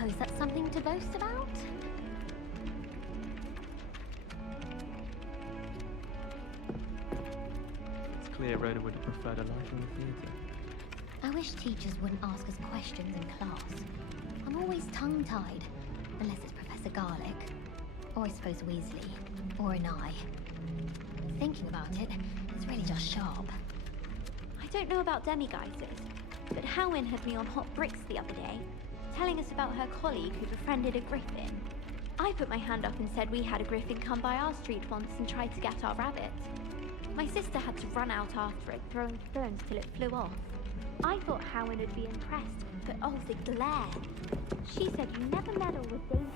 suppose that's something to boast about. It's clear Rhoda would have preferred a life in the theatre. I wish teachers wouldn't ask us questions in class. I'm always tongue-tied, unless it's Professor Garlick, or I suppose Weasley, or an eye. Thinking about it, it's really just sharp. I don't know about demiguises, but Howin had me on hot bricks the other day, telling us about her colleague who befriended a griffin. I put my hand up and said we had a griffin come by our street once and tried to get our rabbit. My sister had to run out after it, throwing stones till it flew off. I thought Howin would be impressed, but oh, the glare. She said you never meddle with dangerous...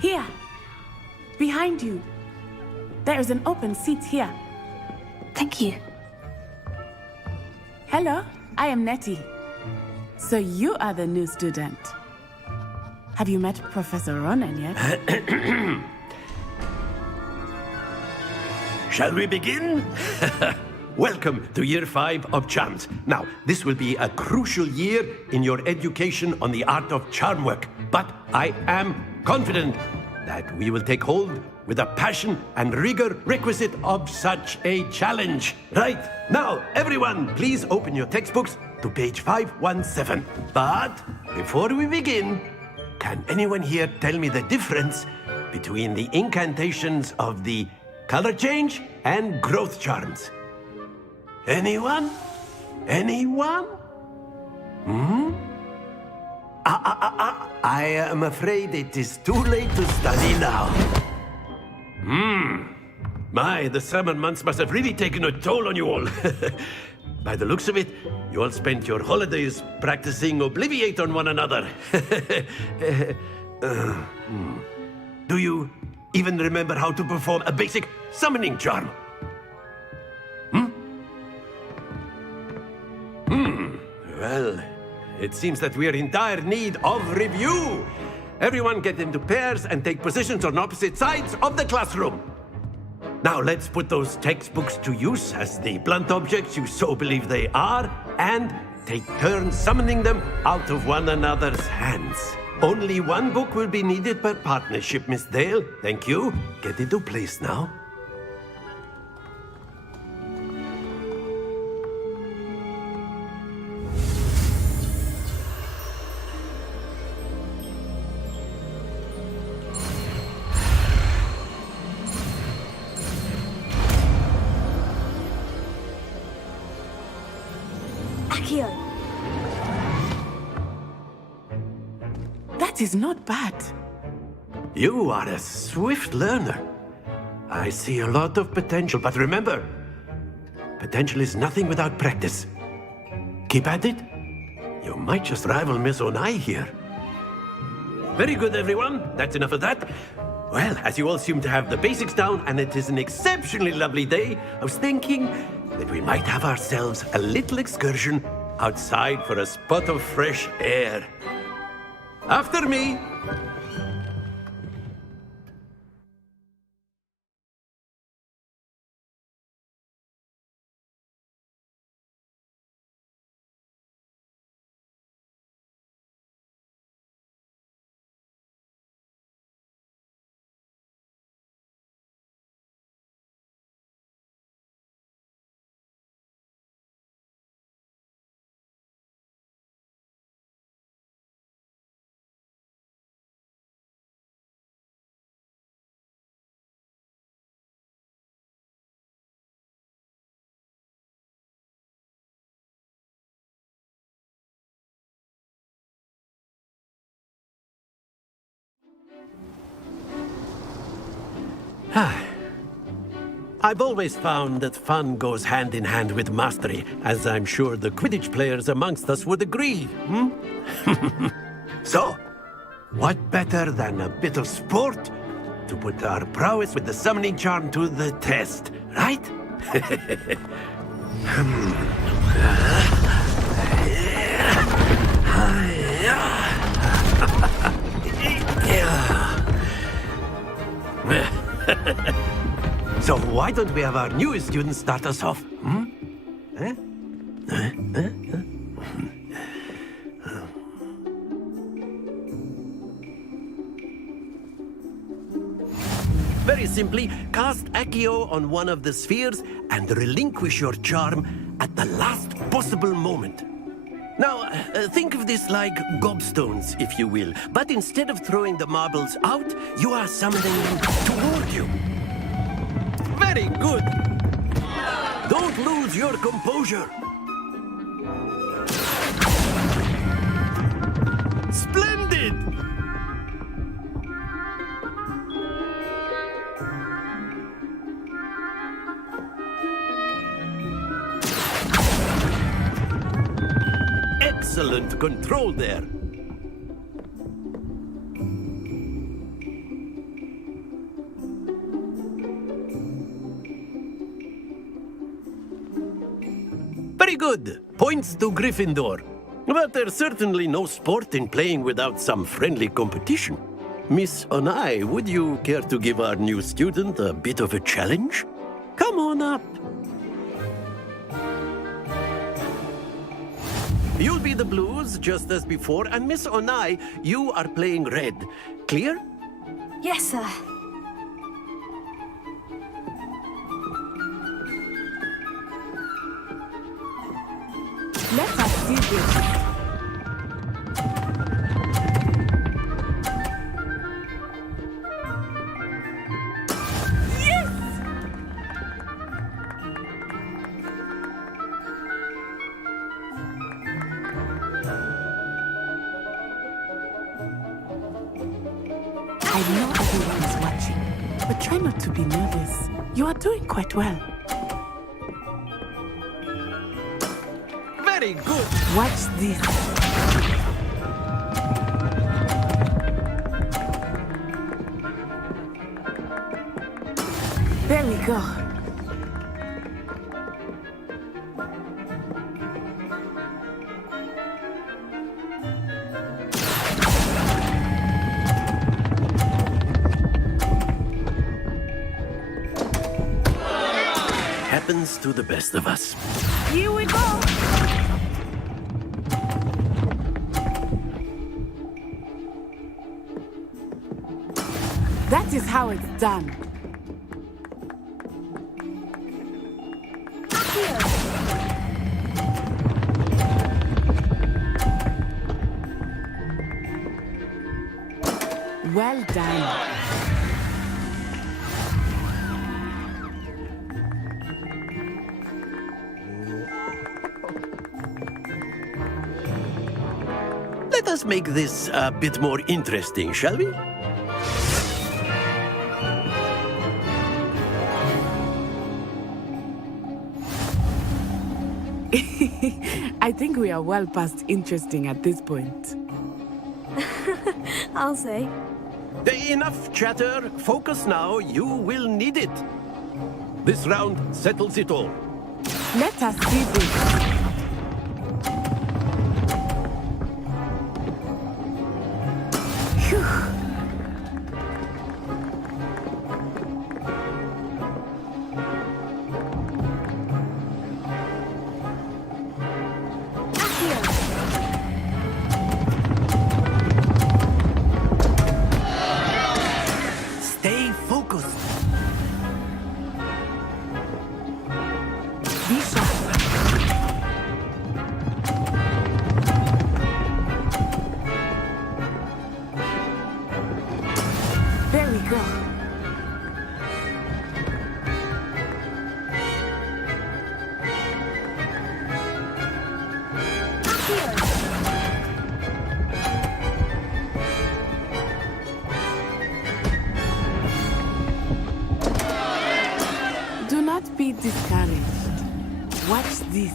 Here! Behind you! There is an open seat here. Thank you. Hello, I am Nettie. So you are the new student. Have you met Professor Ronan yet? Shall we begin? Welcome to Year 5 of Charms. Now, this will be a crucial year in your education on the art of charm work, but I am confident that we will take hold with the passion and rigor requisite of such a challenge. Right, now, everyone, please open your textbooks to page 517. But before we begin, can anyone here tell me the difference between the incantations of the color change and growth charms? Anyone? Anyone? I am afraid it is too late to study now. My, the summer months must have really taken a toll on you all. By the looks of it, you all spent your holidays practicing Obliviate on one another. Do you even remember how to perform a basic summoning charm? Well, it seems that we are in dire need of review. Everyone get into pairs and take positions on opposite sides of the classroom. Now let's put those textbooks to use as the blunt objects you so believe they are, and take turns summoning them out of one another's hands. Only one book will be needed per partnership, Miss Dale. Thank you. Get into place now. That is not bad. You are a swift learner. I see a lot of potential, but remember, potential is nothing without practice. Keep at it. You might just rival Miss Onai here. Very good, everyone. That's enough of that. Well, as you all seem to have the basics down, and it is an exceptionally lovely day, I was thinking that we might have ourselves a little excursion outside for a spot of fresh air. After me. I've always found that fun goes hand in hand with mastery, as I'm sure the Quidditch players amongst us would agree, So, what better than a bit of sport to put our prowess with the summoning charm to the test, right? So why don't we have our newest student start us off? Eh? Very simply, cast Accio on one of the spheres and relinquish your charm at the last possible moment. Now, think of this like gobstones, if you will. But instead of throwing the marbles out, you are summoning them toward you. Very good. Don't lose your composure. Splendid! Excellent control there. Very good. Points to Gryffindor. But there's certainly no sport in playing without some friendly competition. Miss Onai, would you care to give our new student a bit of a challenge? Come on up. You'll be the blues, just as before, and Miss Onai, you are playing red. Clear? Yes, sir. Let us see this. I know everyone is watching, but try not to be nervous. You are doing quite well. Very good. Watch this. There we go. Happens to the best of us. Here we go. That is how it's done. Well done. Let us make this a bit more interesting, shall we? I think we are well past interesting at this point. I'll say. Enough chatter. Focus now. You will need it. This round settles it all. Let us see this. Stay focused. Be sharp. There we go. Do not be discouraged. Watch this.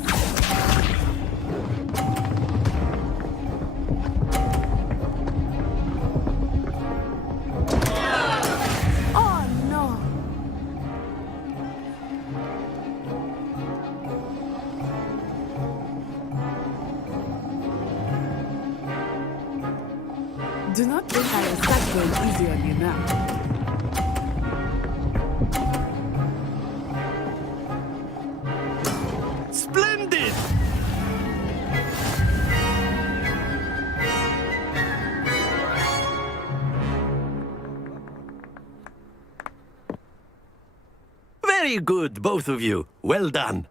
Oh no! Do not think I will start going easy on you now. Very good, both of you. Well done.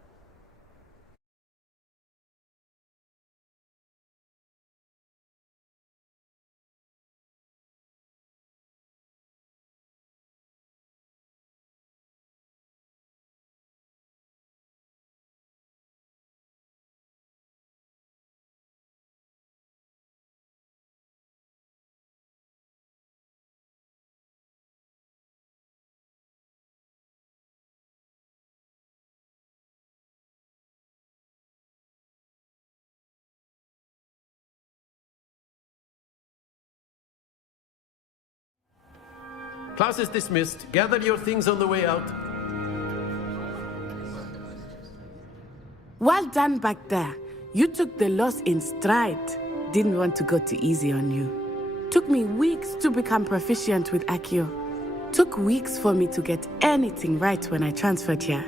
Class is dismissed. Gather your things on the way out. Well done back there. You took the loss in stride. Didn't want to go too easy on you. Took me weeks to become proficient with Accio. Took weeks for me to get anything right when I transferred here.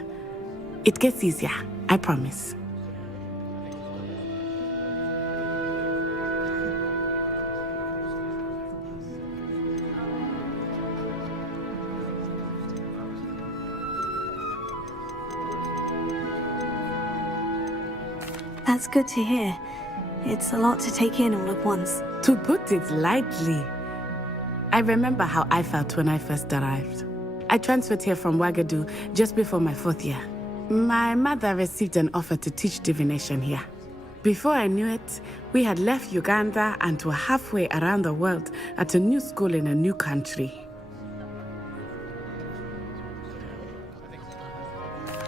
It gets easier, I promise. That's good to hear. It's a lot to take in all at once. To put it lightly, I remember how I felt when I first arrived. I transferred here from Ouagadougou just before my 4th year. My mother received an offer to teach divination here. Before I knew it, we had left Uganda and were halfway around the world at a new school in a new country.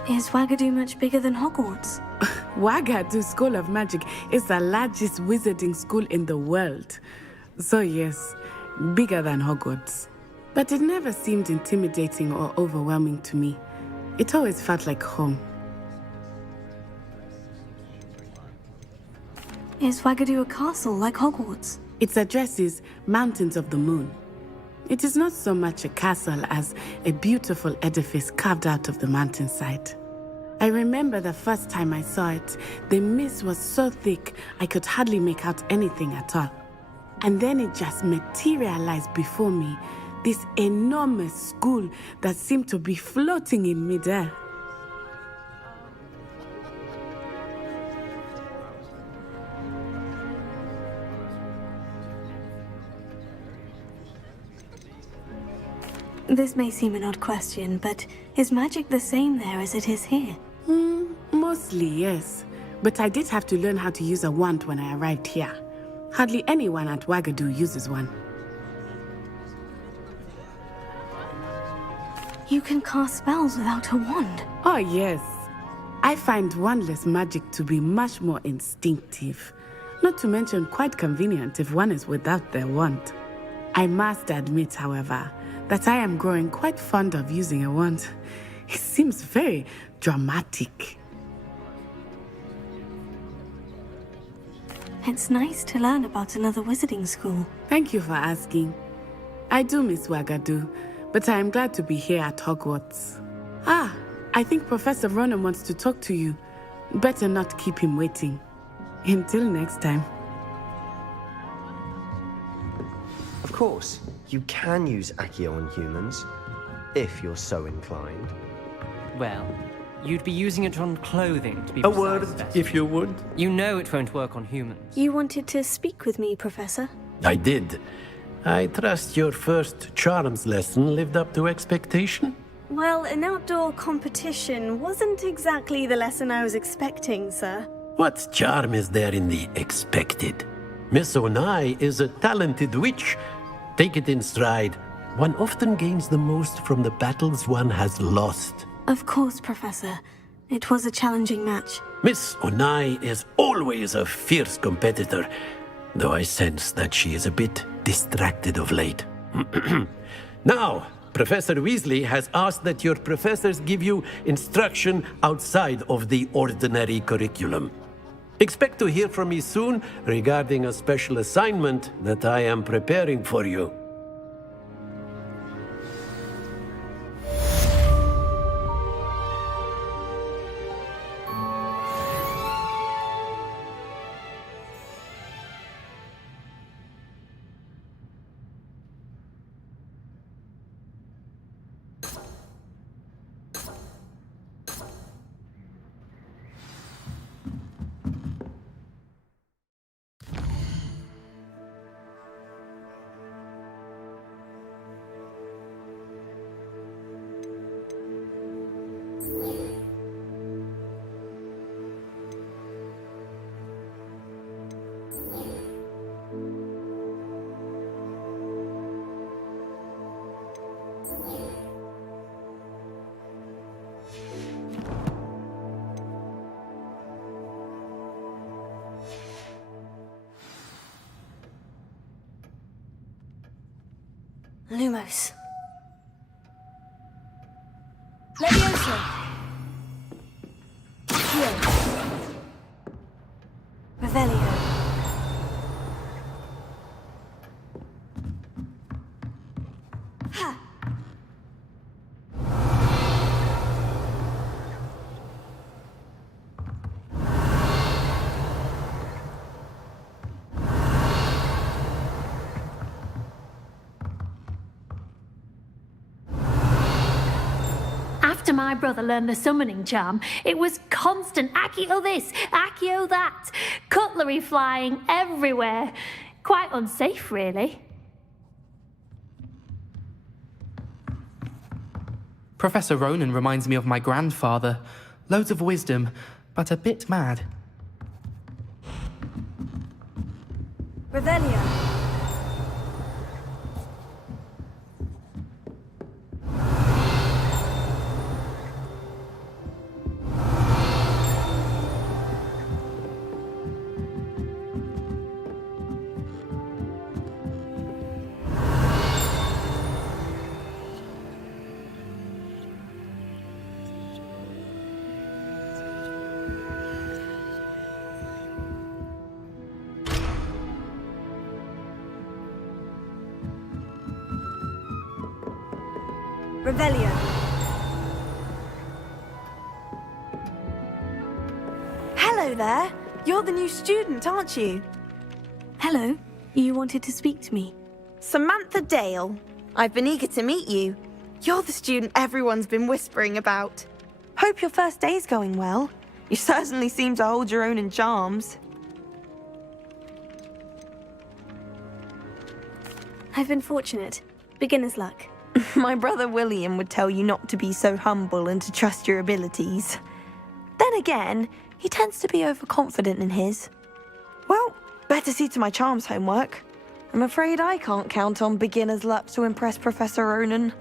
Is Ouagadougou much bigger than Hogwarts? Ouagadougou School of Magic is the largest wizarding school in the world. So yes, bigger than Hogwarts. But it never seemed intimidating or overwhelming to me. It always felt like home. Is Ouagadougou a castle like Hogwarts? Its address is Mountains of the Moon. It is not so much a castle as a beautiful edifice carved out of the mountainside. I remember the first time I saw it, the mist was so thick I could hardly make out anything at all. And then it just materialized before me, this enormous school that seemed to be floating in midair. This may seem an odd question, but is magic the same there as it is here? Mostly, yes. But I did have to learn how to use a wand when I arrived here. Hardly anyone at Ouagadougou uses one. You can cast spells without a wand. Oh, yes. I find wandless magic to be much more instinctive. Not to mention quite convenient if one is without their wand. I must admit, however, that I am growing quite fond of using a wand. It seems very dramatic. It's nice to learn about another wizarding school. Thank you for asking. I do miss Ouagadougou, but I am glad to be here at Hogwarts. I think Professor Ronan wants to talk to you. Better not keep him waiting. Until next time. Of course, you can use Accio on humans, if you're so inclined. Well, you'd be using it on clothing, to be A precise, word, Vesper. if you would. You know it won't work on humans. You wanted to speak with me, Professor? I did. I trust your first charms lesson lived up to expectation. Well, an outdoor competition wasn't exactly the lesson I was expecting, sir. What charm is there in the expected? Miss Onai is a talented witch. Take it in stride. One often gains the most from the battles one has lost. Of course, Professor. It was a challenging match. Miss Onai is always a fierce competitor, though I sense that she is a bit distracted of late. Now, Professor Weasley has asked that your professors give you instruction outside of the ordinary curriculum. Expect to hear from me soon regarding a special assignment that I am preparing for you. Lumos. Levioso. Accio. Revelio. Ha! After my brother learned the summoning charm, it was constant Accio this, Accio that, cutlery flying everywhere. Quite unsafe, really. Professor Ronan reminds me of my grandfather. Loads of wisdom, but a bit mad. Revelio. Revelio. Hello there. You're the new student, aren't you? Hello. You wanted to speak to me? Samantha Dale. I've been eager to meet you. You're the student everyone's been whispering about. Hope your first day's going well. You certainly seem to hold your own in charms. I've been fortunate. Beginner's luck. My brother William would tell you not to be so humble and to trust your abilities. Then again, he tends to be overconfident in his. Well, better see to my charms homework. I'm afraid I can't count on beginner's luck to impress Professor Ronan.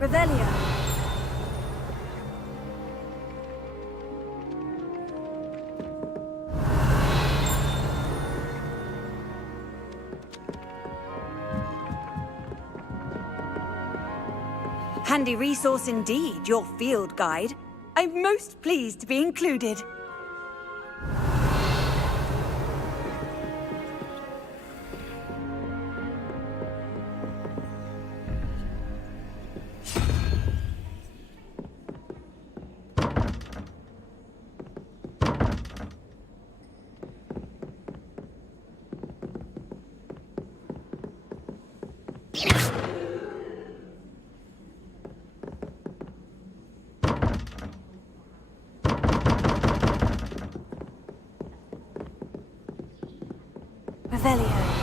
Revelio. Handy resource indeed, your field guide. I'm most pleased to be included. Revelio.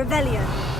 Revelio.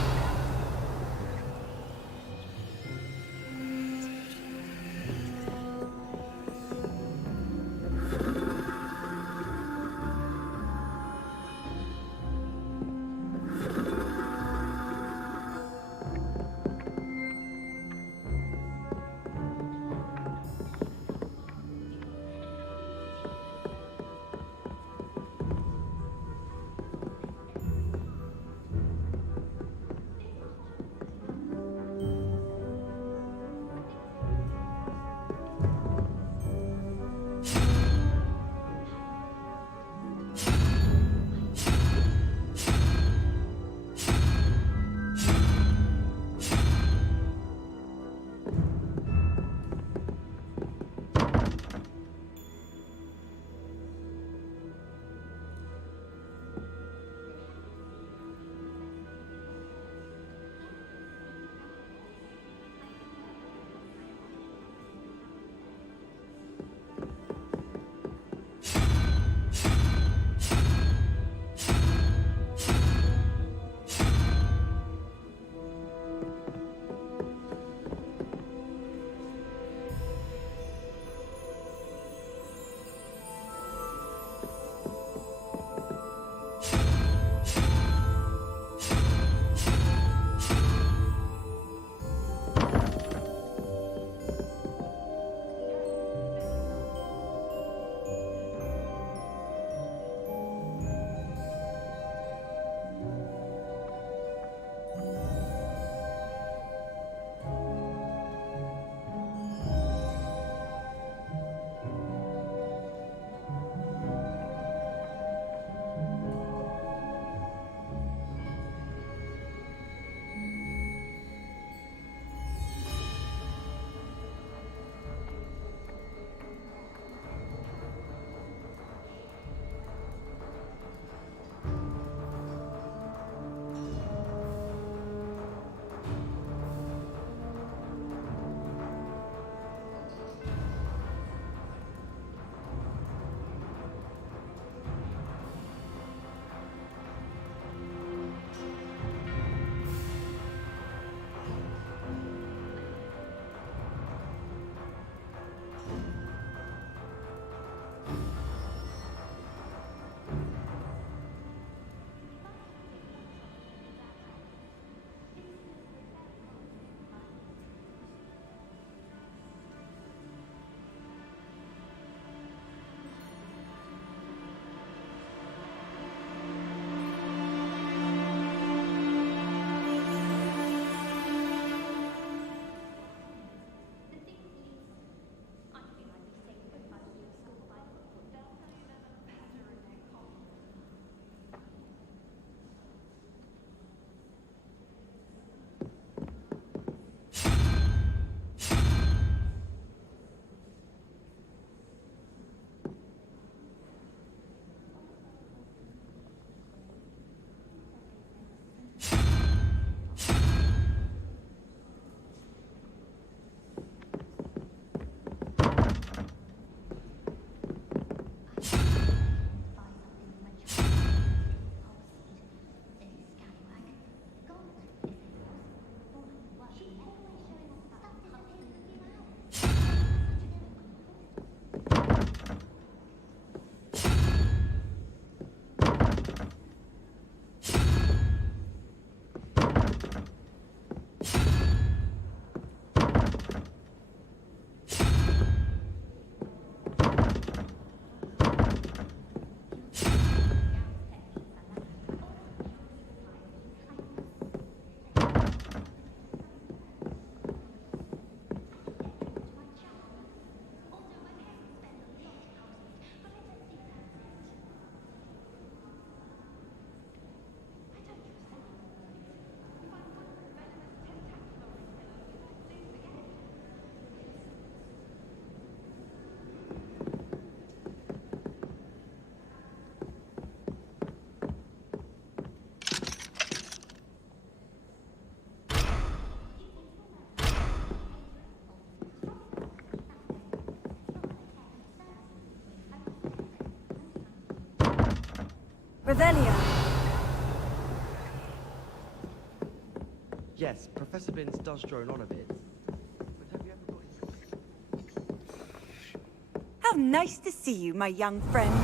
Revelio. Yes, Professor Binns does drone on a bit. But have you ever got... How nice to see you, my young friend.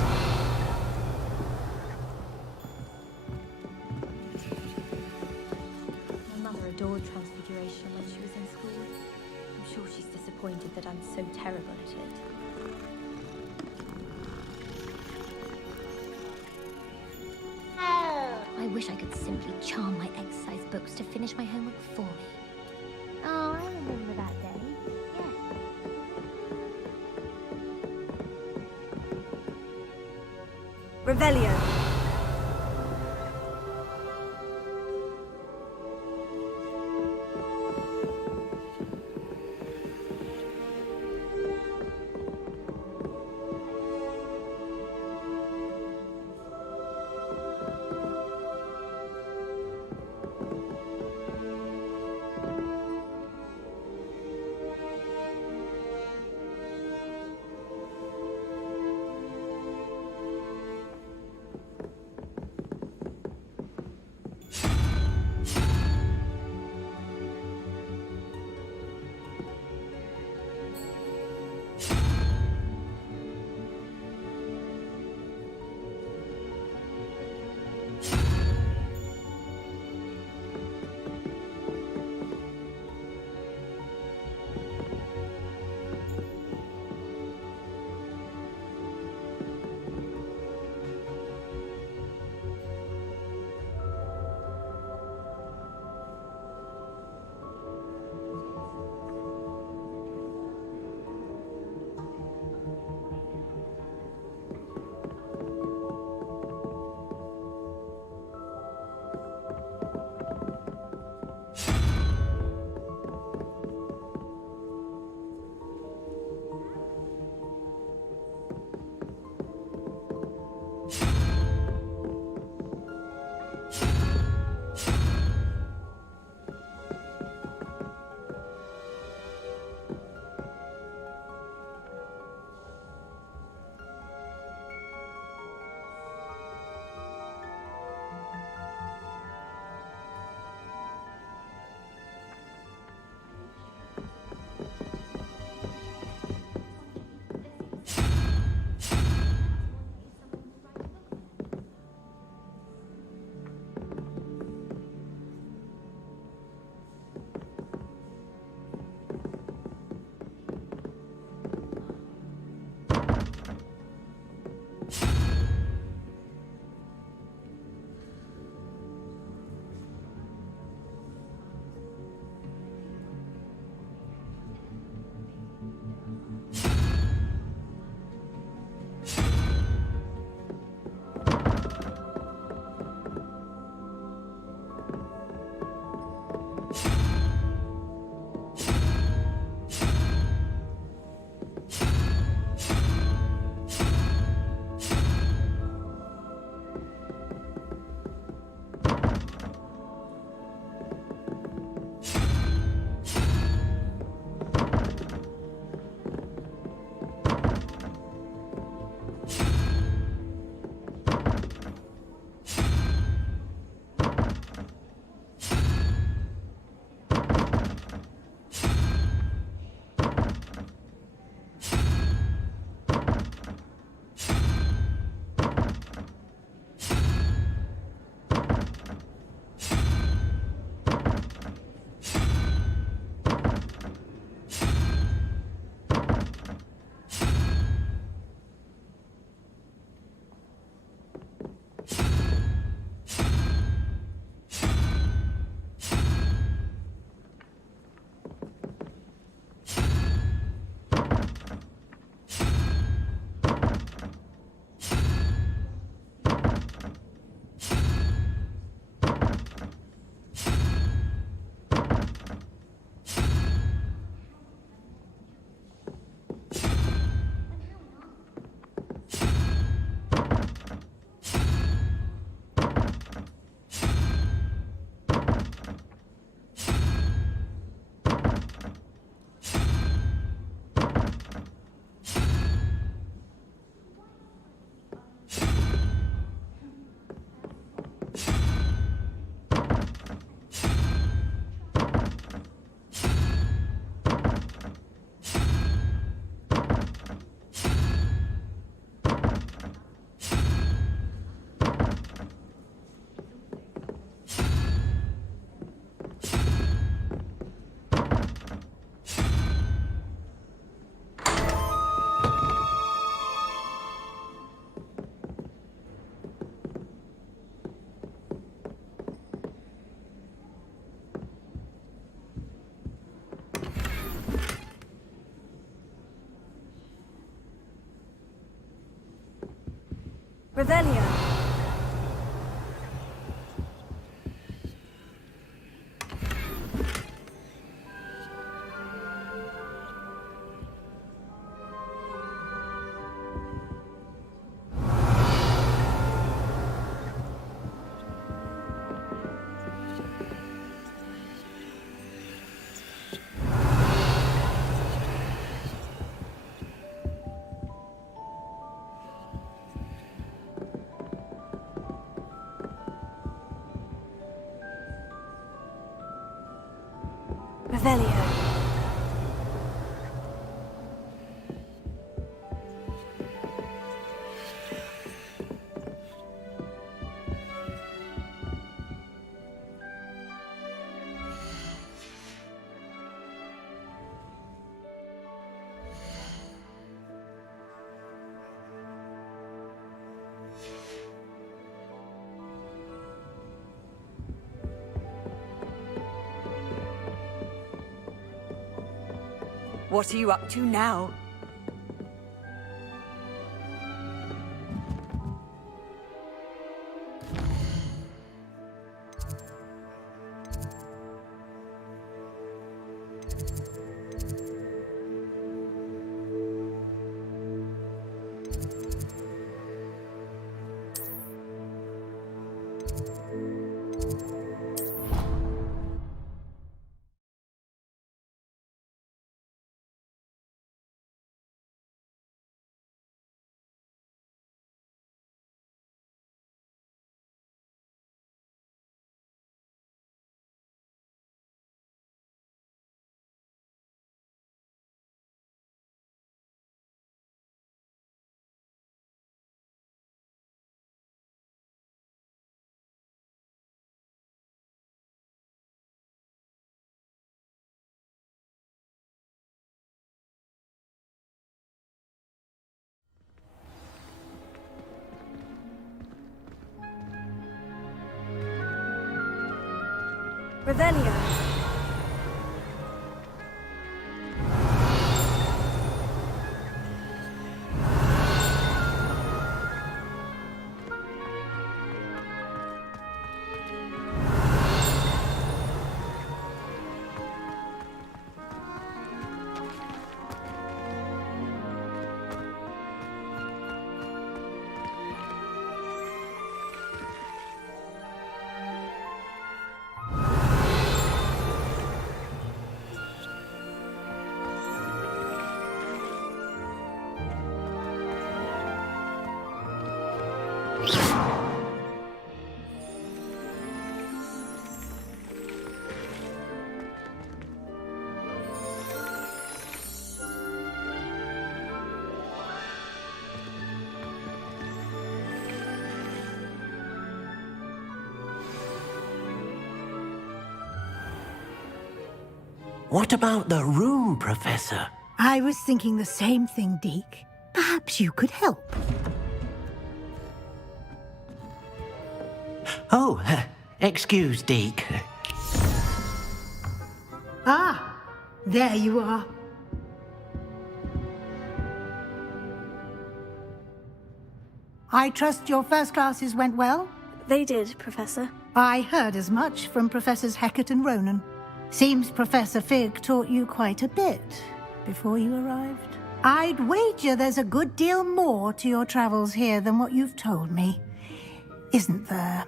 My mother adored Transfiguration when she was in school. I'm sure she's disappointed that I'm so terrible at it. I wish I could simply charm my exercise books to finish my homework for me. Oh, I remember that day. Yeah. Revelio. Revelio. Revelio. What are you up to now? Revelio. What about the room, Professor? I was thinking the same thing, Deke. Perhaps you could help. Oh, excuse, Deke. Ah, there you are. I trust your first classes went well? They did, Professor. I heard as much from Professors Hecat and Ronan. Seems Professor Fig taught you quite a bit before you arrived. I'd wager there's a good deal more to your travels here than what you've told me. Isn't there?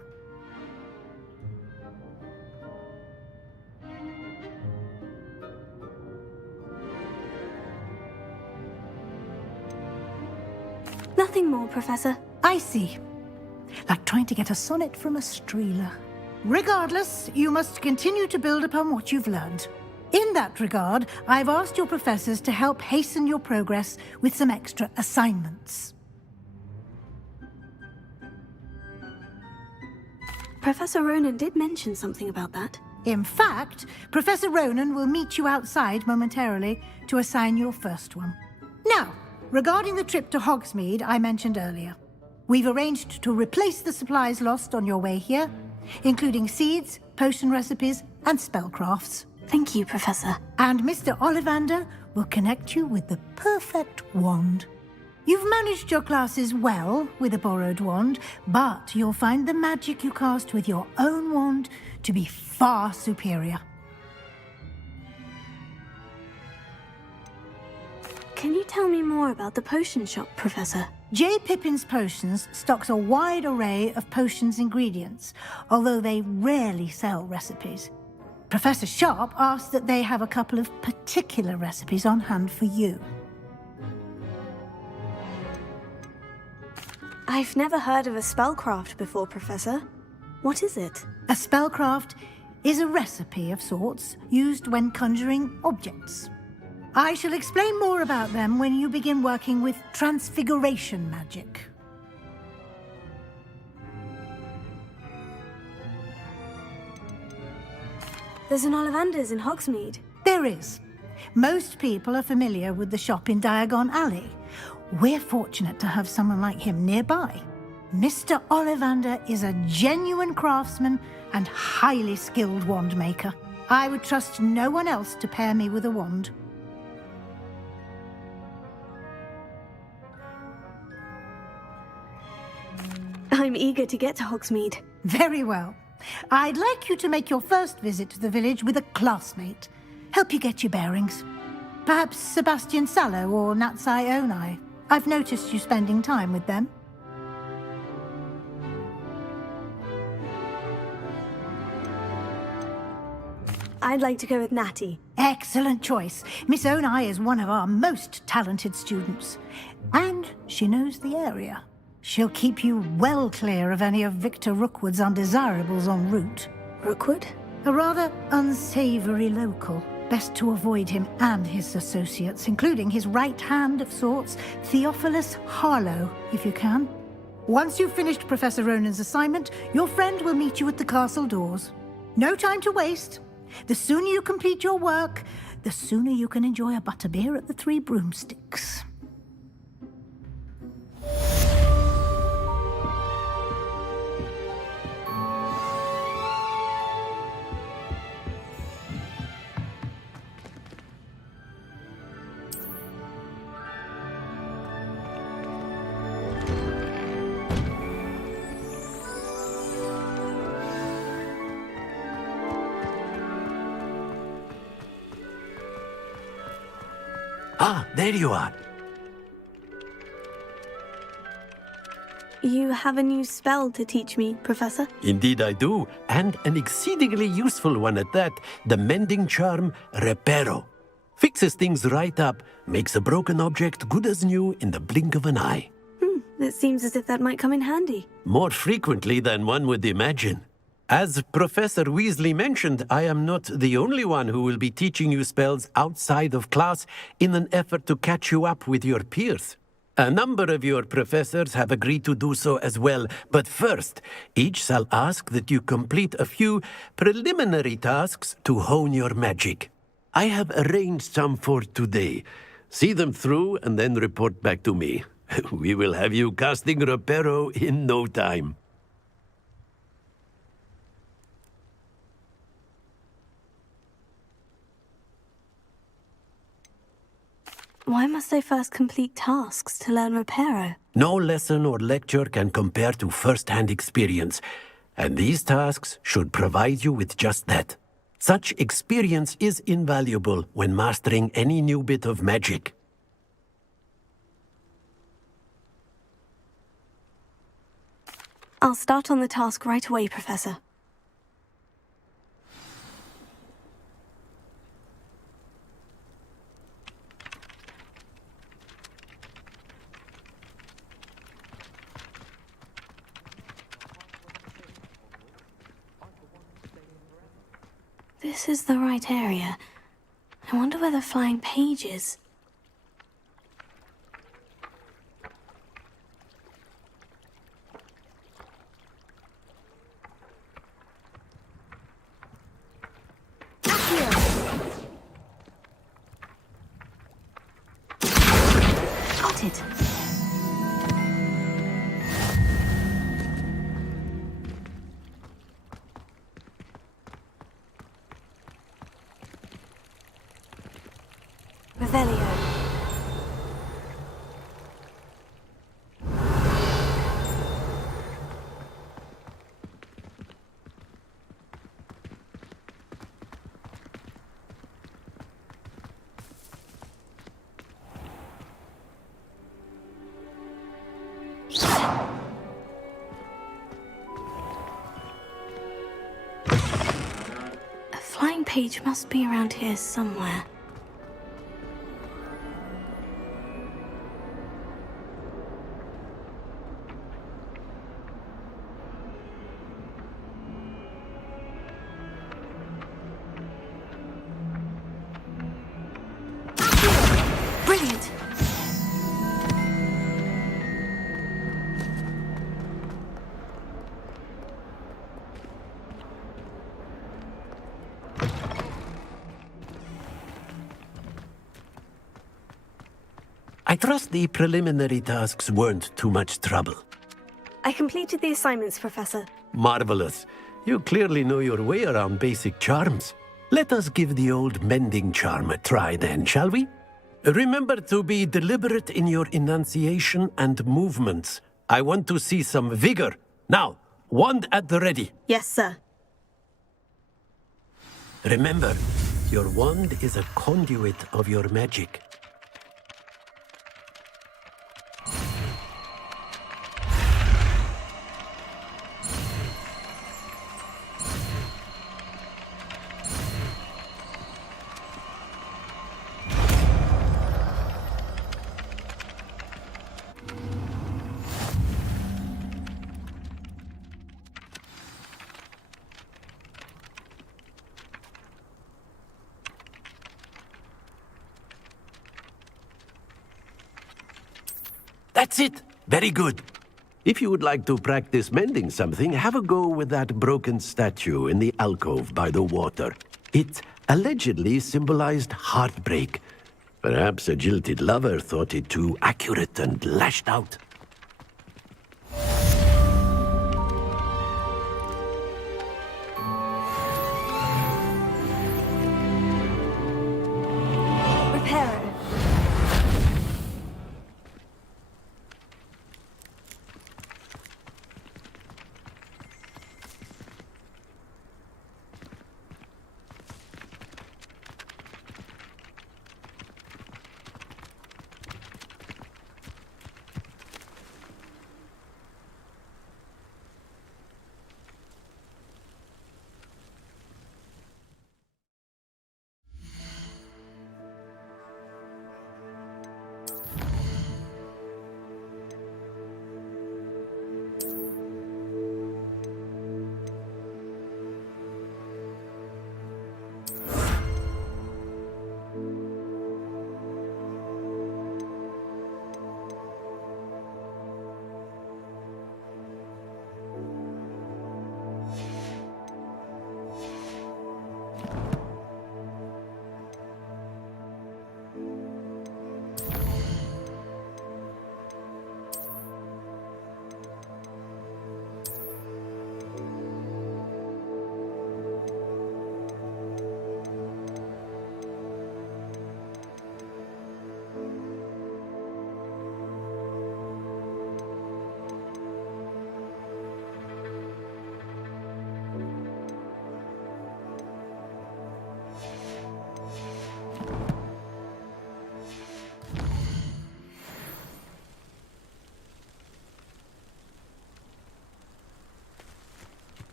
Nothing more, Professor. I see. Like trying to get a sonnet from a streeler. Regardless, you must continue to build upon what you've learned. In that regard, I've asked your professors to help hasten your progress with some extra assignments. Professor Ronan did mention something about that. In fact, Professor Ronan will meet you outside momentarily to assign your first one. Now, regarding the trip to Hogsmeade I mentioned earlier, we've arranged to replace the supplies lost on your way here, including seeds, potion recipes, and spellcrafts. Thank you, Professor. And Mr. Ollivander will connect you with the perfect wand. You've managed your classes well with a borrowed wand, but you'll find the magic you cast with your own wand to be far superior. Can you tell me more about the potion shop, Professor? J. Pippin's Potions stocks a wide array of potions ingredients, although they rarely sell recipes. Professor Sharp asked that they have a couple of particular recipes on hand for you. I've never heard of a spellcraft before, Professor. What is it? A spellcraft is a recipe of sorts used when conjuring objects. I shall explain more about them when you begin working with transfiguration magic. There's an Ollivander's in Hogsmeade. There is. Most people are familiar with the shop in Diagon Alley. We're fortunate to have someone like him nearby. Mr. Ollivander is a genuine craftsman and highly skilled wand maker. I would trust no one else to pair me with a wand. I'm eager to get to Hogsmeade. Very well. I'd like you to make your first visit to the village with a classmate. Help you get your bearings. Perhaps Sebastian Sallow or Natsai Onai. I've noticed you spending time with them. I'd like to go with Natty. Excellent choice. Miss Onai is one of our most talented students. And she knows the area. She'll keep you well clear of any of Victor Rookwood's undesirables en route. Rookwood? A rather unsavory local. Best to avoid him and his associates, including his right hand of sorts, Theophilus Harlow, if you can. Once you've finished Professor Ronan's assignment, your friend will meet you at the castle doors. No time to waste. The sooner you complete your work, the sooner you can enjoy a butterbeer at the Three Broomsticks. Ah, there you are. You have a new spell to teach me, Professor? Indeed I do, and an exceedingly useful one at that, the mending charm Reparo. Fixes things right up, makes a broken object good as new in the blink of an eye. It seems as if that might come in handy. More frequently than one would imagine. As Professor Weasley mentioned, I am not the only one who will be teaching you spells outside of class in an effort to catch you up with your peers. A number of your professors have agreed to do so as well, but first, each shall ask that you complete a few preliminary tasks to hone your magic. I have arranged some for today. See them through and then report back to me. We will have you casting Reparo in no time. Why must I first complete tasks to learn Reparo? No lesson or lecture can compare to first-hand experience, and these tasks should provide you with just that. Such experience is invaluable when mastering any new bit of magic. I'll start on the task right away, Professor. This is the right area. I wonder where the flying page is. Spotted. Revelio. flying page must be around here somewhere. Brilliant! I trust the preliminary tasks weren't too much trouble. I completed the assignments, Professor. Marvelous. You clearly know your way around basic charms. Let us give the old mending charm a try then, shall we? Remember to be deliberate in your enunciation and movements. I want to see some vigor. Now, wand at the ready. Yes, sir. Remember, your wand is a conduit of your magic. That's it! Very good. If you would like to practice mending something, have a go with that broken statue in the alcove by the water. It allegedly symbolized heartbreak. Perhaps a jilted lover thought it too accurate and lashed out. Reparo.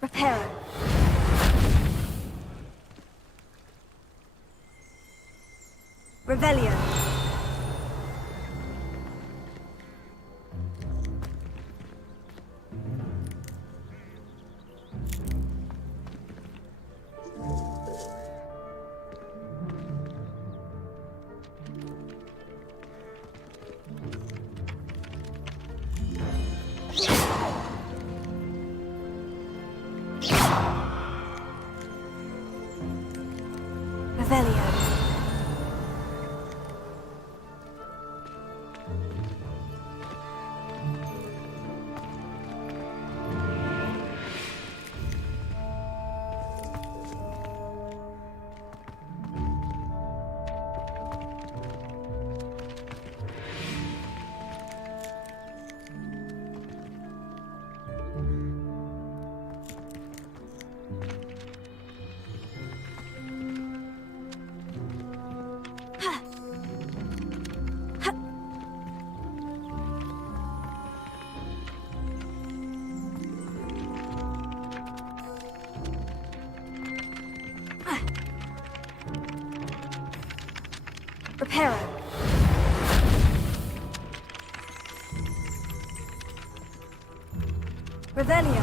Reparo. Revelio. Revelio. Reparo. Revelio.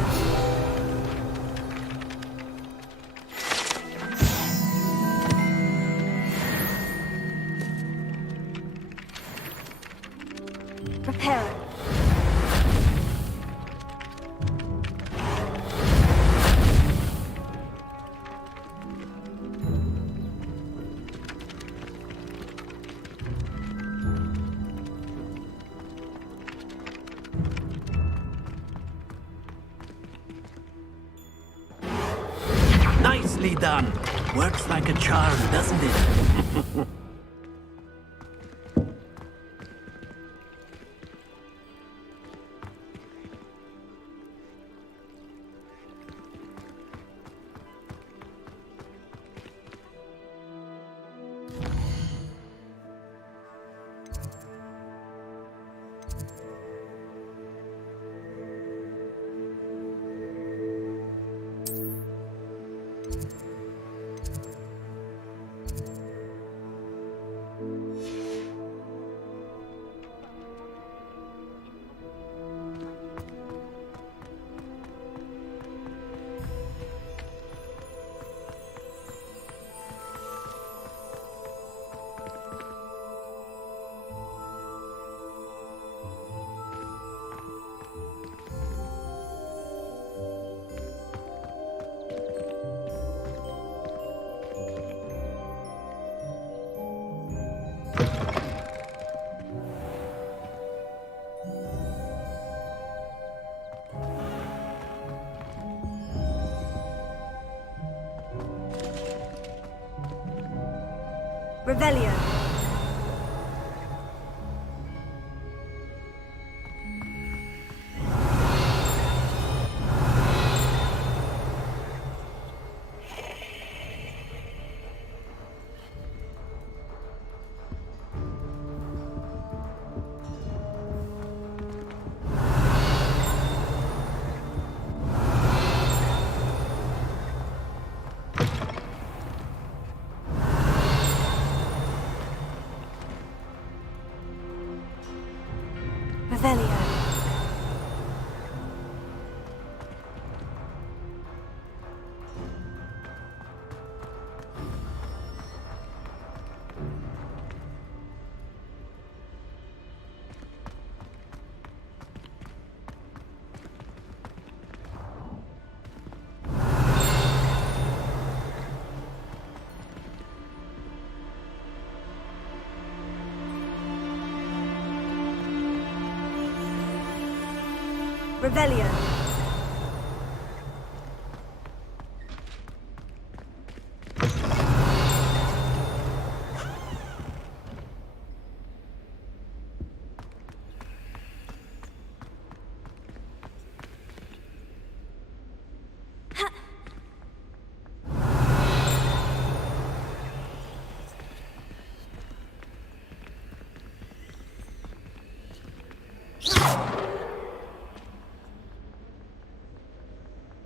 Reparo. Nicely done. Works like a charm, doesn't it? Revelio. Revelio. Revelio.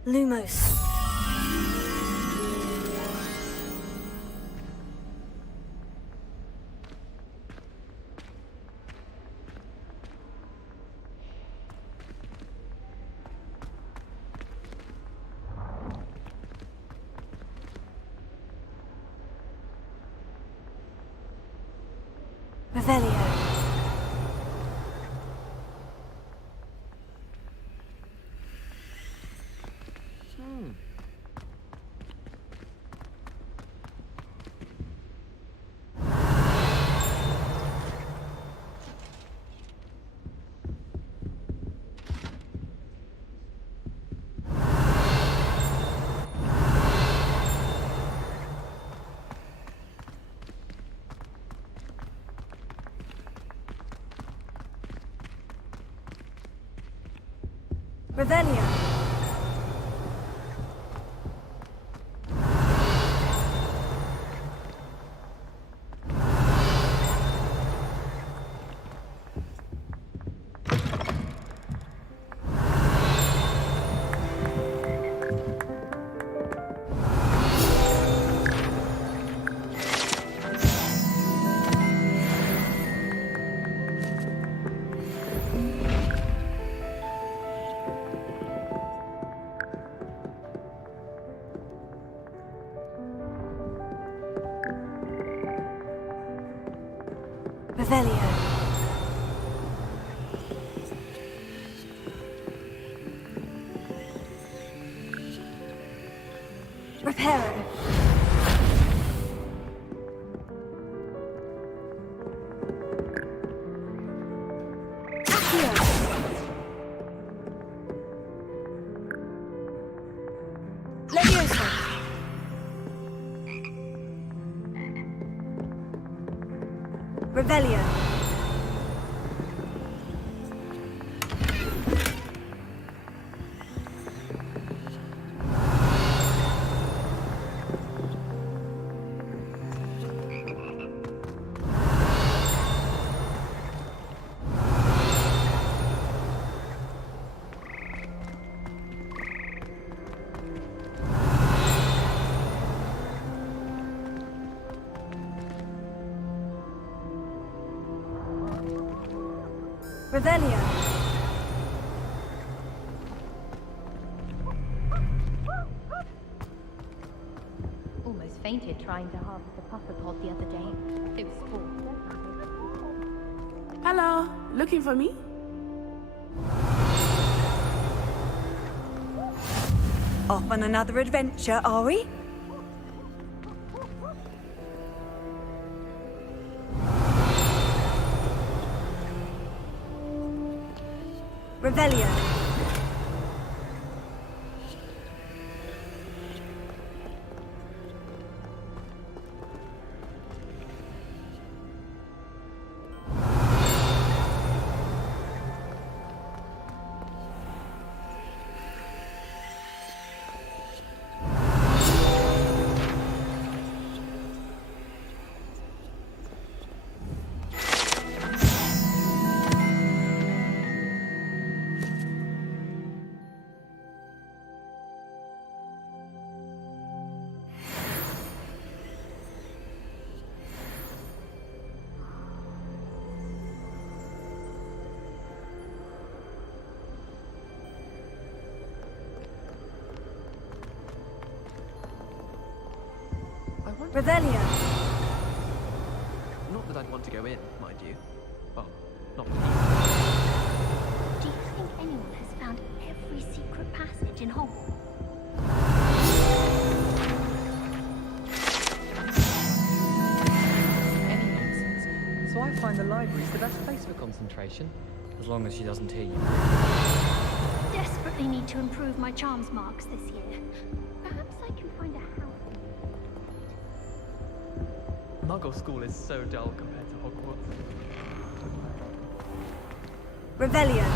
Lumos. Revelio. Revelio. Revelio. Reparo. Accio. Leviosa. Revelio. Revelio. Almost fainted trying to harvest a puffer pod the other day. It was sport. Hello, looking for me? Off on another adventure, are we? Revelio. Revelio. Not that I'd want to go in, mind you. Well, not for Do you think anyone has found every secret passage in Hogwarts? Any nonsense. So I find the library's the best place for concentration, as long as she doesn't hear you. Desperately need to improve my charms marks this year. Perhaps I can find a house. Muggle school is so dull compared to Hogwarts. Revelio.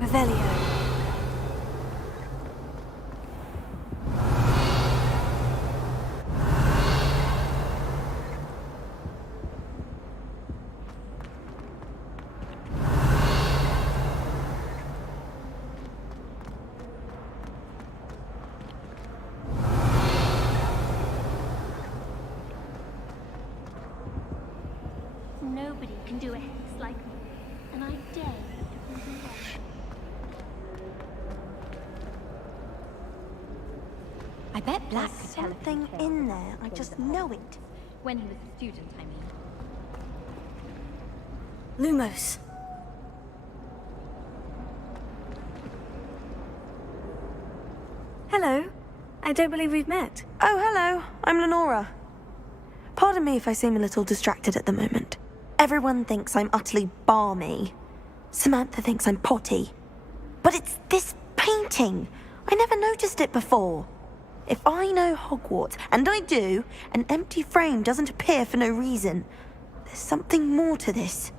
Revelio. Nobody can do a hex like me, and I dare you to prove me wrong. I bet Black could tell something in there. I just know it. When he was a student, I mean. Lumos. Hello. I don't believe we've met. Oh, hello. I'm Lenora. Pardon me if I seem a little distracted at the moment. Everyone thinks I'm utterly balmy. Samantha thinks I'm potty. But it's this painting. I never noticed it before. If I know Hogwarts, and I do, an empty frame doesn't appear for no reason. There's something more to this.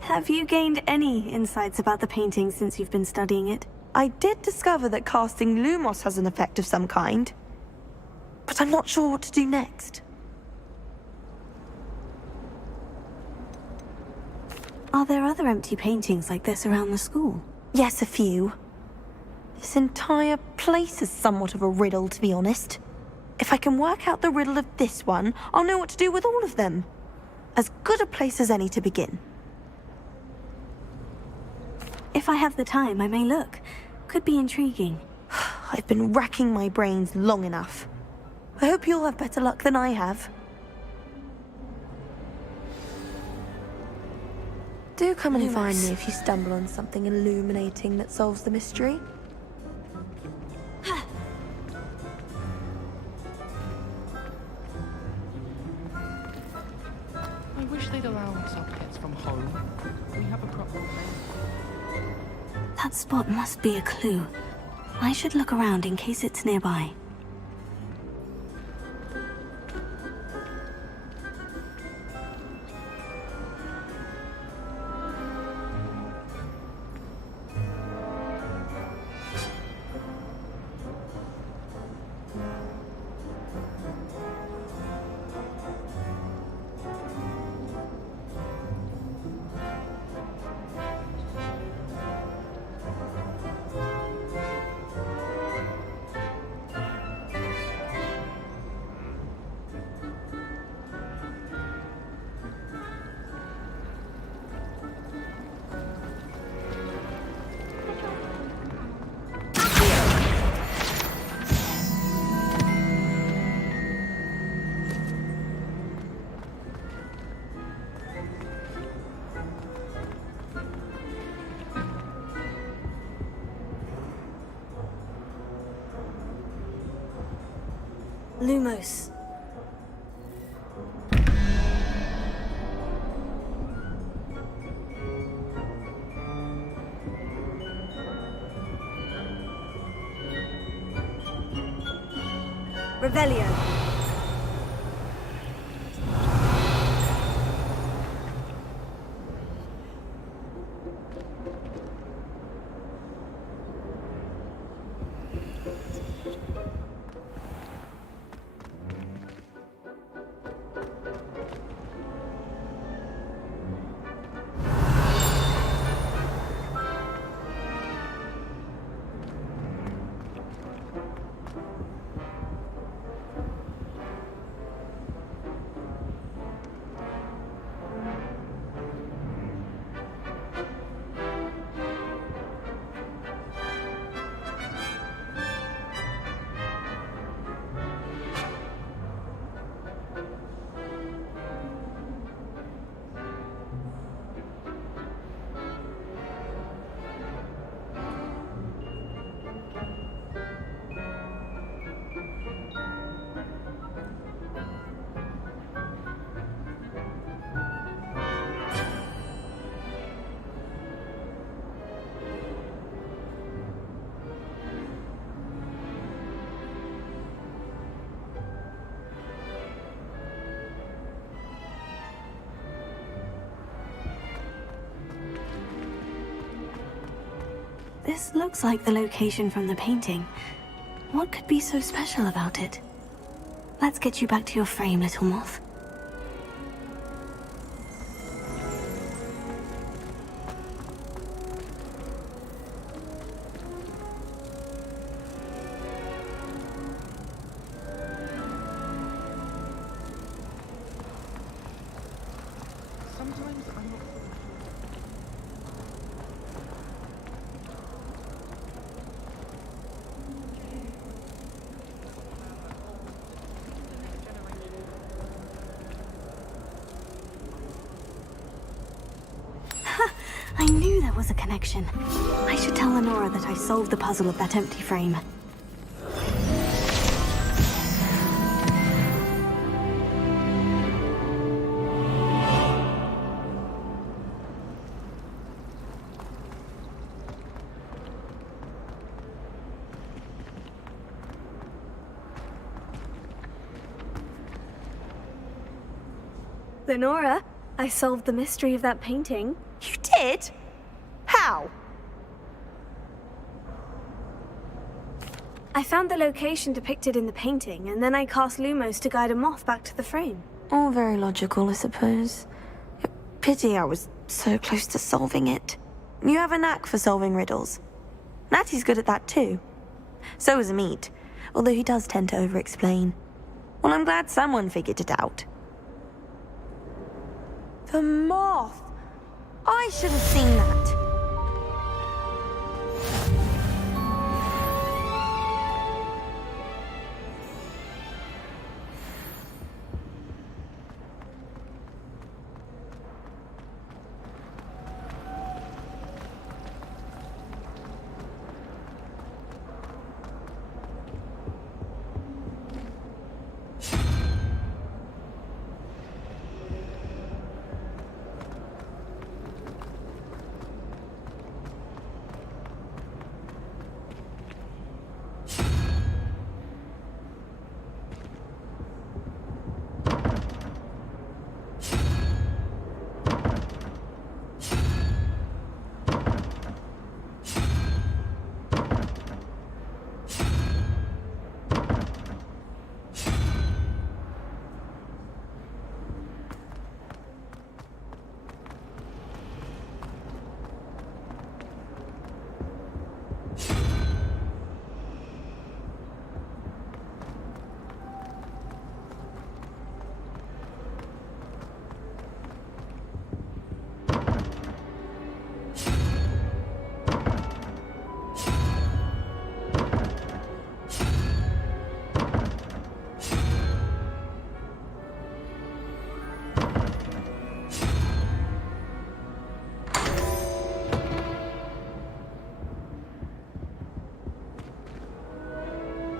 Have you gained any insights about the painting since you've been studying it? I did discover that casting Lumos has an effect of some kind, but I'm not sure what to do next. Are there other empty paintings like this around the school? Yes, a few. This entire place is somewhat of a riddle, to be honest. If I can work out the riddle of this one, I'll know what to do with all of them. As good a place as any to begin. If I have the time, I may look. Could be intriguing. I've been racking my brains long enough. I hope you'll have better luck than I have. Do come and find me if you stumble on something illuminating that solves the mystery. I wish they'd allow subjects from home. We have a proper That spot must be a clue. I should look around in case it's nearby. Lumos. Revelio. This looks like the location from the painting. What could be so special about it? Let's get you back to your frame, little moth. Sometimes I'm not... I knew there was a connection. I should tell Lenora that I solved the puzzle of that empty frame. Lenora. I solved the mystery of that painting. You did? How? I found the location depicted in the painting, and then I cast Lumos to guide a moth back to the frame. All very logical, I suppose. Pity I was so close to solving it. You have a knack for solving riddles. Natty's good at that too. So is Amit, although he does tend to over-explain. Well, I'm glad someone figured it out. The moth! I should have seen that.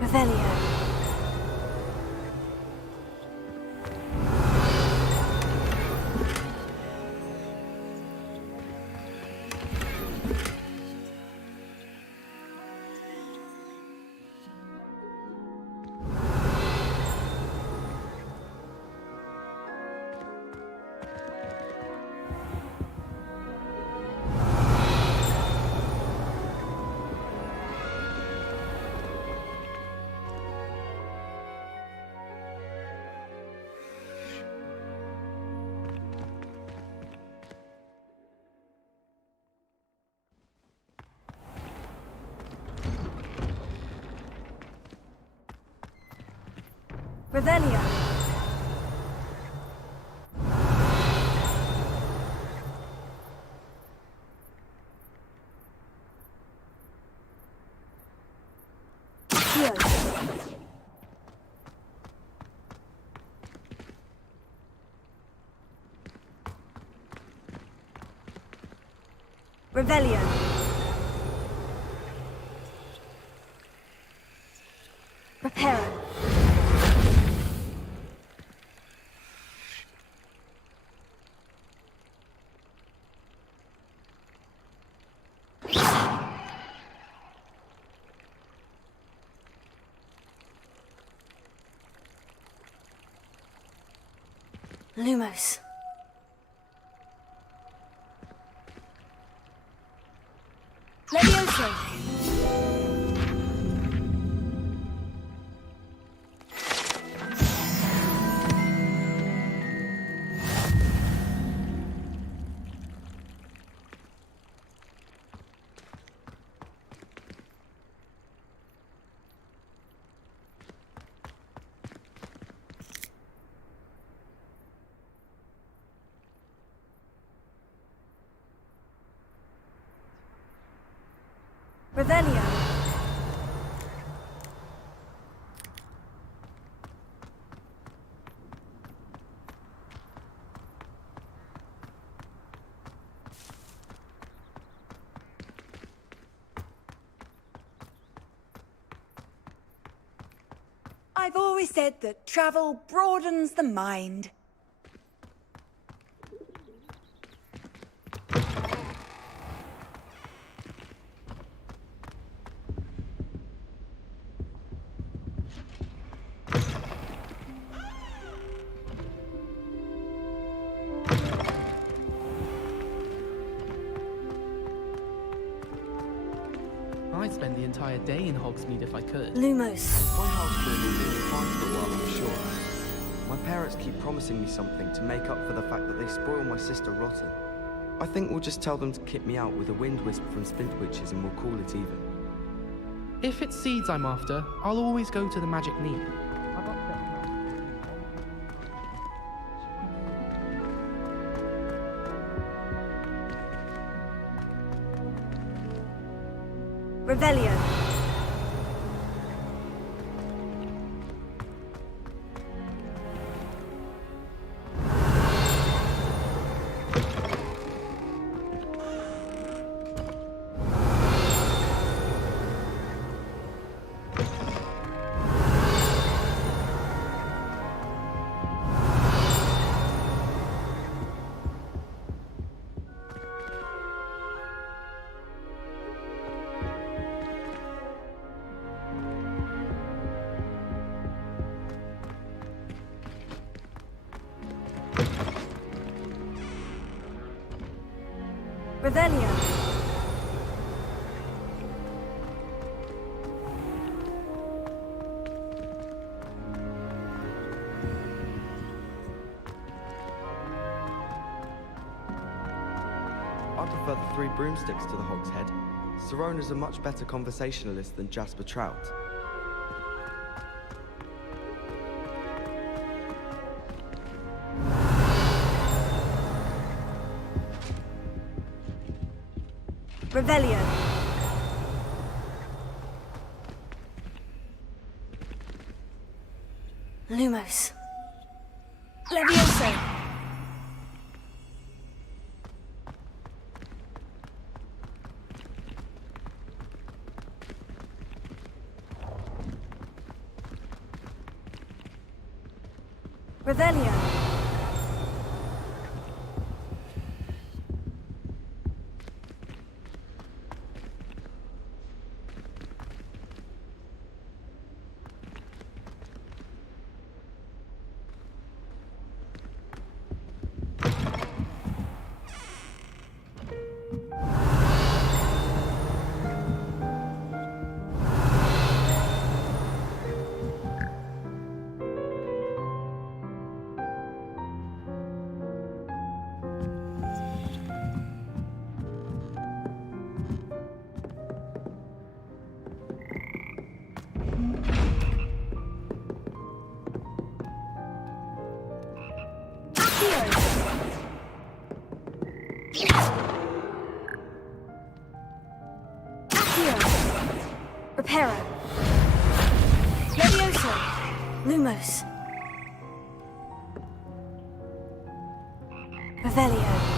Revelio. Revelio. Revelio. Reparo. Lumos. Levioso. Revelio. I've always said that travel broadens the mind. I'd spend the entire day in Hogsmeade if I could. Lumos. My house will be fine for a while, I'm sure. My parents keep promising me something to make up for the fact that they spoil my sister rotten. I think we'll just tell them to kick me out with a wind wisp from Splintwitches and we'll call it even. If it's seeds I'm after, I'll always go to the Magic Neep. Revelio. Revelio. I prefer the three broomsticks to the Hog's Head. Sirona's a much better conversationalist than Jasper Trout. Revelio. Lumos. Levioso. Revelio. Reparo. Levioso. Lumos. Revelio.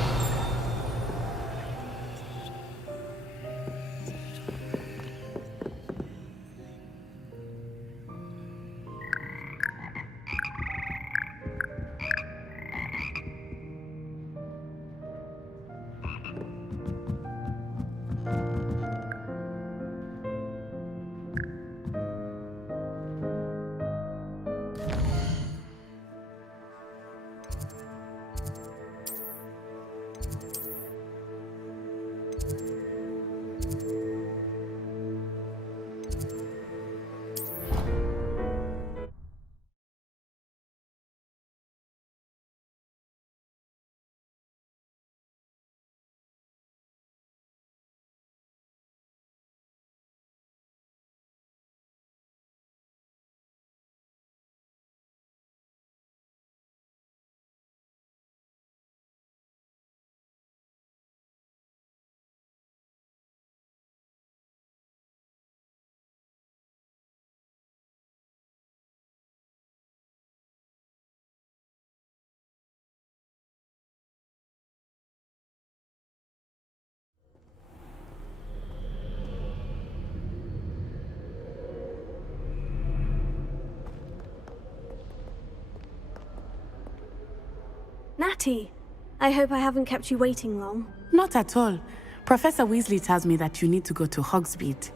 Natty, I hope I haven't kept you waiting long. Not at all. Professor Weasley tells me that you need to go to Hogsmeade.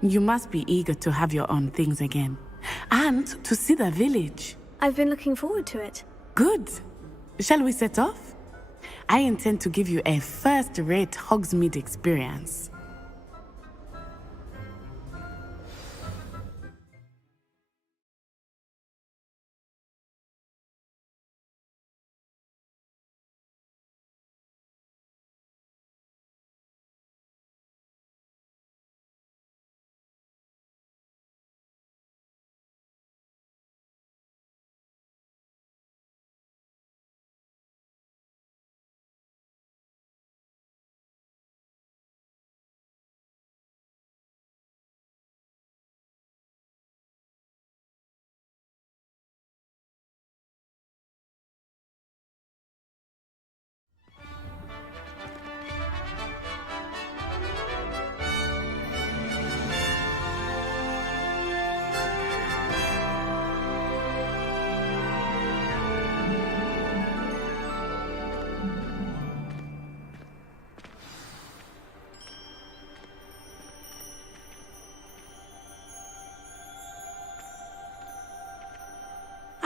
You must be eager to have your own things again. And to see the village. I've been looking forward to it. Good. Shall we set off? I intend to give you a first-rate Hogsmeade experience.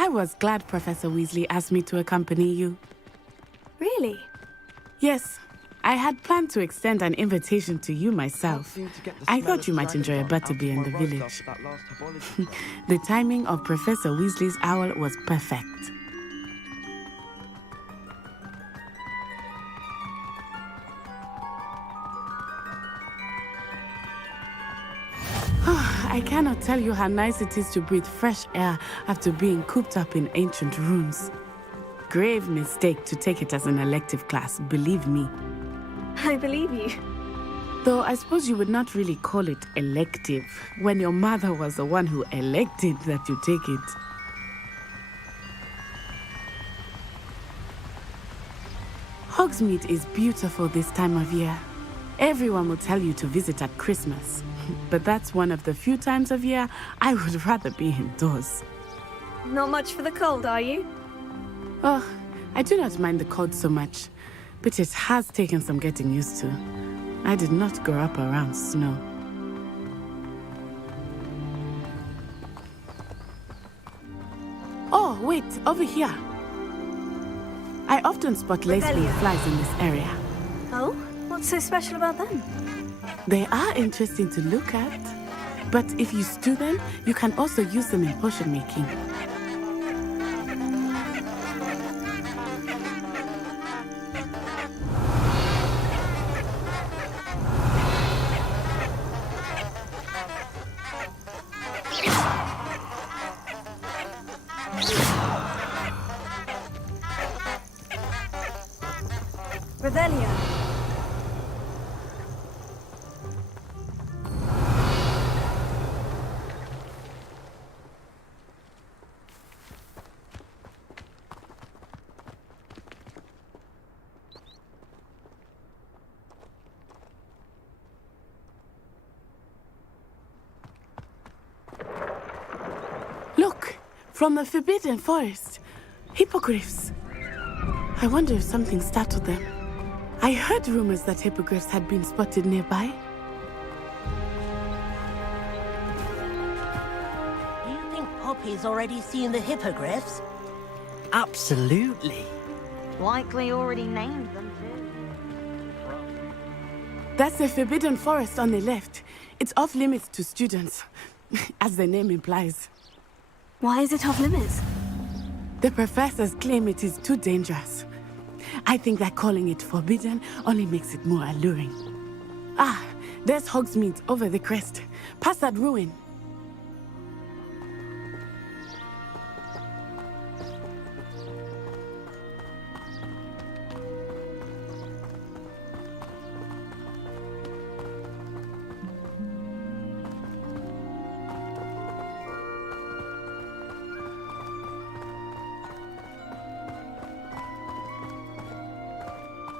I was glad Professor Weasley asked me to accompany you. Really? Yes, I had planned to extend an invitation to you myself. I thought you might enjoy a butterbeer in the village. The timing of Professor Weasley's owl was perfect. I cannot tell you how nice it is to breathe fresh air after being cooped up in ancient rooms. Grave mistake to take it as an elective class, believe me. I believe you. Though I suppose you would not really call it elective when your mother was the one who elected that you take it. Hogsmeade is beautiful this time of year. Everyone will tell you to visit at Christmas, but that's one of the few times of year I would rather be indoors. Not much for the cold, are you? Oh, I do not mind the cold so much, but it has taken some getting used to. I did not grow up around snow. Oh, wait, over here. I often spot lace-wing flies in this area. Oh? What's so special about them? They are interesting to look at, but if you stew them, you can also use them in potion making. Revelio. Look, from the Forbidden Forest. Hippogriffs. I wonder if something startled them. I heard rumors that hippogriffs had been spotted nearby. Do you think Poppy's already seen the hippogriffs? Absolutely. Likely already named them too. That's the Forbidden Forest on the left. It's off limits to students, as the name implies. Why is it off limits? The professors claim it is too dangerous. I think that calling it forbidden only makes it more alluring. Ah, there's Hogsmeade over the crest. Past that ruin.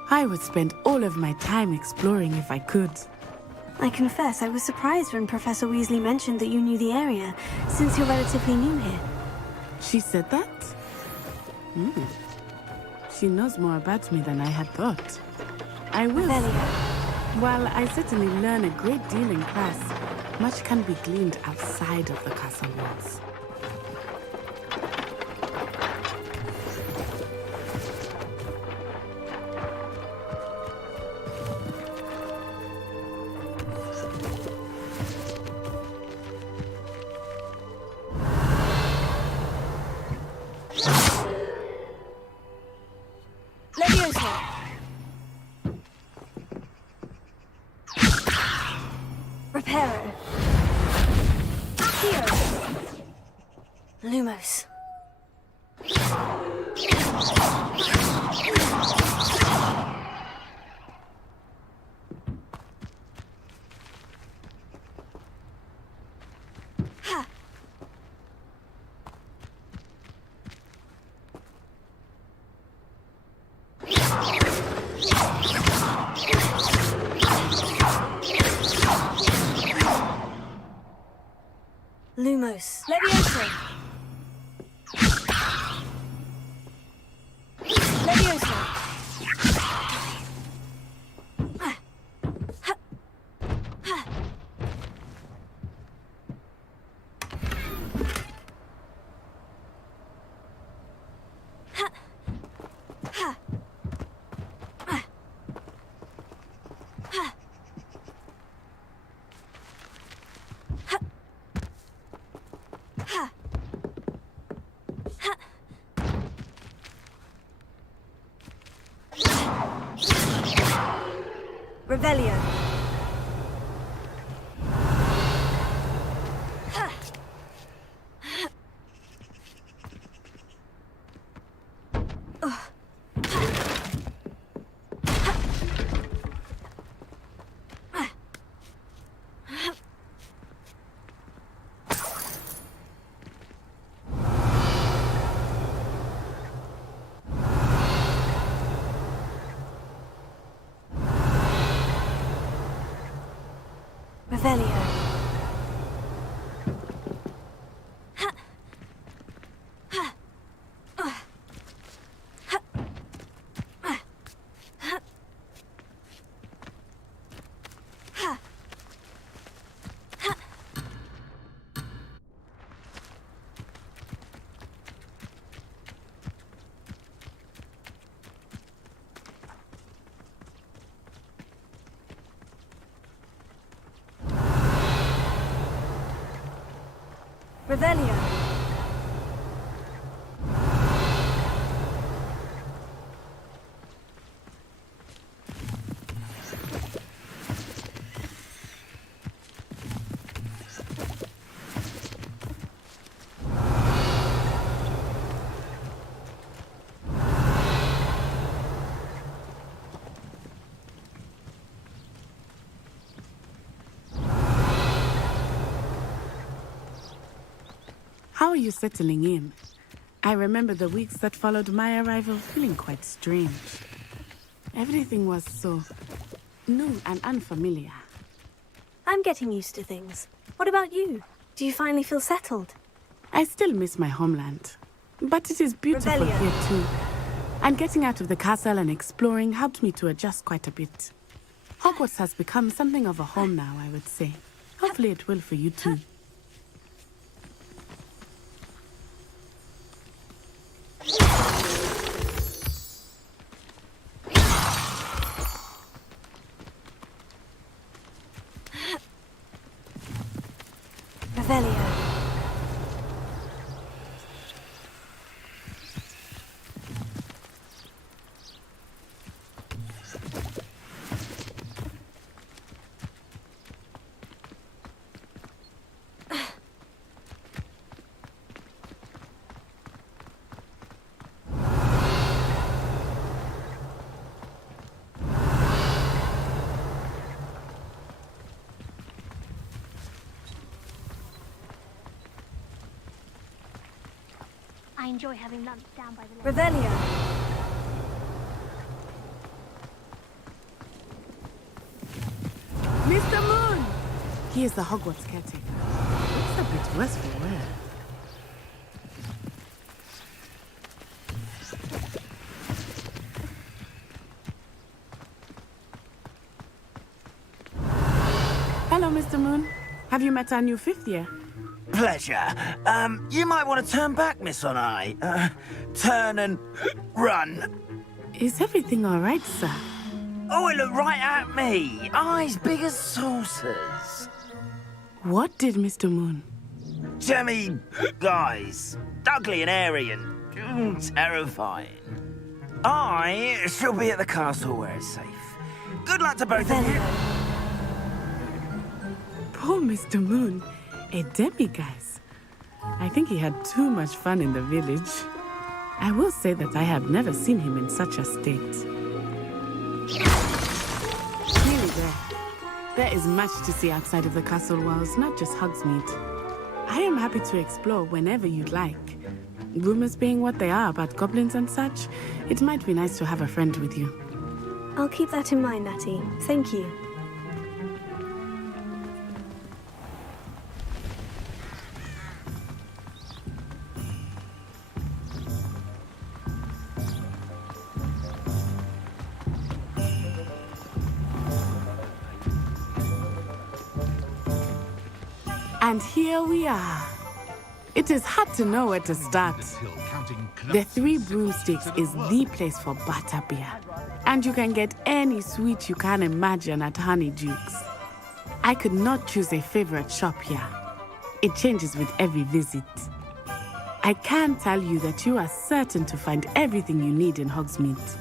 I would spend all of my time exploring if I could. I confess I was surprised when Professor Weasley mentioned that you knew the area, since you're relatively new here. She said that? She knows more about me than I had thought. I will. While I certainly learn a great deal in class, much can be gleaned outside of the castle walls. Reparo. Lumos. Lumos. Levioso. Levioso. Revelio. Revelio. Revelio. How are you settling in? I remember the weeks that followed my arrival feeling quite strange. Everything was so new and unfamiliar. I'm getting used to things. What about you? Do you finally feel settled? I still miss my homeland, but it is beautiful Revelio. here too. And getting out of the castle and exploring helped me to adjust quite a bit. Hogwarts has become something of a home now, I would say. Hopefully it will for you too. Revelio. I enjoy having lunch down by the lake. Revelio. Mr. Moon! He is the Hogwarts caretaker. Looks a bit worse for wear. Hello, Mr. Moon. Have you met our new fifth year? Pleasure. You might want to turn back, Miss Onai. Turn and run. Is everything all right, sir? Oh, it looked right at me. Eyes big as saucers. What did Mr. Moon? Demi guys. Ugly and airy and terrifying. I shall be at the castle where it's safe. Good luck to both of you. Poor Mr. Moon. A demi-guise. I think he had too much fun in the village. I will say that I have never seen him in such a state. Nearly there. There is much to see outside of the castle walls, not just Hogsmeade. I am happy to explore whenever you'd like. Rumors being what they are about goblins and such, it might be nice to have a friend with you. I'll keep that in mind, Natty. Thank you. And here we are. It is hard to know where to start. The Three Broomsticks is the place for butterbeer. And you can get any sweet you can imagine at Honeydukes. I could not choose a favorite shop here. It changes with every visit. I can tell you that you are certain to find everything you need in Hogsmeade.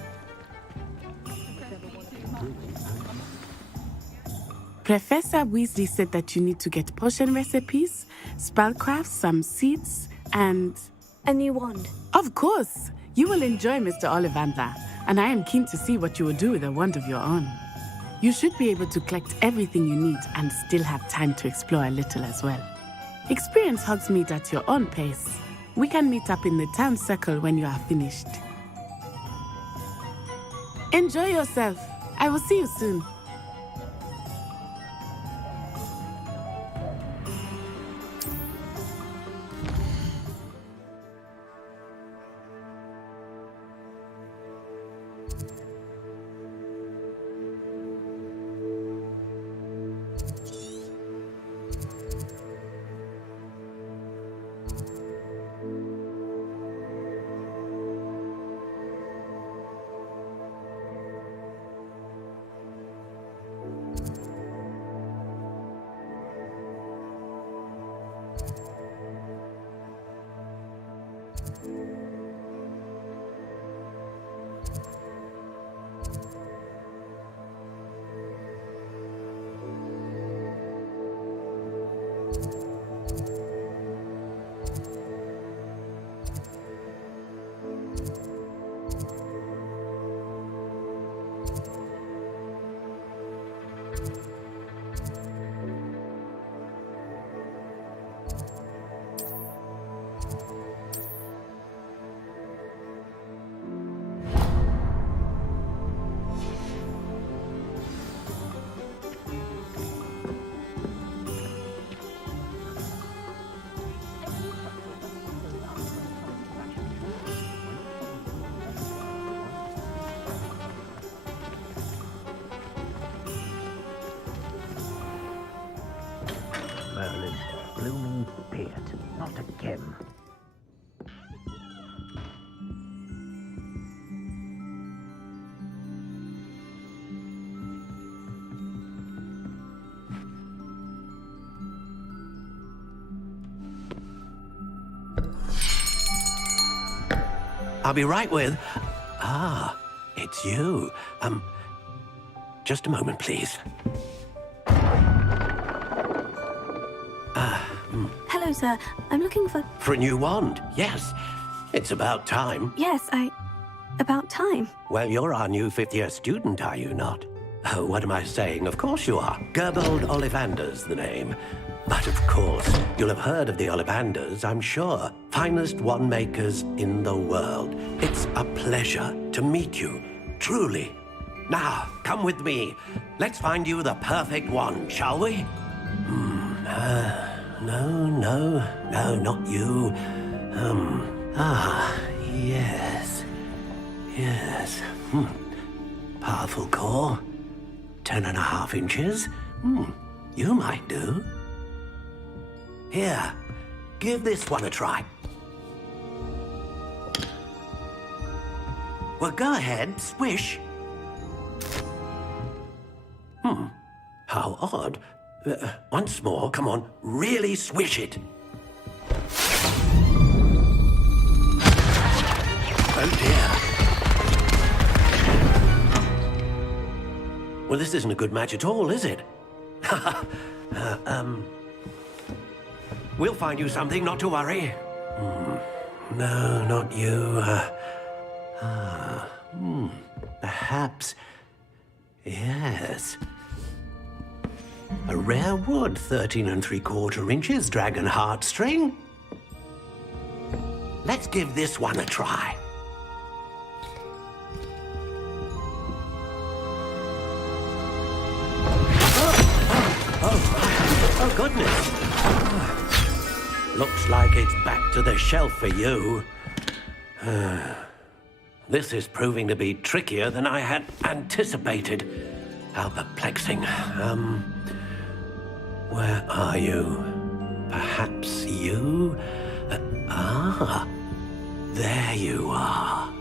Professor Weasley said that you need to get potion recipes, spellcraft, some seeds, and... a new wand. Of course! You will enjoy Mr. Ollivander, and I am keen to see what you will do with a wand of your own. You should be able to collect everything you need and still have time to explore a little as well. Experience Hogsmeade at your own pace. We can meet up in the town circle when you are finished. Enjoy yourself. I will see you soon. Merlin, blooming beard, not again. I'll be right with... Ah, it's you. Just a moment, please. Hello, sir. I'm looking for... For a new wand, yes. It's about time. Yes, about time. Well, you're our new fifth-year student, are you not? Oh, what am I saying? Of course you are. Gerbold Ollivander's the name. But of course, you'll have heard of the Ollivanders, I'm sure. Finest wand makers in the world. It's a pleasure to meet you, truly. Now, come with me. Let's find you the perfect wand, shall we? No, not you. Yes. Powerful core. 10.5 inches. You might do. Here, give this one a try. Well, go ahead, swish. How odd. Once more, come on, really swish it. Oh dear. Well, this isn't a good match at all, is it? We'll find you something, not to worry. No, not you. Perhaps... Yes. A rare wood, 13 3/4 inches, dragon heartstring. Let's give this one a try. Oh, goodness. Looks like it's back to the shelf for you. This is proving to be trickier than I had anticipated. How perplexing. Where are you? Perhaps you? There you are.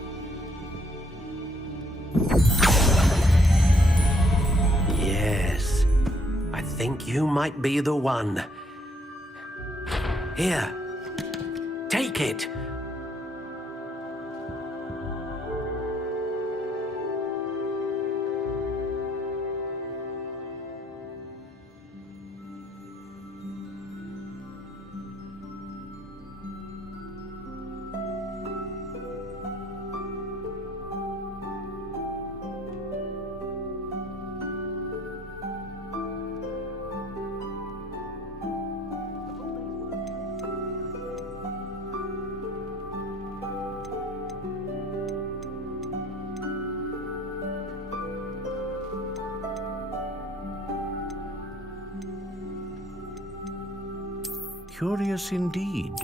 Yes, I think you might be the one. Here, take it. Curious indeed.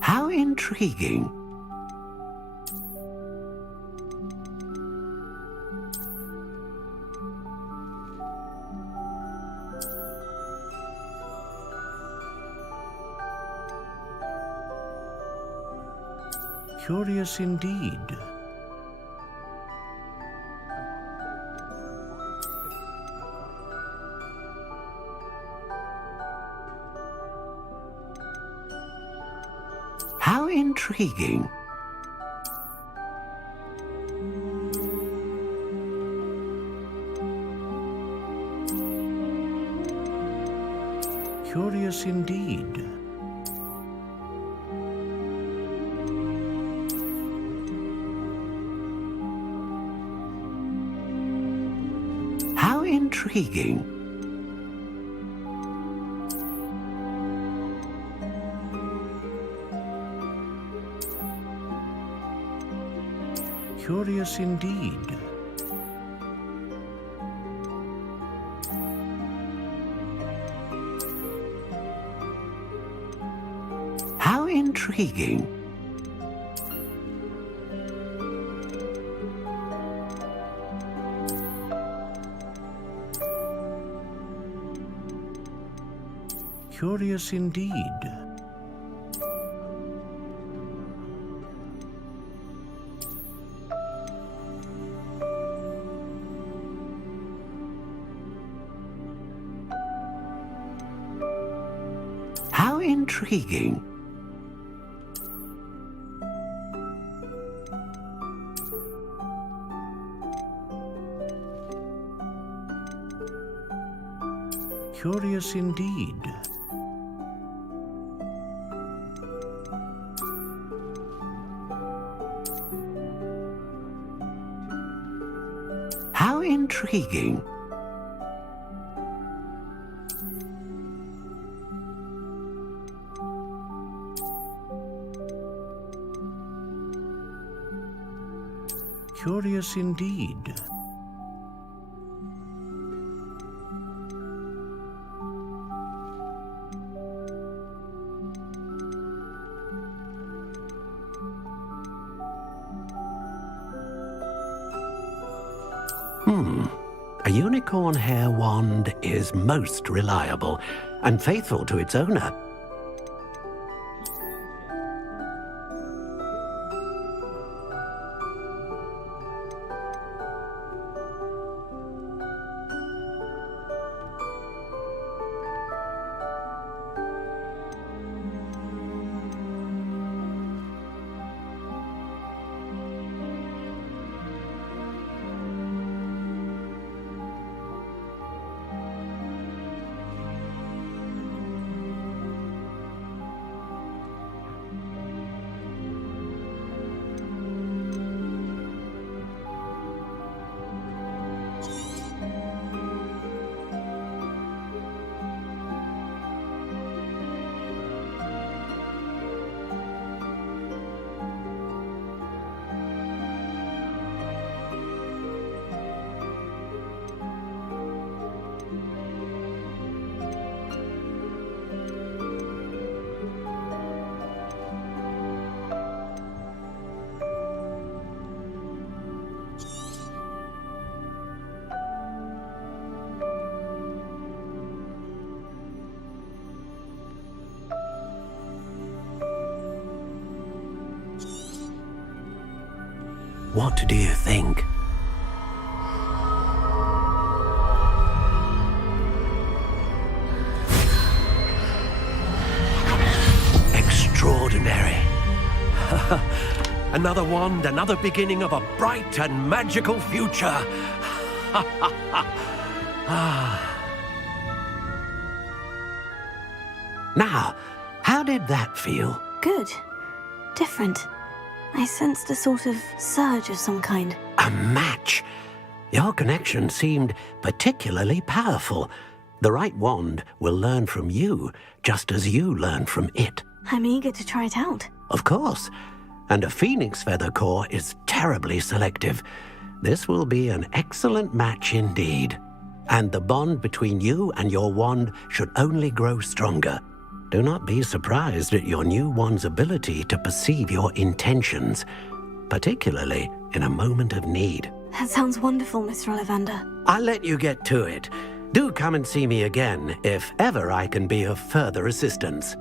How intriguing. Curious indeed. How intriguing. Curious indeed. How intriguing. Curious indeed. How intriguing. Curious indeed. How intriguing. Curious indeed. How intriguing. Curious indeed. A unicorn hair wand is most reliable and faithful to its owner. What do you think? Extraordinary. Another wand, another beginning of a bright and magical future. Now, how did that feel? Good. Different. I sensed a sort of surge of some kind. A match. Your connection seemed particularly powerful. The right wand will learn from you, just as you learn from it. I'm eager to try it out. Of course. And a phoenix feather core is terribly selective. This will be an excellent match indeed. And the bond between you and your wand should only grow stronger. Do not be surprised at your new wand's ability to perceive your intentions, particularly in a moment of need. That sounds wonderful, Mr. Ollivander. I'll let you get to it. Do come and see me again if ever I can be of further assistance.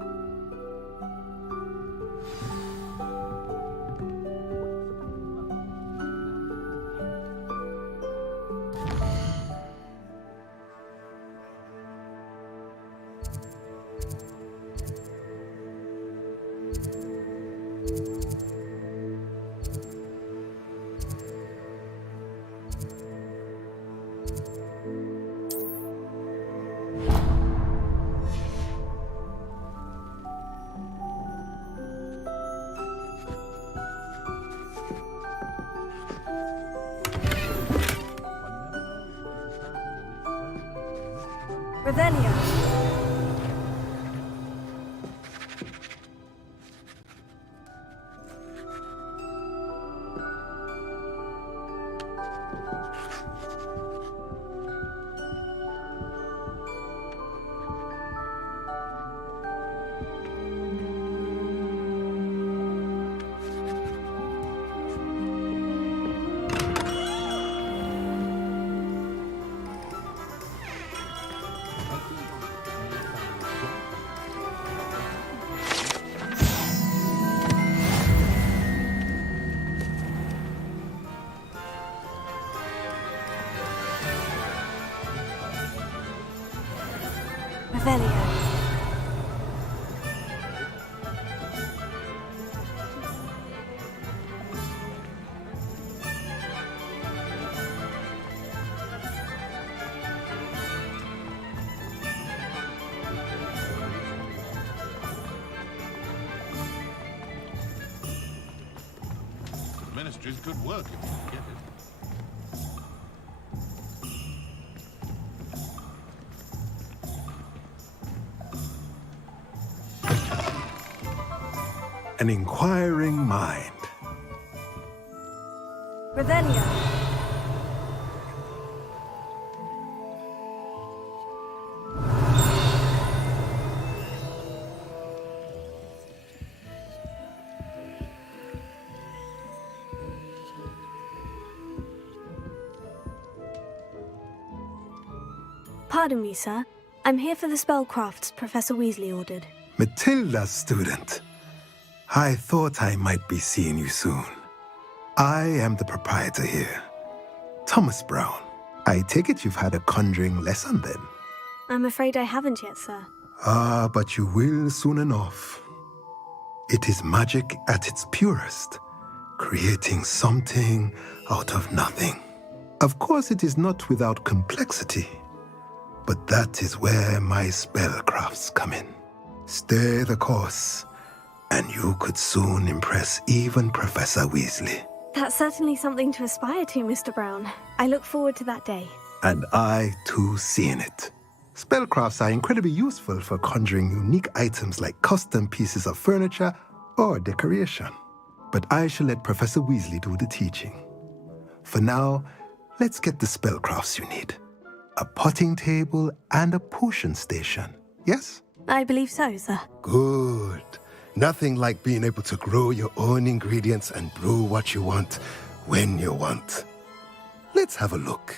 Revelio. Revelio. Ministry's good work if you get it. An inquiring mind. Revelio. Pardon me, sir. I'm here for the spellcrafts Professor Weasley ordered. Matilda's student. I thought I might be seeing you soon. I am the proprietor here, Thomas Brown. I take it you've had a conjuring lesson then? I'm afraid I haven't yet, sir. Ah, but you will soon enough. It is magic at its purest, creating something out of nothing. Of course, it is not without complexity, but that is where my spellcrafts come in. Stay the course, and you could soon impress even Professor Weasley. That's certainly something to aspire to, Mr. Brown. I look forward to that day. And I, too, seeing it. Spellcrafts are incredibly useful for conjuring unique items like custom pieces of furniture or decoration. But I shall let Professor Weasley do the teaching. For now, let's get the spellcrafts you need. A potting table and a potion station, yes? I believe so, sir. Good. Nothing like being able to grow your own ingredients and brew what you want, when you want. Let's have a look.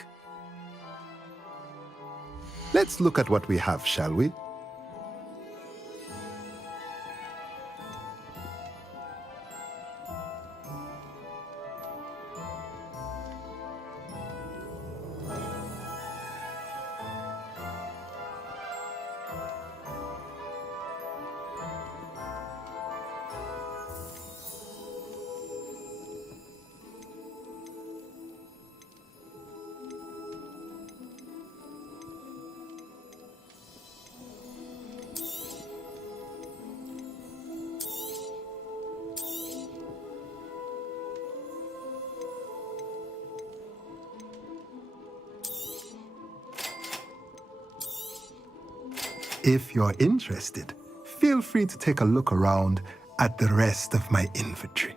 Let's look at what we have, shall we? If you're interested, feel free to take a look around at the rest of my inventory.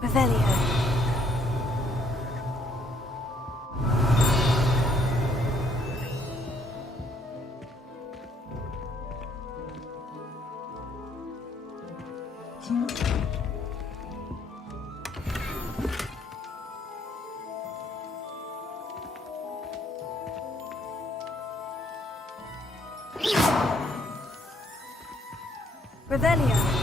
Revelio. Revelio.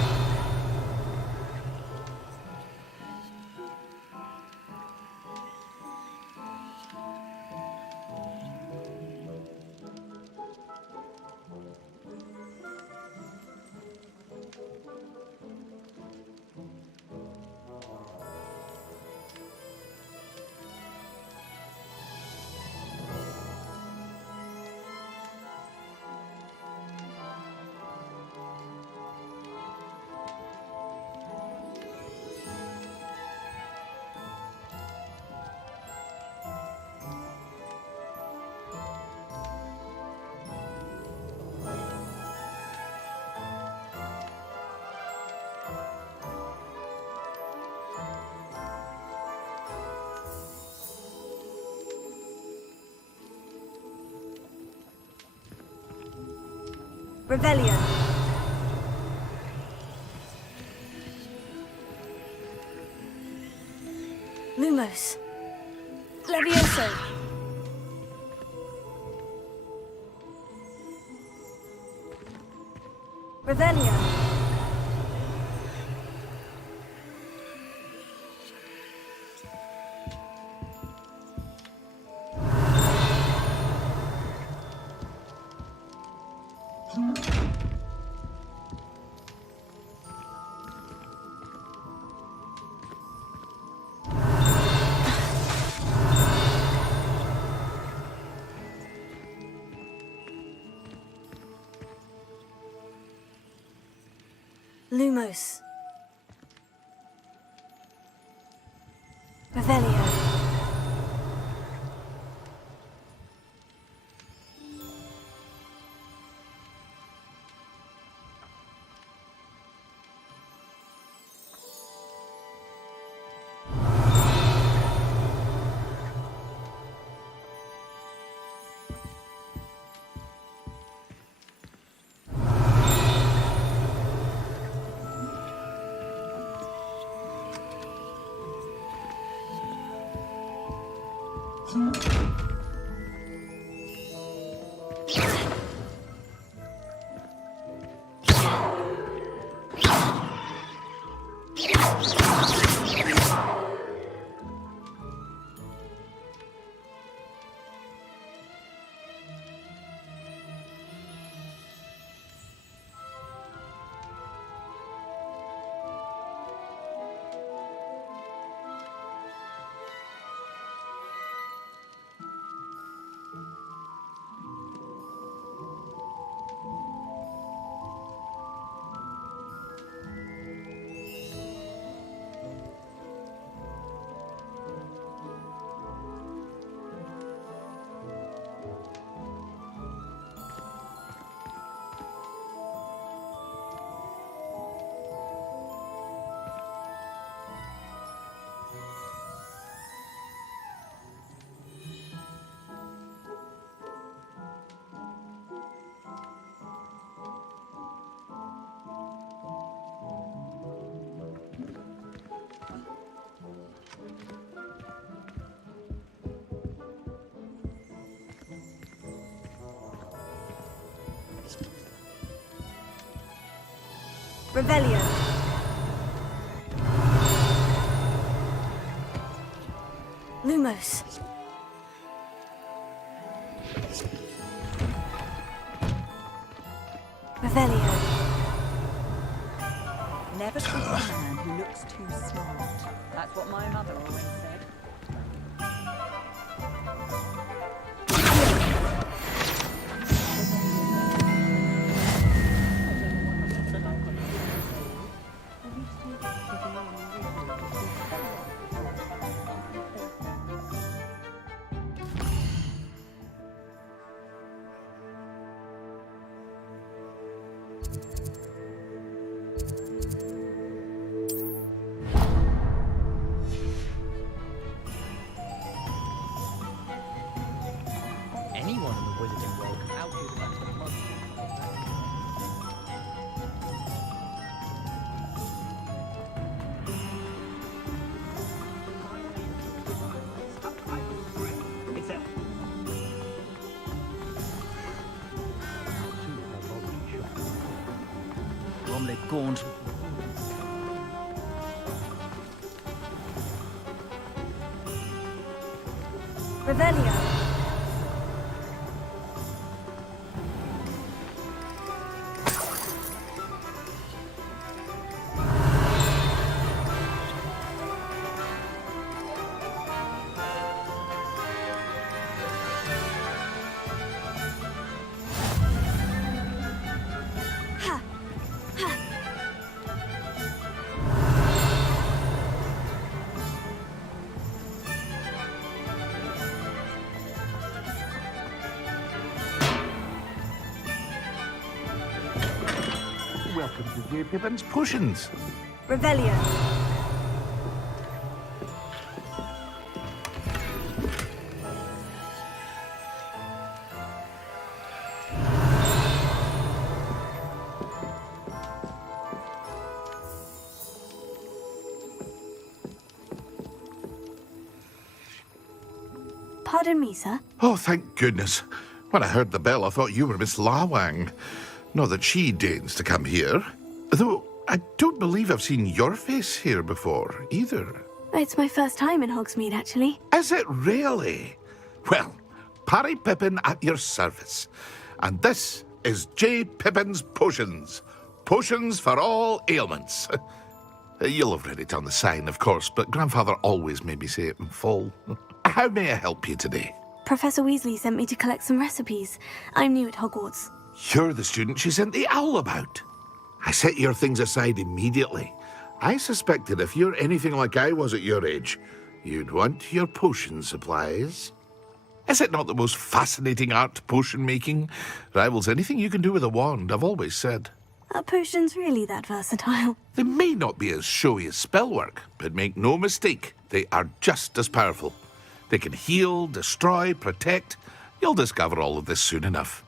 Revelio. Lumos. Levioso. Revelio. Lumos. Revelio. Revelio. Lumos. Revelio. Never trust a man who looks too smart. That's what my mother always said. comme les contes. Revelio. Welcome to J. Pippin's Potions. Revelio. Pardon me, sir. Oh, thank goodness. When I heard the bell, I thought you were Miss Lawang. Not that she deigns to come here. Though I don't believe I've seen your face here before, either. It's my first time in Hogsmeade, actually. Is it really? Well, Parry Pippin at your service. And this is J. Pippin's Potions. Potions for all ailments. You'll have read it on the sign, of course, but Grandfather always made me say it in full. How may I help you today? Professor Weasley sent me to collect some recipes. I'm new at Hogwarts. You're the student she sent the owl about. I set your things aside immediately. I suspected if you're anything like I was at your age, you'd want your potion supplies. Is it not the most fascinating art, potion making? Rivals anything you can do with a wand, I've always said. Are potions really that versatile? They may not be as showy as spellwork, but make no mistake, they are just as powerful. They can heal, destroy, protect. You'll discover all of this soon enough.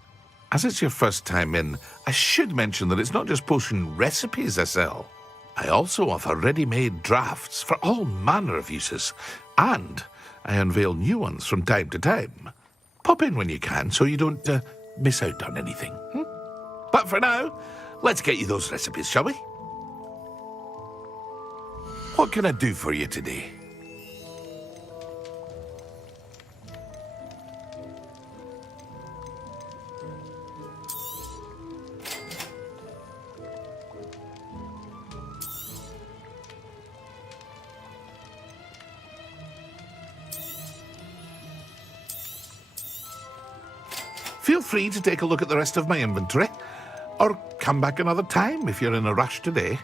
As it's your first time in, I should mention that it's not just potion recipes I sell. I also offer ready-made drafts for all manner of uses, and I unveil new ones from time to time. Pop in when you can so you don't miss out on anything. But for now, let's get you those recipes, shall we? What can I do for you today? Feel free to take a look at the rest of my inventory, or come back another time if you're in a rush today.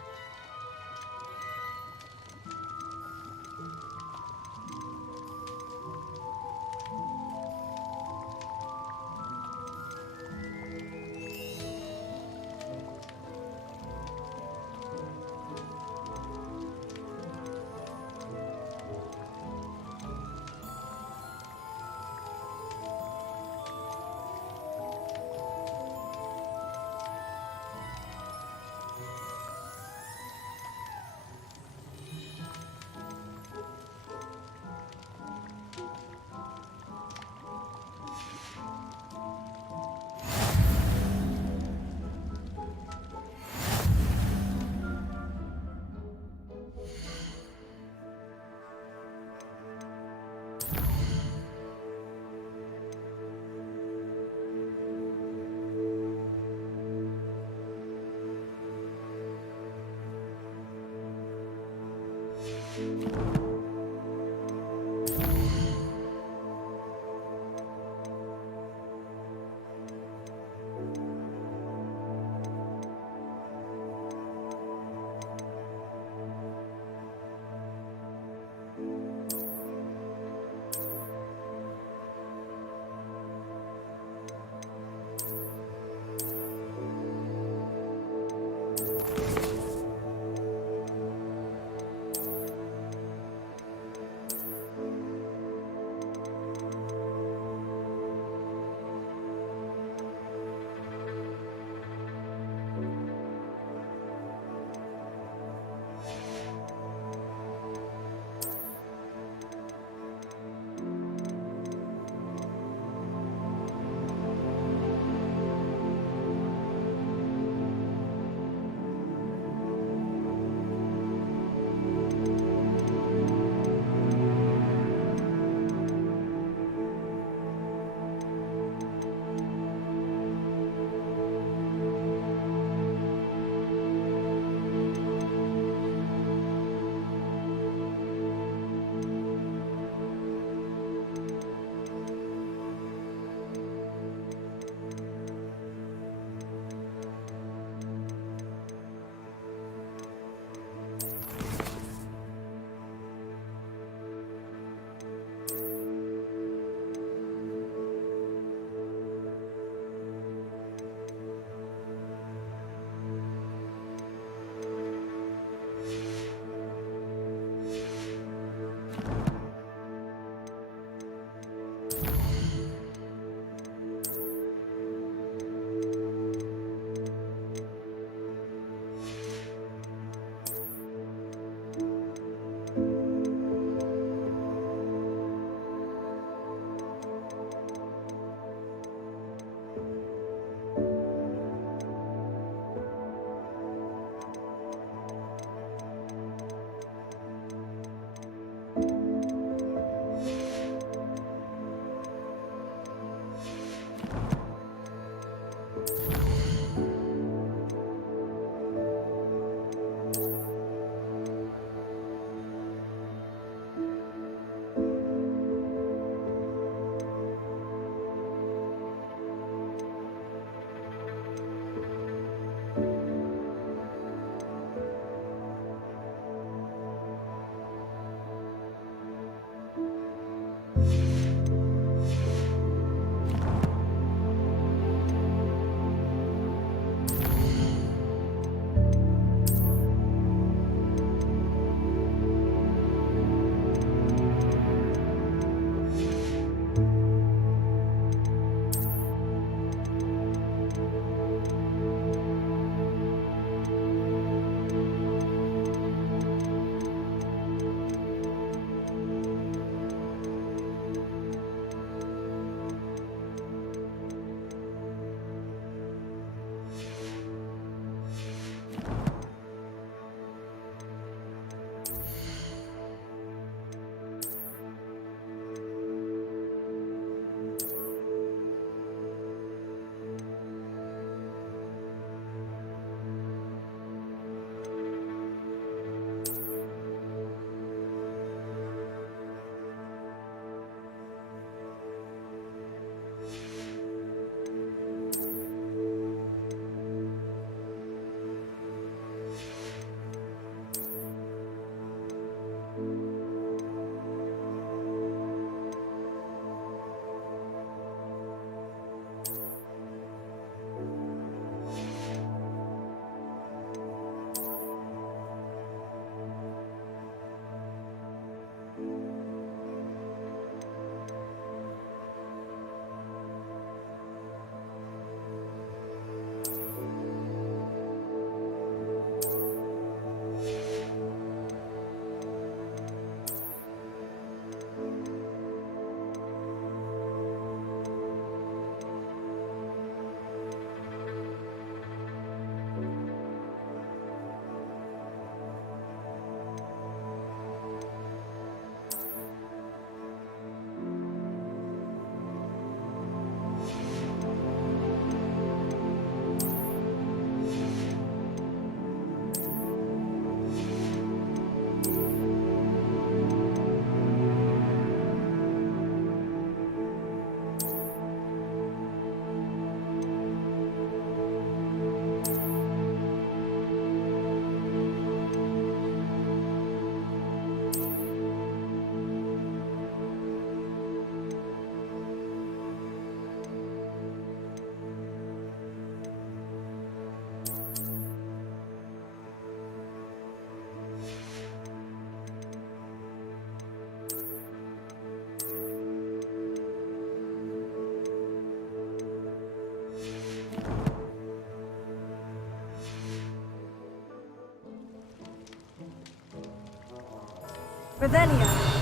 Revelio.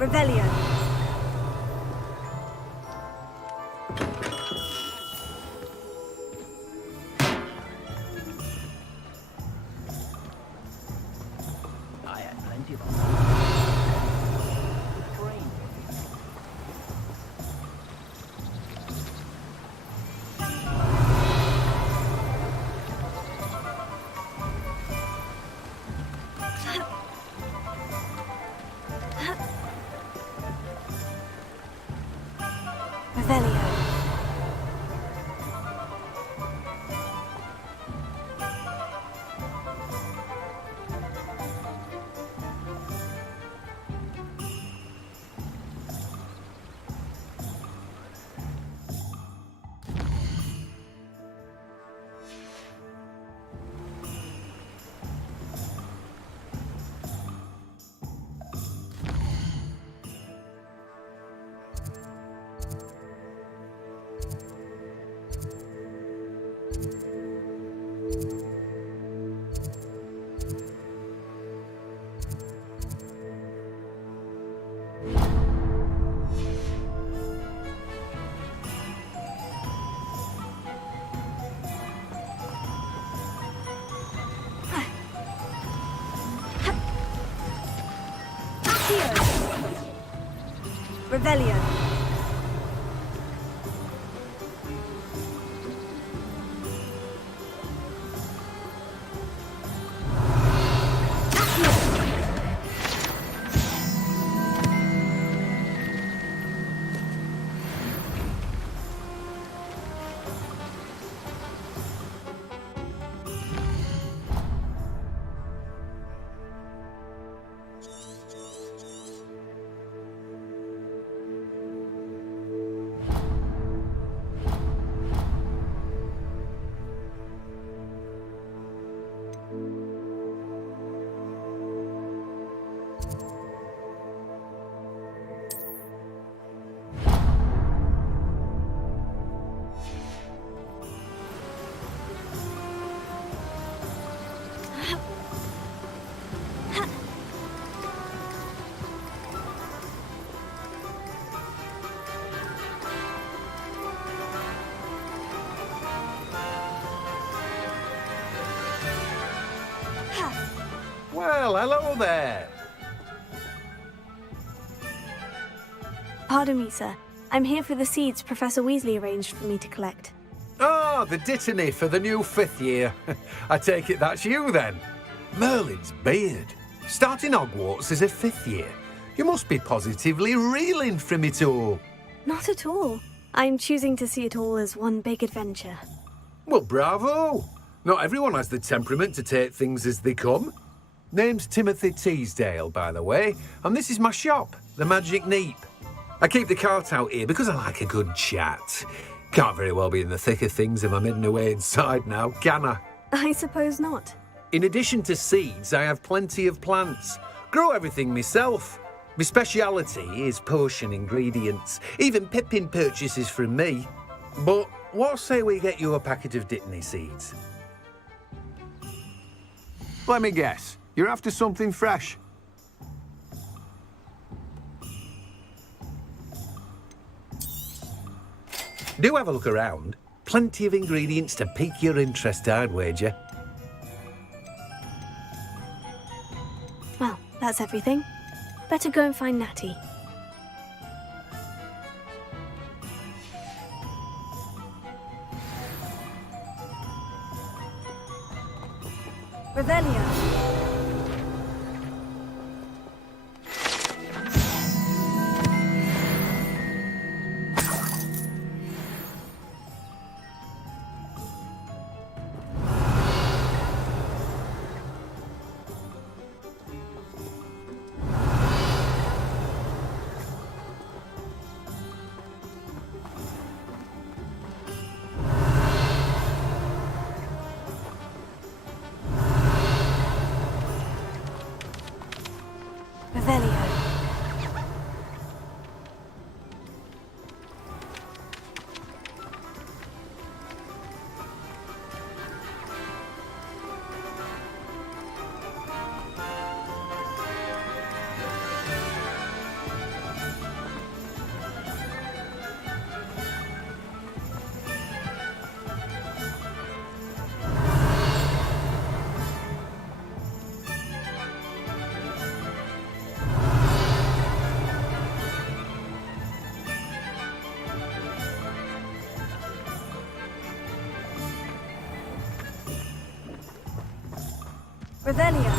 Revelio. I had plenty of Revelio. Revelio. Well, hello there. Pardon me, sir. I'm here for the seeds Professor Weasley arranged for me to collect. Ah, the dittany for the new 5th year. I take it that's you then. Merlin's beard. Starting Hogwarts as a 5th year. You must be positively reeling from it all. Not at all. I'm choosing to see it all as one big adventure. Well, bravo. Not everyone has the temperament to take things as they come. Name's Timothy Teasdale, by the way, and this is my shop, the Magic Neep. I keep the cart out here because I like a good chat. Can't very well be in the thick of things if I'm hidden away inside now, can I? I suppose not. In addition to seeds, I have plenty of plants. Grow everything myself. My speciality is potion ingredients. Even Pippin purchases from me. But what say we get you a packet of Dittany seeds? Let me guess. You're after something fresh. Do have a look around. Plenty of ingredients to pique your interest, I'd wager. Well, that's everything. Better go and find Natty. Revelio. Revelio.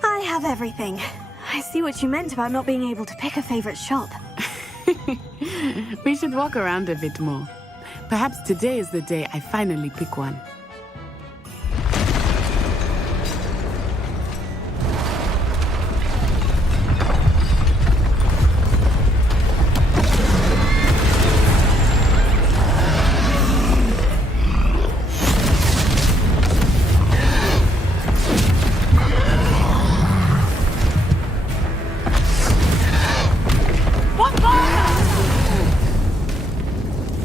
I have everything. I see what you meant about not being able to pick a favorite shop. We should walk around a bit more. Perhaps today is the day I finally pick one.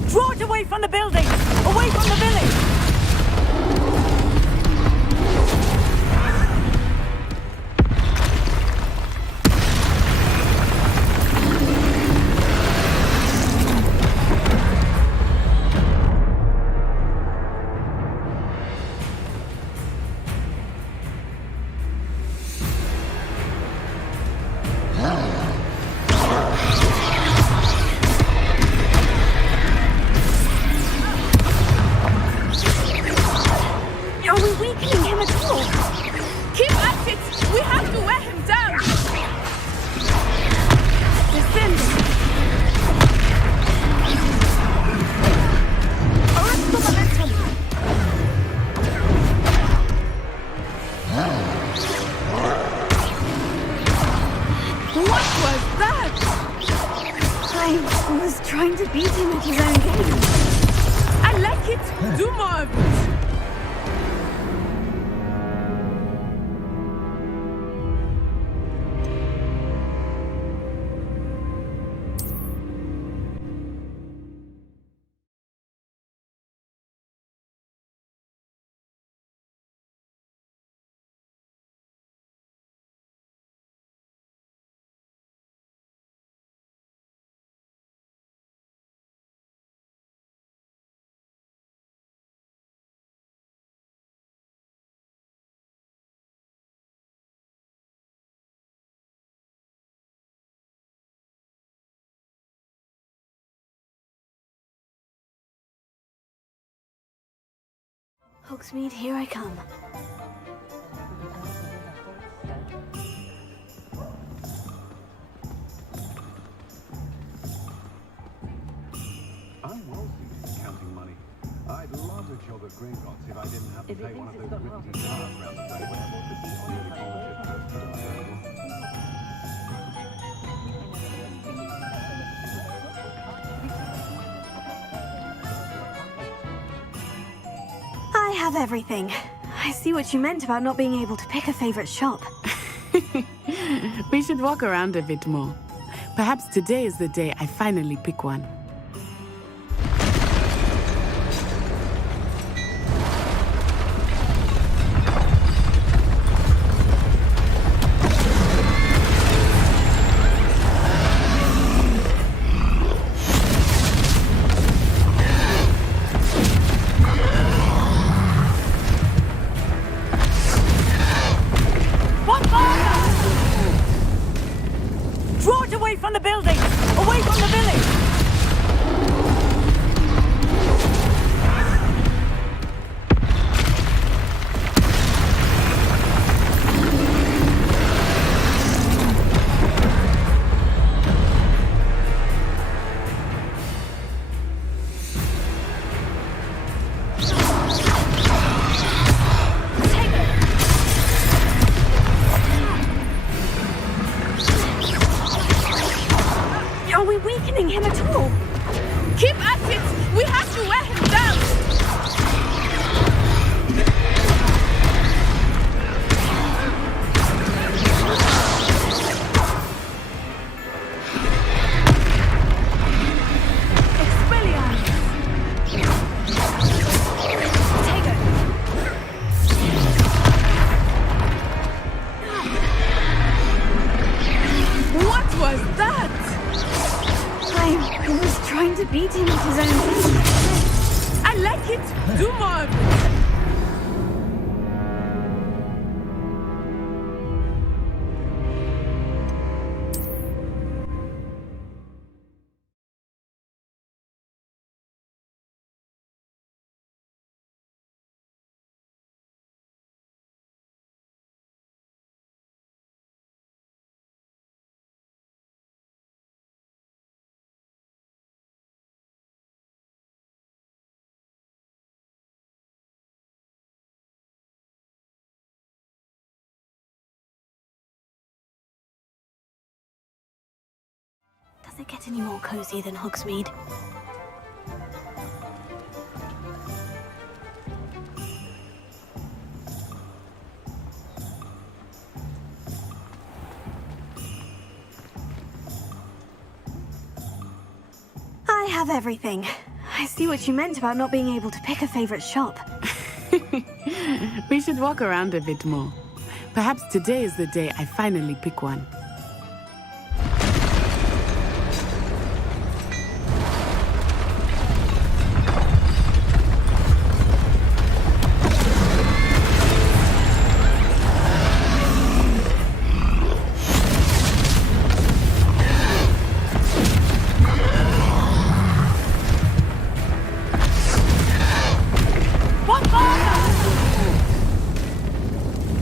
Draw it away from the building! Away from the village! Are we weakening him at all? Keep at it! We have to wear him down! Descending! Arrest the momentum! What was that? I was trying to beat him at his own game. I like it! Do more of it! Hogsmeade, here I come. I'm wealthy counting money. I'd love a job at Gringotts if I didn't have to take one of those rickety cars around the day I have everything. I see what you meant about not being able to pick a favorite shop. We should walk around a bit more. Perhaps today is the day I finally pick one. Draw it away from the building! Away from the village! Are we weakening him at all? Keep at it! We have to wear him down! I was trying to beat him at his own game. I like it. Do more. Does it get any more cozy than Hogsmeade? I have everything. I see what you meant about not being able to pick a favorite shop. We should walk around a bit more. Perhaps today is the day I finally pick one.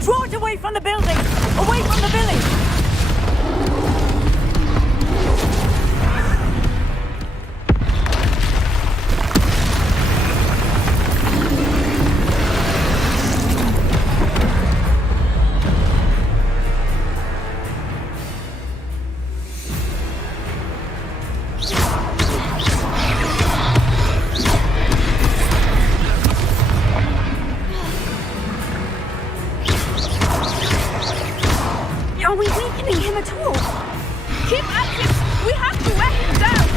Draw it away from the building! Away from the village! Are we weakening him at all? Keep at it. We have to wear him down.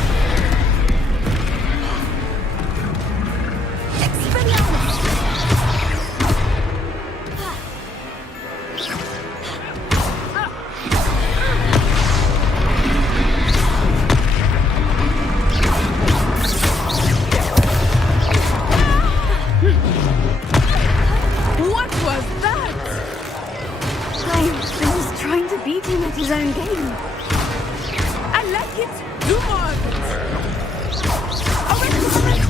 What was that? I was trying to beat him at his own game. I like it. Do more of it. Away from it.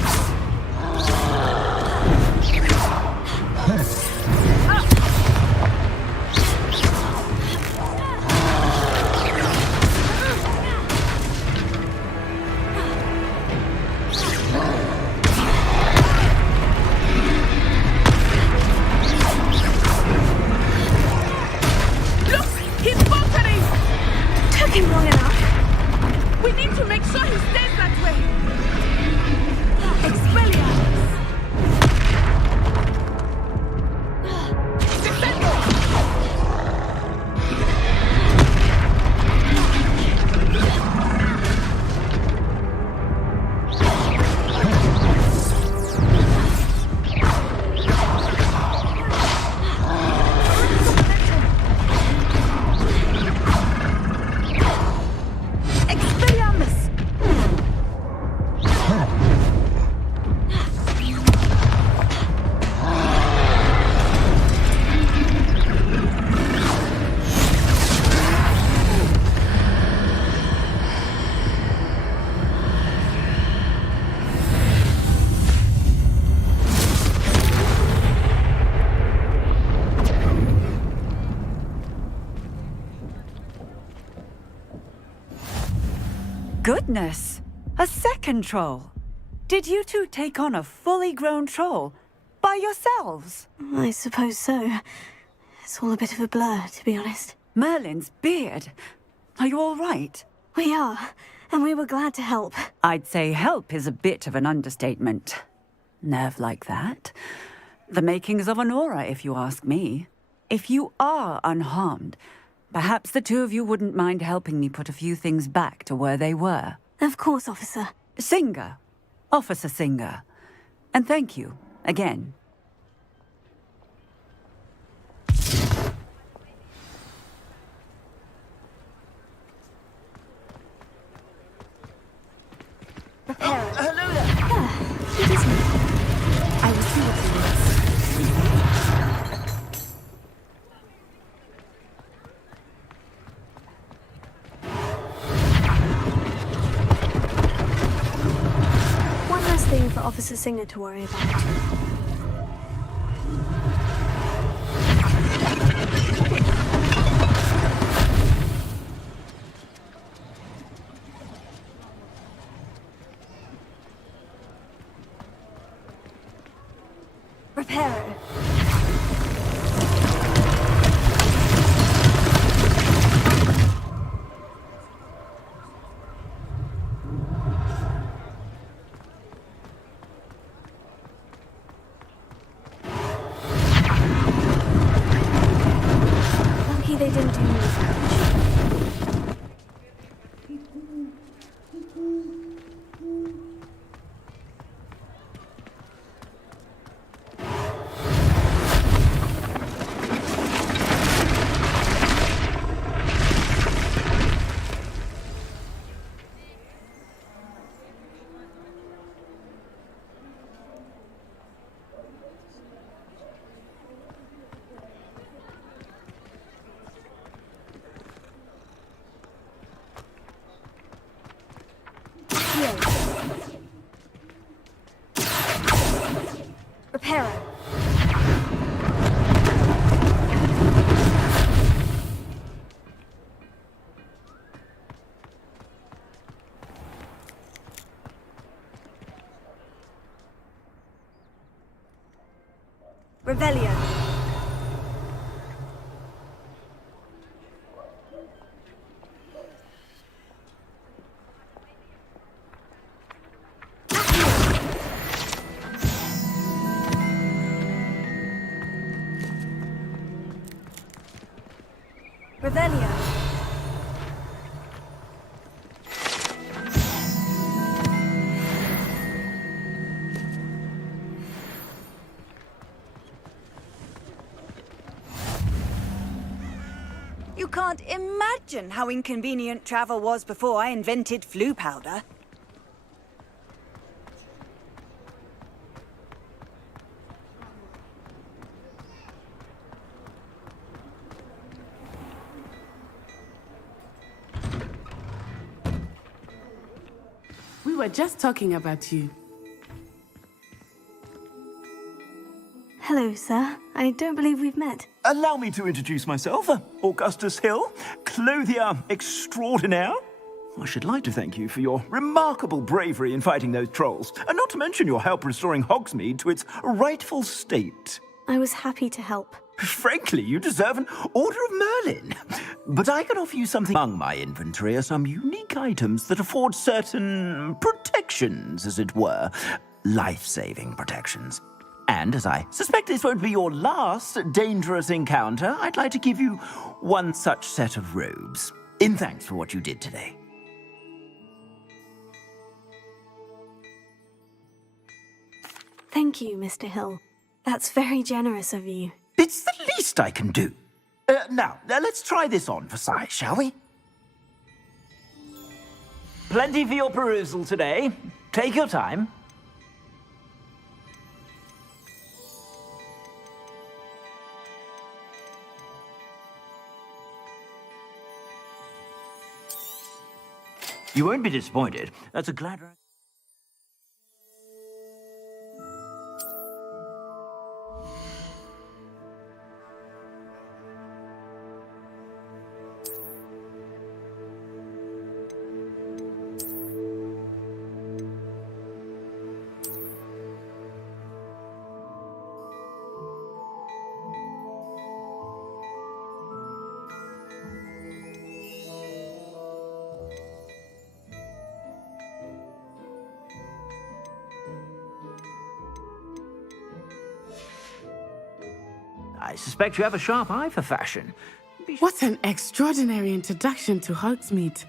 Look, he's faltering. Took him long enough. We need to make sure he stays that way. Expelliarmus. Expelliarmus. Goodness! A second troll! Did you two take on a fully grown troll? By yourselves? I suppose so. It's all a bit of a blur, to be honest. Merlin's beard. Are you all right? We are, and we were glad to help. I'd say help is a bit of an understatement. Nerve like that. The makings of an aura, if you ask me. If you are unharmed, perhaps the two of you wouldn't mind helping me put a few things back to where they were. Of course, officer. Singer. Officer Singer. And thank you, again. Reparo. Hello there. It is me. I will see what it is. One less thing for Officer Singer to worry about. Reparo. Lucky they didn't do me damage. Reparo. Revelio. Revelio. You can't imagine how inconvenient travel was before I invented flu powder. We were just talking about you. Hello, sir. I don't believe we've met. Allow me to introduce myself. Augustus Hill, clothier extraordinaire. I should like to thank you for your remarkable bravery in fighting those trolls, and not to mention your help restoring Hogsmeade to its rightful state. I was happy to help. Frankly, you deserve an Order of Merlin. But I can offer you something. Among my inventory are some unique items that afford certain protections, as it were. Life-saving protections. And as I suspect this won't be your last dangerous encounter, I'd like to give you one such set of robes, in thanks for what you did today. Thank you, Mr. Hill. That's very generous of you. It's the least I can do. Now, let's try this on for size, shall we? Plenty for your perusal today. Take your time. You won't be disappointed. That's a glad... I suspect you have a sharp eye for fashion. What an extraordinary introduction to Hogsmeade.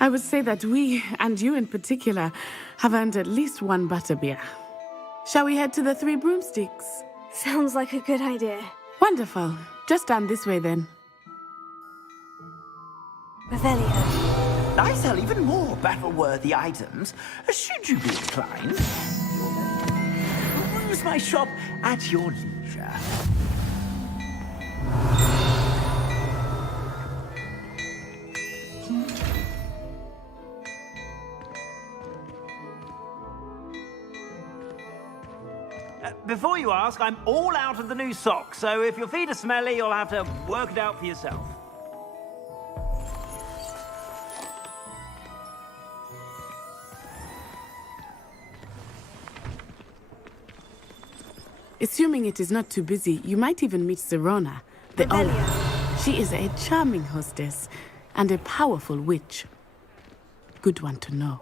I would say that we, and you in particular, have earned at least one butterbeer. Shall we head to the Three Broomsticks? Sounds like a good idea. Wonderful. Just down this way then. Revelio. I sell even more battle-worthy items, should you be inclined. Use my shop at your leisure. Before you ask, I'm all out of the new socks, so if your feet are smelly, you'll have to work it out for yourself. Assuming it is not too busy, you might even meet Serona, the owner. She is a charming hostess and a powerful witch. Good one to know.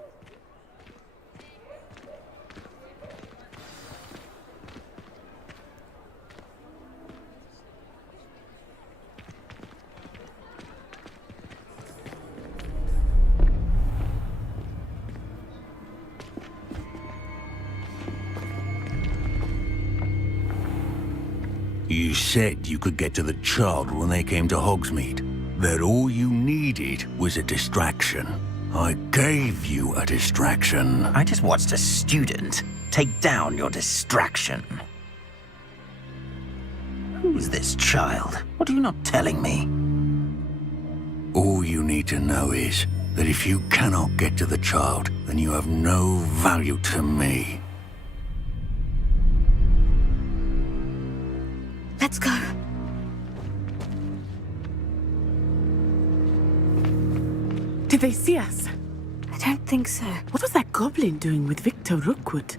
You said you could get to the child when they came to Hogsmeade. That all you needed was a distraction. I gave you a distraction. I just watched a student take down your distraction. Who's this child? What are you not telling me? All you need to know is that if you cannot get to the child, then you have no value to me. Let's go. Did they see us? I don't think so. What was that goblin doing with Victor Rookwood?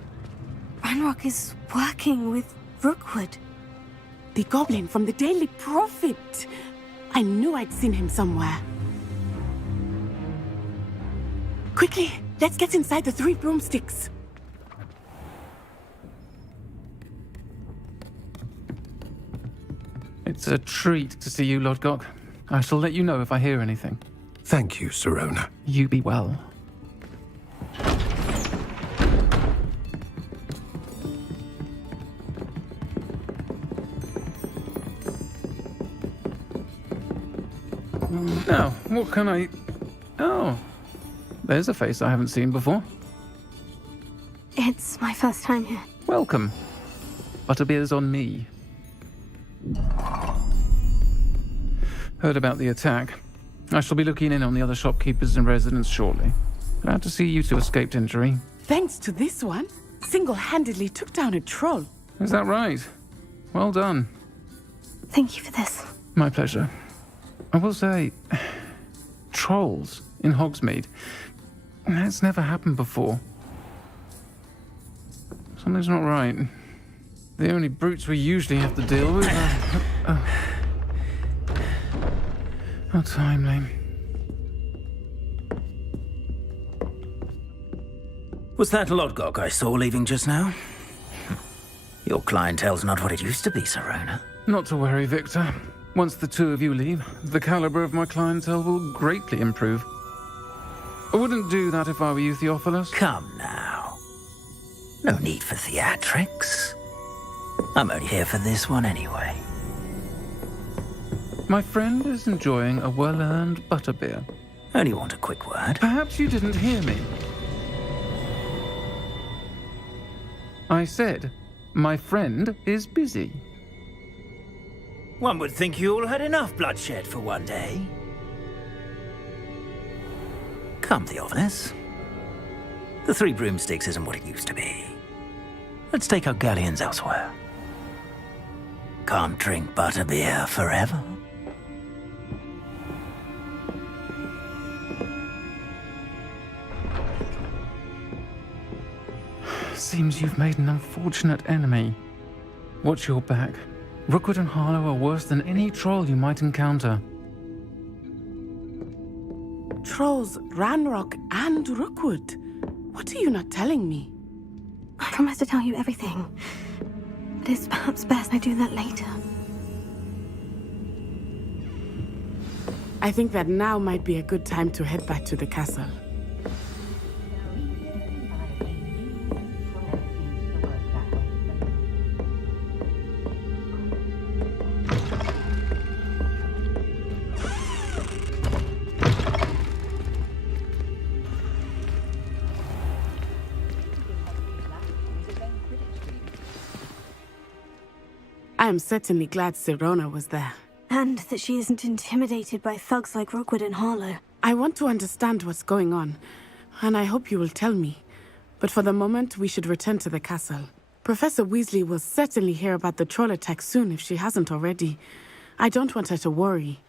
Ranrock is working with Rookwood. The goblin from the Daily Prophet. I knew I'd seen him somewhere. Quickly, let's get inside the 3 broomsticks. It's a treat to see you, Lodgok. I shall let you know if I hear anything. Thank you, Serona. You be well. Now, what can I... Oh, there's a face I haven't seen before. It's my first time here. Welcome. Butterbeer's on me. Heard about the attack. I shall be looking in on the other shopkeepers and residents shortly. Glad to see you two escaped injury. Thanks to this one, single-handedly took down a troll. Is that right? Well done. Thank you for this. My pleasure. I will say, trolls in Hogsmeade. That's never happened before. Something's not right. The only brutes we usually have to deal with are... How timely. Was that Lodgok I saw leaving just now? Your clientele's not what it used to be, Serona. Not to worry, Victor. Once the two of you leave, the caliber of my clientele will greatly improve. I wouldn't do that if I were you, Theophilus. Come now. No need for theatrics. I'm only here for this one anyway. My friend is enjoying a well-earned butterbeer. Only want a quick word. Perhaps you didn't hear me. I said, my friend is busy. One would think you all had enough bloodshed for one day. Come, Theophilus. The 3 broomsticks isn't what it used to be. Let's take our galleons elsewhere. Can't drink butterbeer forever. Seems you've made an unfortunate enemy. Watch your back. Rookwood and Harlow are worse than any troll you might encounter. Trolls, Ranrock, and Rookwood. What are you not telling me? I promise to tell you everything. But it's perhaps best I do that later. I think that now might be a good time to head back to the castle. I am certainly glad Sirona was there. And that she isn't intimidated by thugs like Rookwood and Harlow. I want to understand what's going on, and I hope you will tell me. But for the moment, we should return to the castle. Professor Weasley will certainly hear about the troll attack soon if she hasn't already. I don't want her to worry.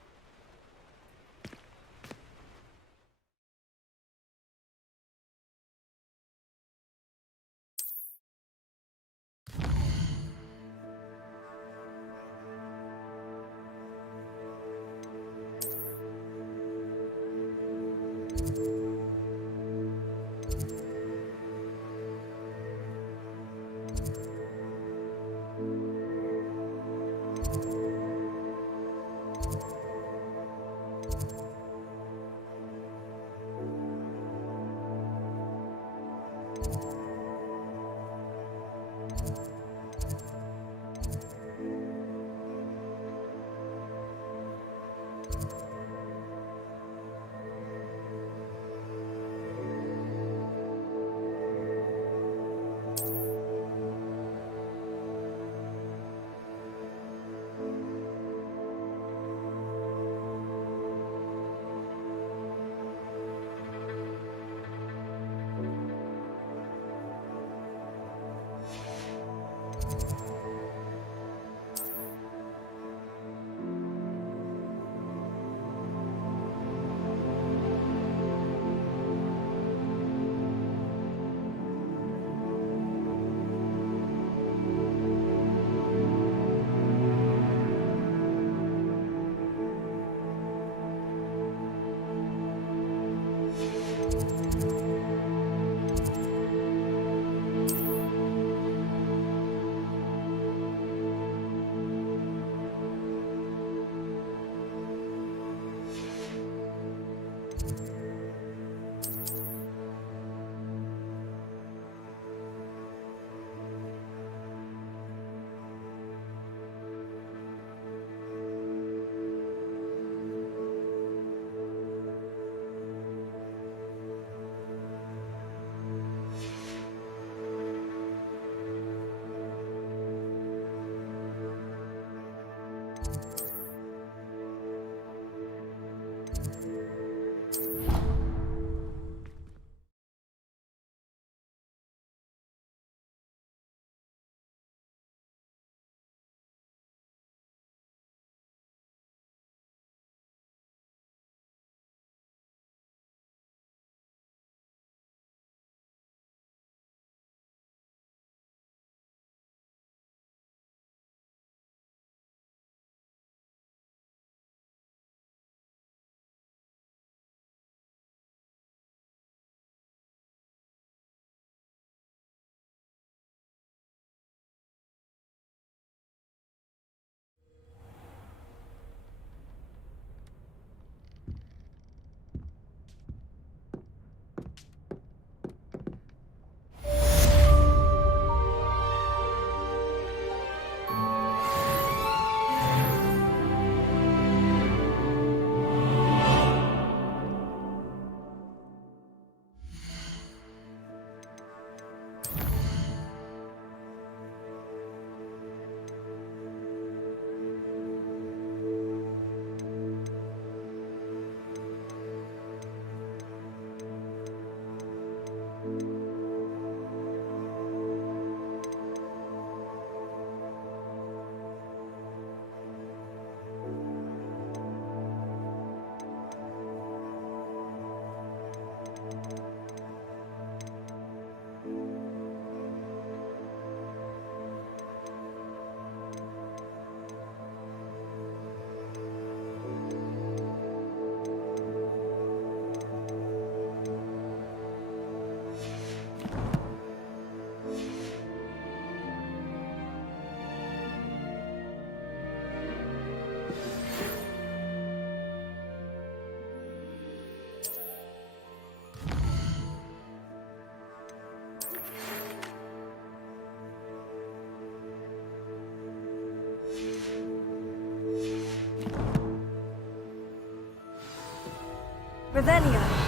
Revelio.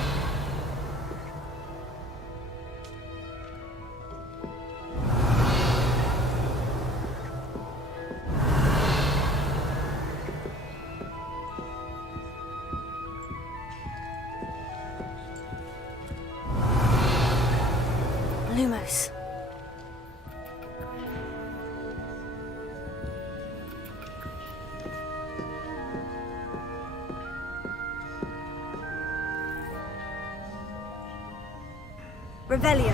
Lumos. Revelio.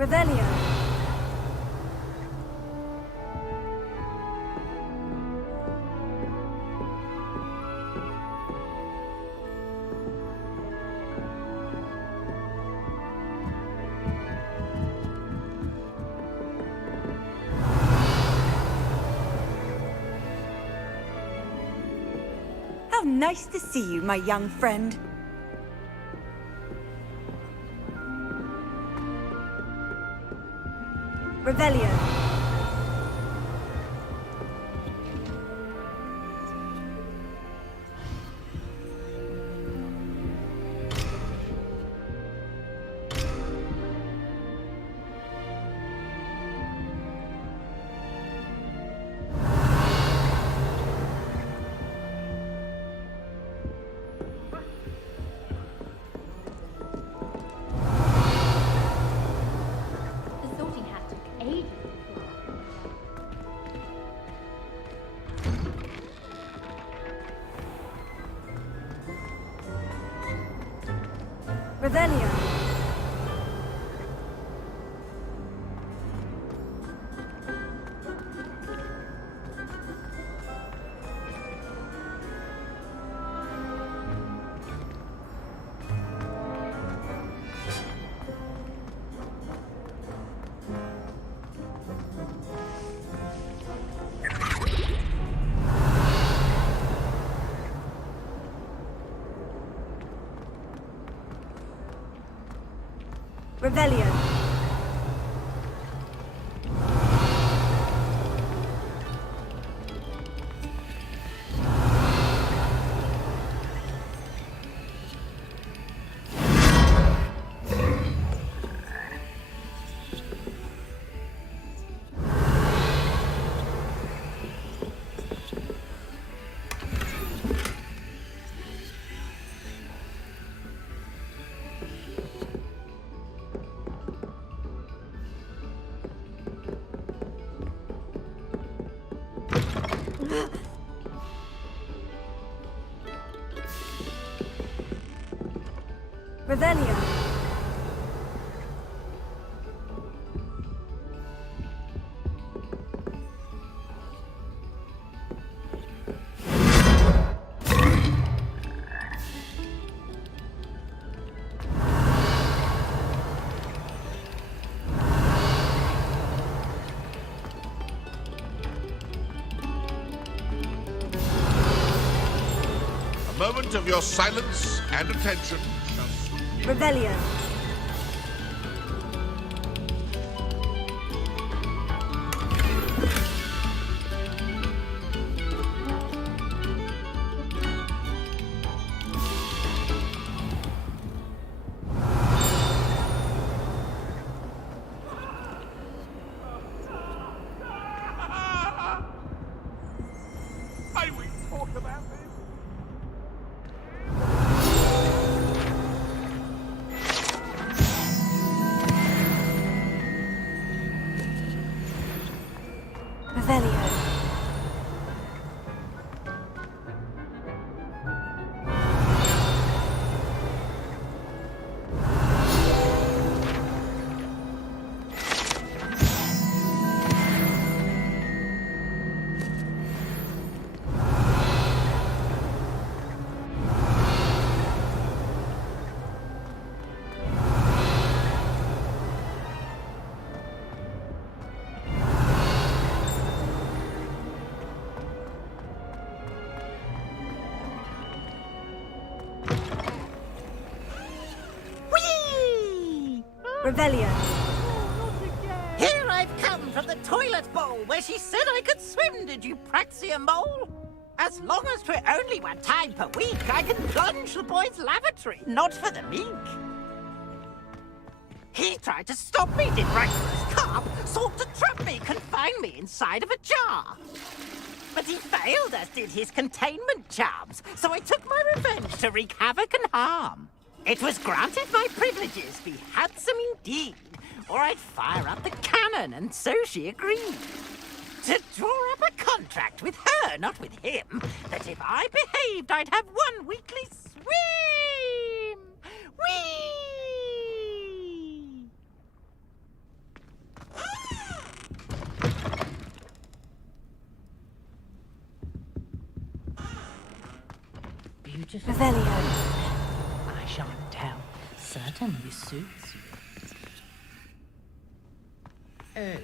Revelio. How nice to see you, my young friend. Revelio. The sorting hat took ages. Revelio. Revelio. Revelio. A moment of your silence and attention. Revelio. I will talk about this. Revelio. Here I've come from the toilet bowl where she said I could swim, did you praxia mole? As long as 'twere only one time per week, I can plunge the boy's lavatory, not for the mink. He tried to stop me, did righteous carp, sought to trap me, confine me inside of a jar. But he failed, as did his containment charms, so I took my revenge to wreak havoc and harm. It was granted my privileges be handsome indeed, or I'd fire up the cannon, and so she agreed. To draw up a contract with her, not with him, that if I behaved, I'd have one weekly swim! Whee! Beautiful. Revelio. I shan't tell. Certainly suits you. Oh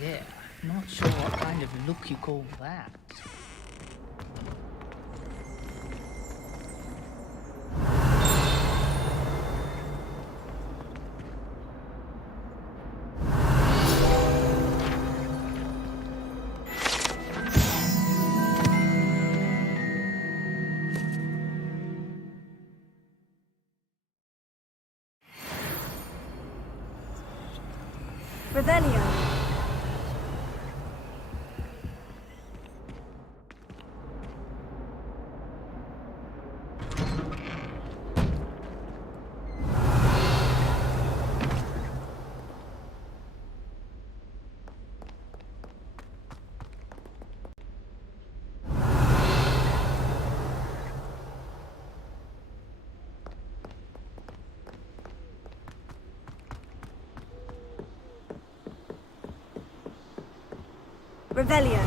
dear. Not sure what kind of look you call that. Revelio. Revelio.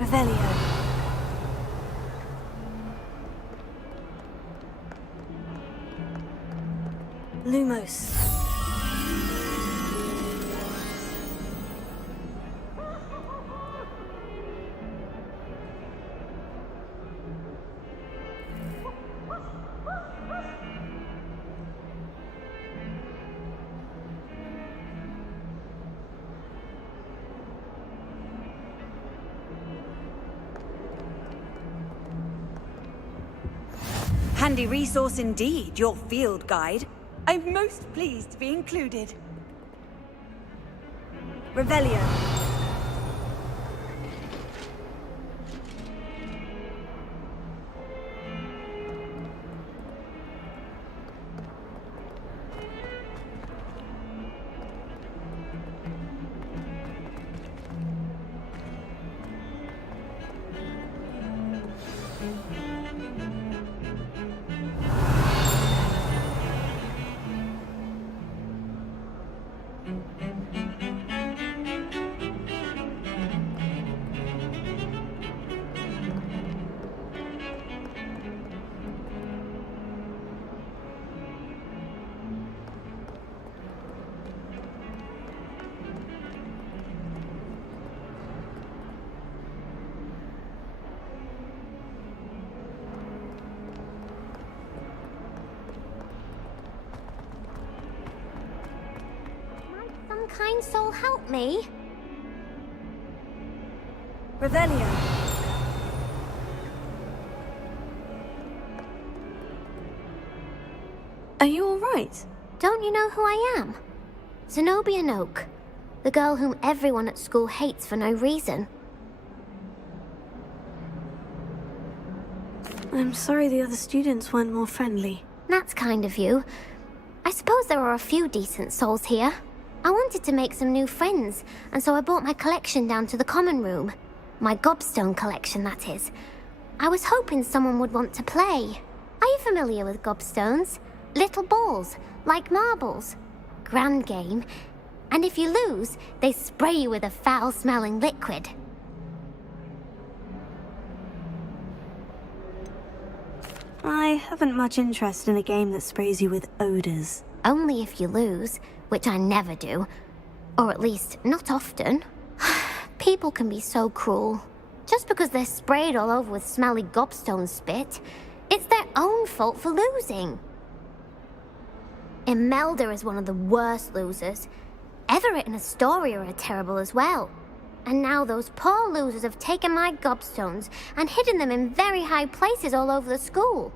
Revelio. Lumos. Handy resource indeed, your field guide. I'm most pleased to be included. Revelio. Some kind soul help me? Revelio. Are you all right? Don't you know who I am? Zenobia Noak, the girl whom everyone at school hates for no reason. I'm sorry the other students weren't more friendly. That's kind of you. I suppose there are a few decent souls here. I wanted to make some new friends, and so I brought my collection down to the common room. My gobstone collection, that is. I was hoping someone would want to play. Are you familiar with gobstones? Little balls, like marbles. Grand game. And if you lose, they spray you with a foul-smelling liquid. I haven't much interest in a game that sprays you with odors. Only if you lose, which I never do. Or at least, not often. People can be so cruel. Just because they're sprayed all over with smelly gobstone spit, it's their own fault for losing. Imelda is one of the worst losers. Everett and Astoria are terrible as well. And now those poor losers have taken my gobstones and hidden them in very high places all over the school.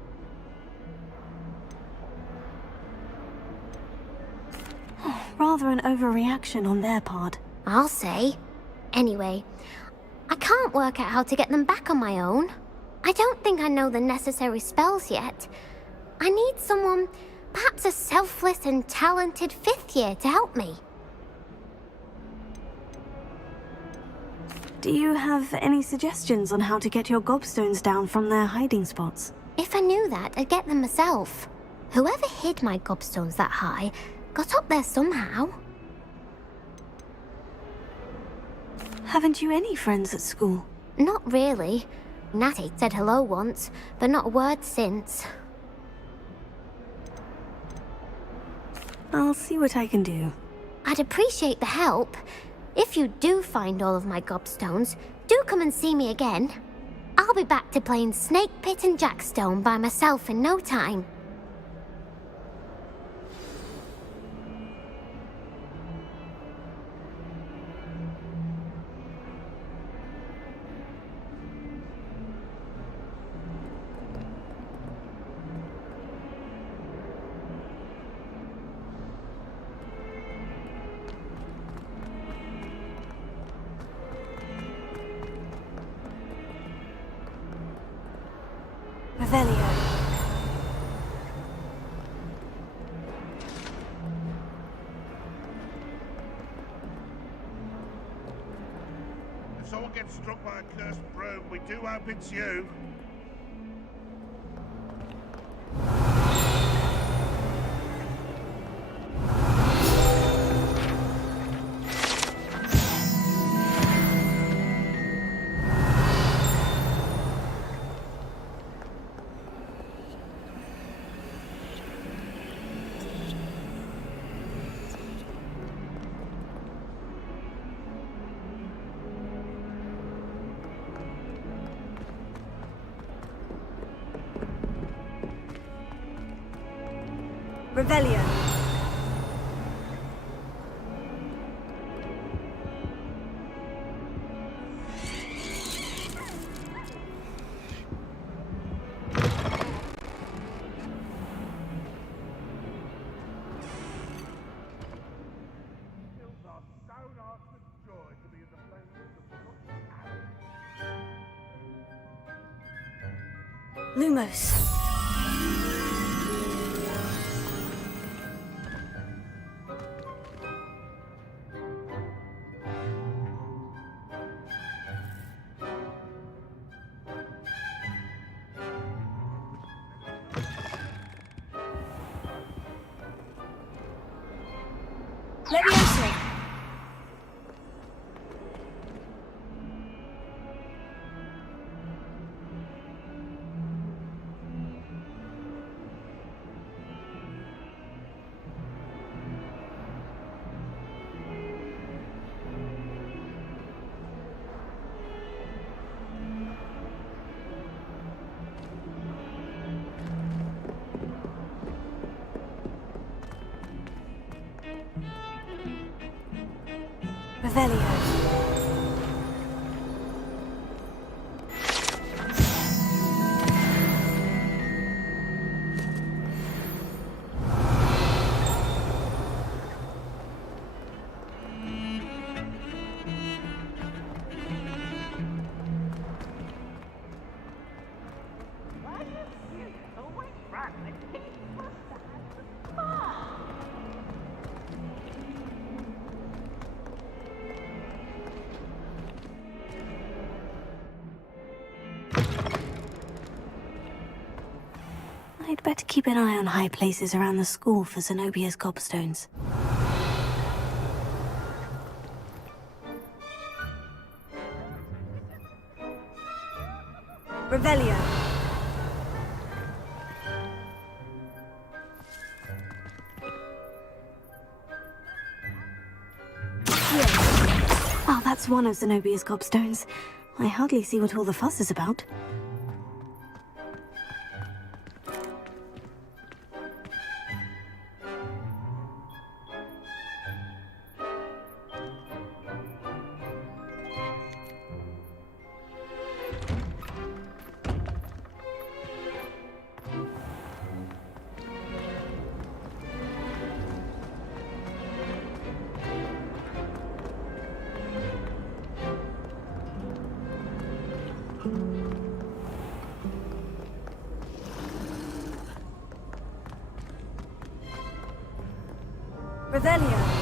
Rather an overreaction on their part. I'll say. Anyway, I can't work out how to get them back on my own. I don't think I know the necessary spells yet. I need someone, perhaps a selfless and talented 5th year to help me. Do you have any suggestions on how to get your gobstones down from their hiding spots? If I knew that, I'd get them myself. Whoever hid my gobstones that high got up there somehow. Haven't you any friends at school? Not really. Natty said hello once, but not a word since. I'll see what I can do. I'd appreciate the help. If you do find all of my gobstones, do come and see me again. I'll be back to playing Snake Pit and Jackstone by myself in no time. Revelio. If someone gets struck by a cursed broom, we do hope it's you. Revelio. Lumos. Levioso. Revelio. I'd better keep an eye on high places around the school for Zenobia's gobstones. Revelio. Oh, that's one of Zenobia's gobstones. I hardly see what all the fuss is about. Revelio.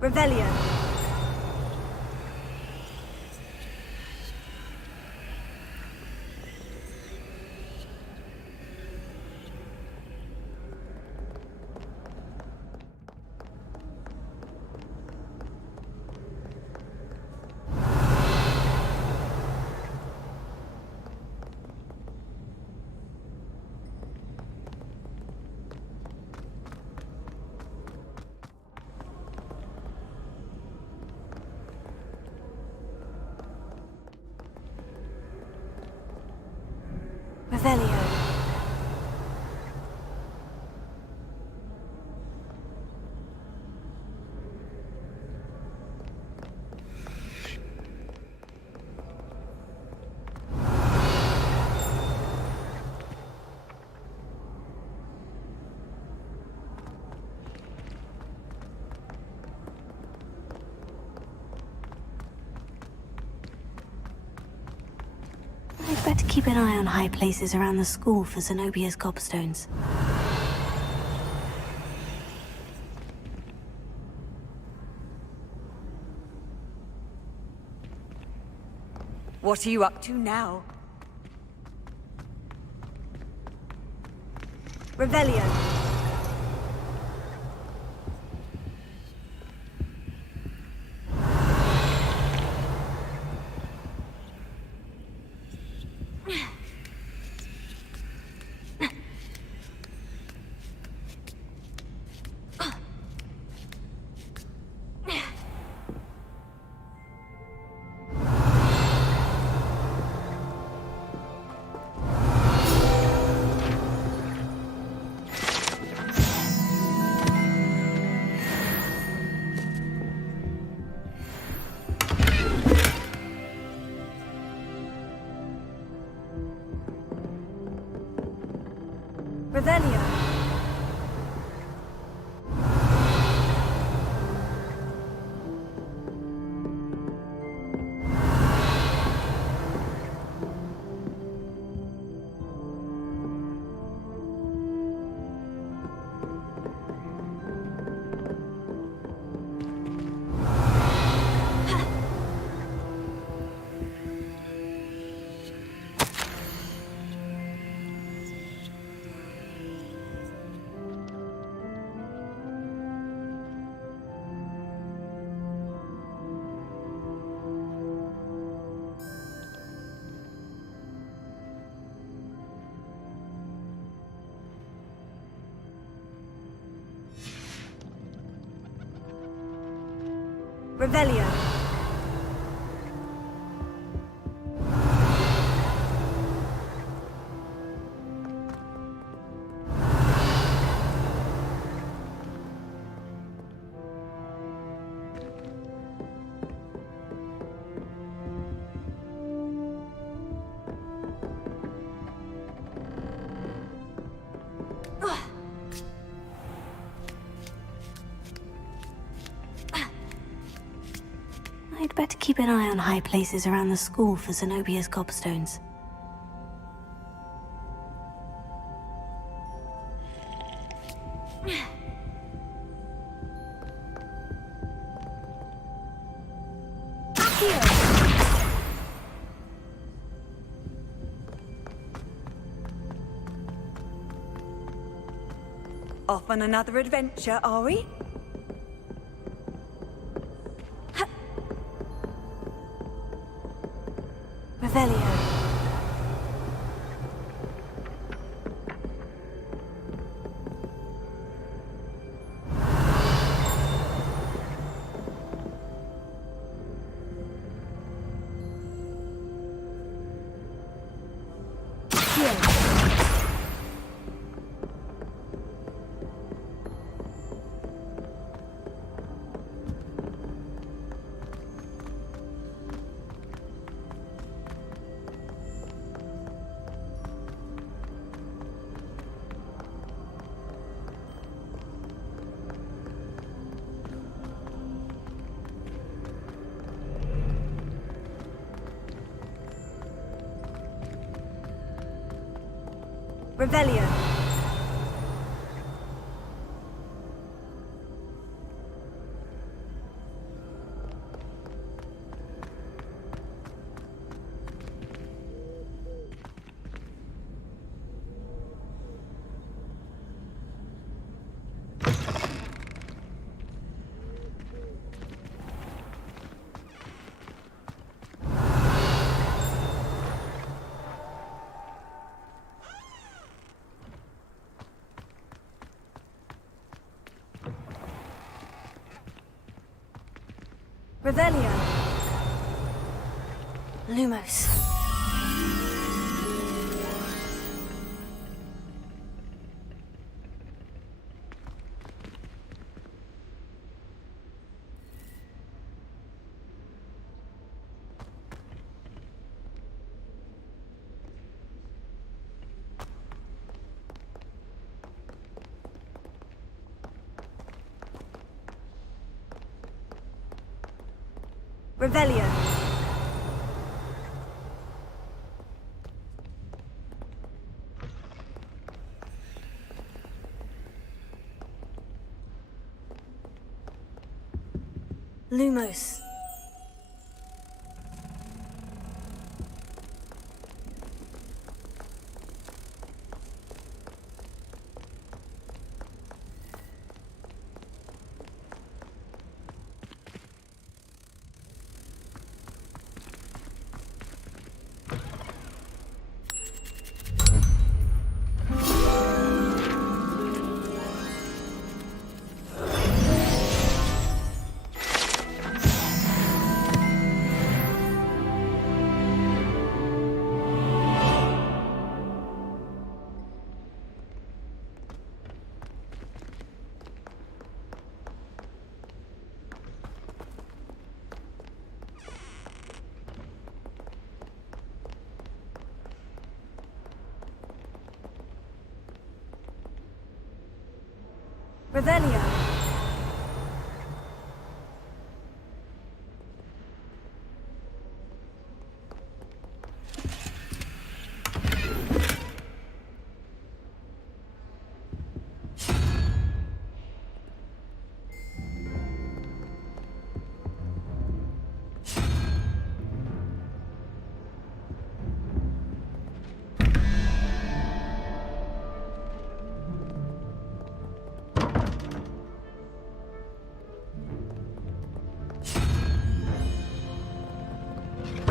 Revelio. Revelio. I'd better keep an eye on high places around the school for Zenobia's gobstones. What are you up to now? Revelio. Revelio. Revelio. I'd better keep an eye on high places around the school for Zenobia's gobstones. Off on another adventure, are we? Revelio. Revelio. Revelio. Lumos. Revelio. Lumos. Revelio.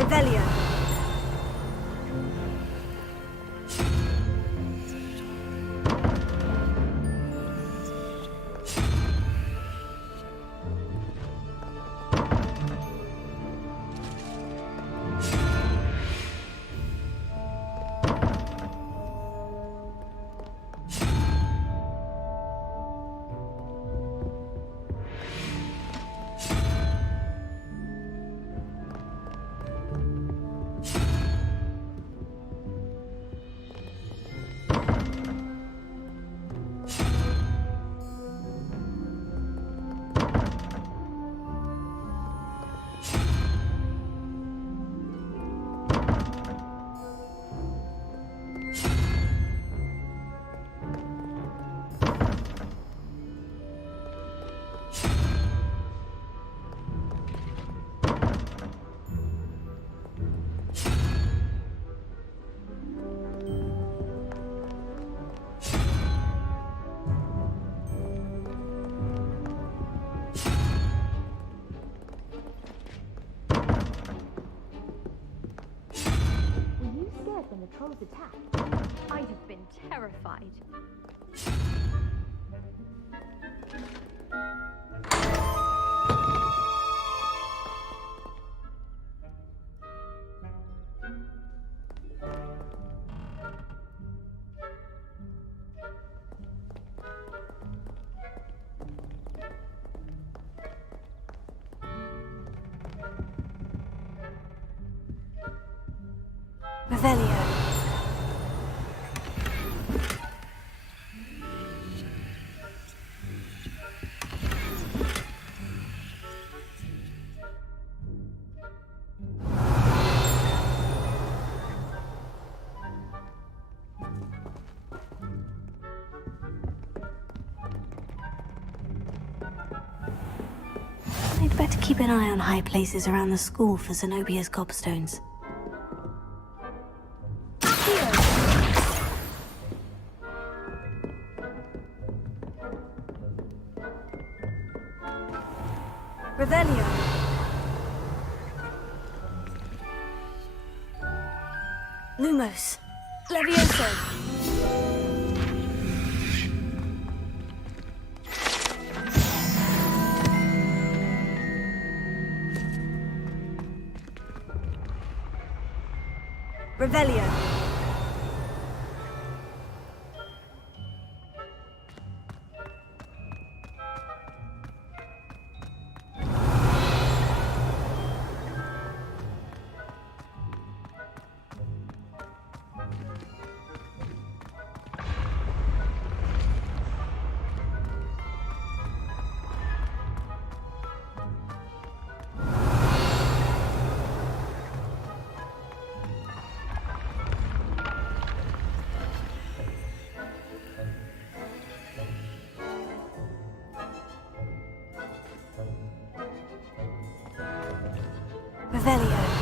Revelio. when the trolls attacked, I'd have been terrified. Revelio. I'd better keep an eye on high places around the school for Zenobia's gobstones. Revelio. Lumos. Levioso. Revelio. Revelio.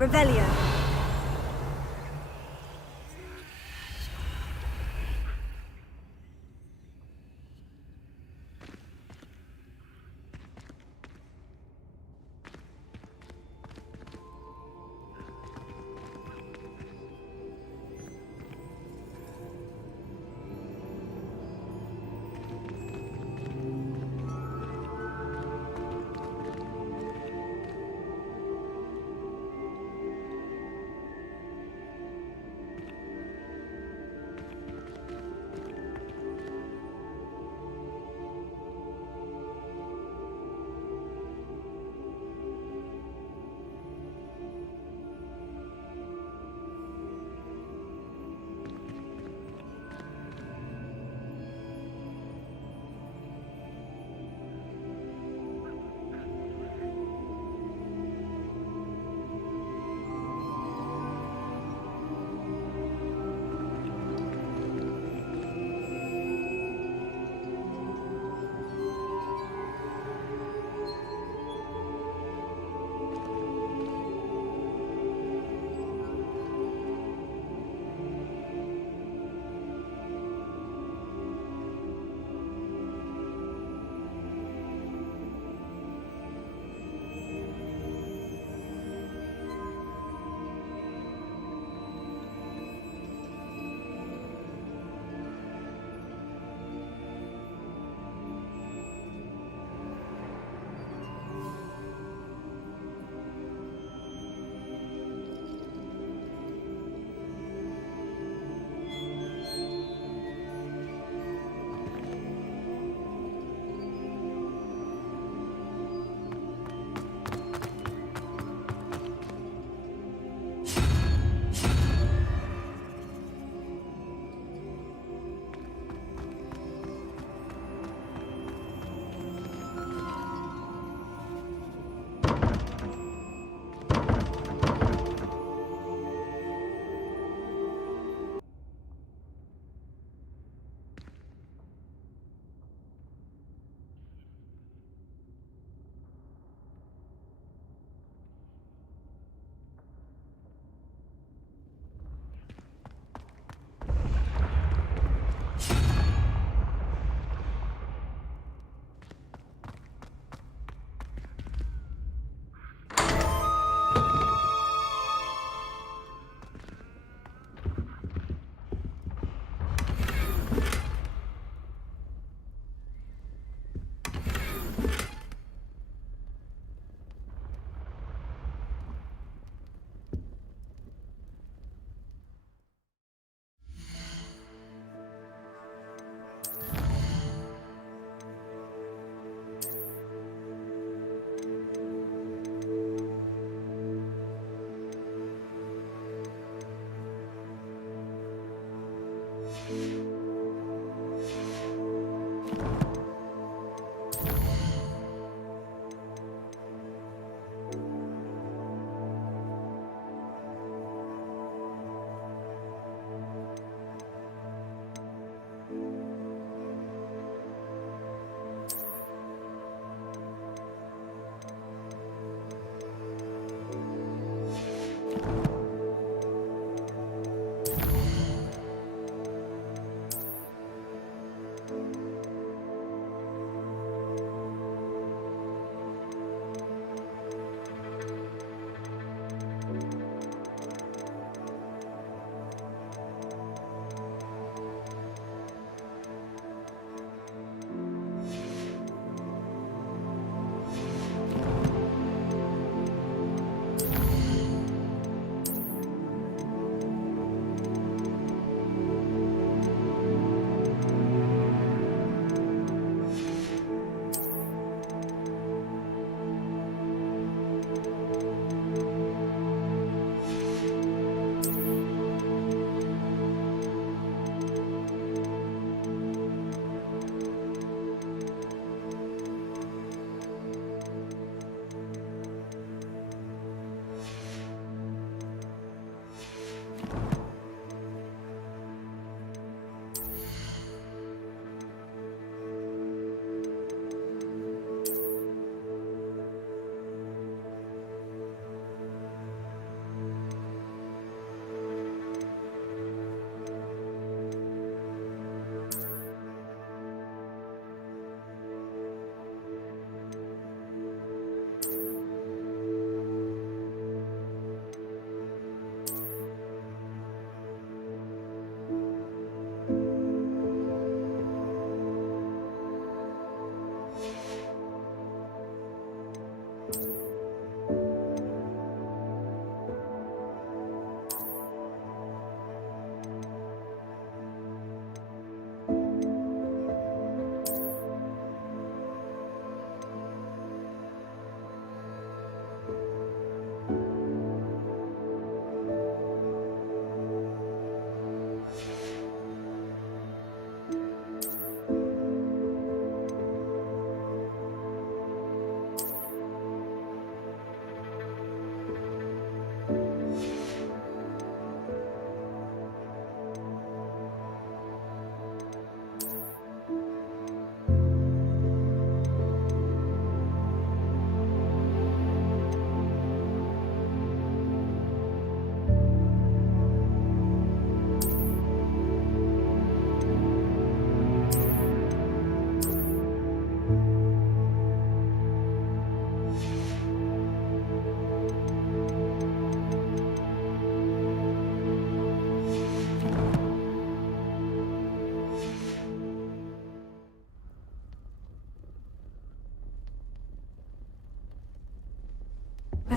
Revelio.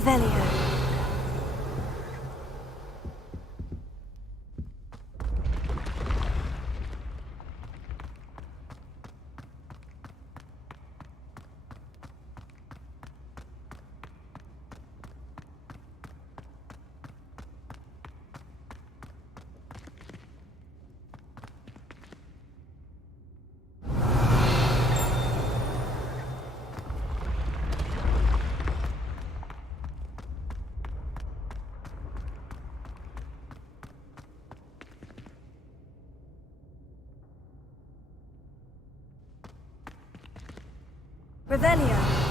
Revelio. Revelio.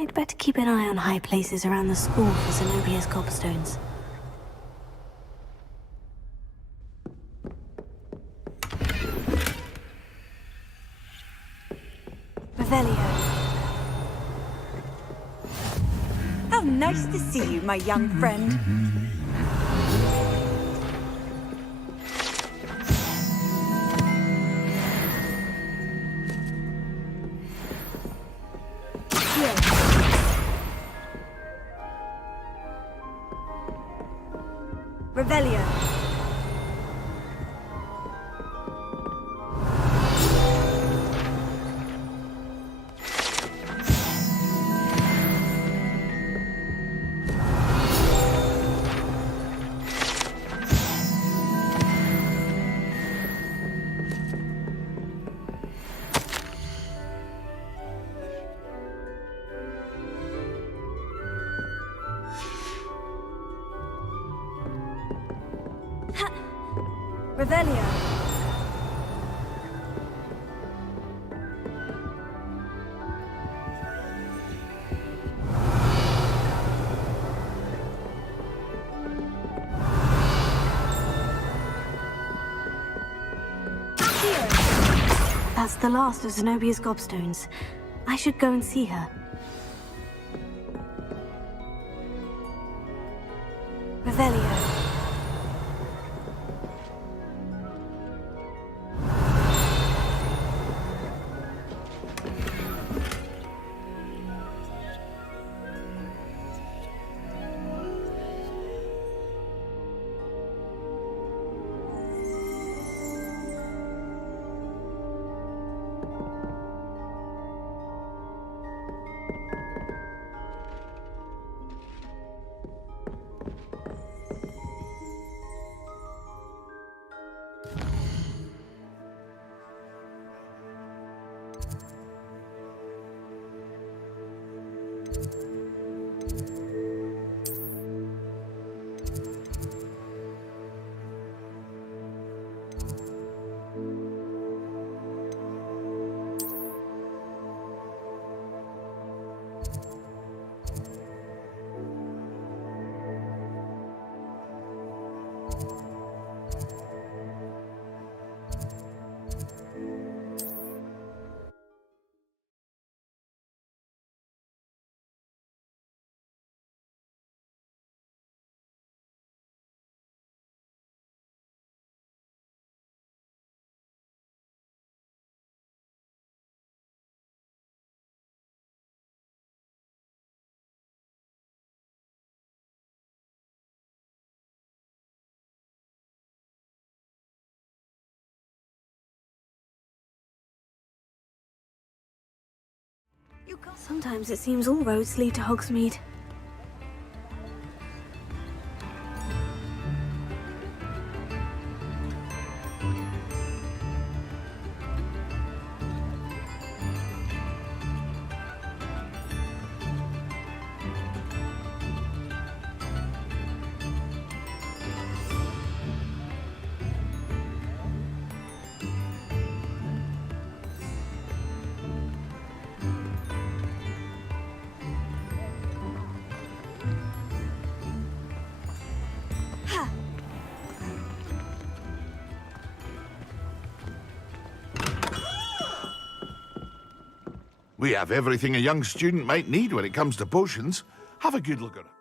I'd better keep an eye on high places around the school for Zenobia's gobstones. Revelio. How nice to see you, my young friend. Revelio. Revelio. That's the last of Zenobia's gobstones. I should go and see her. Revelio. Sometimes it seems all roads lead to Hogsmeade. We have everything a young student might need when it comes to potions. Have a good look at it.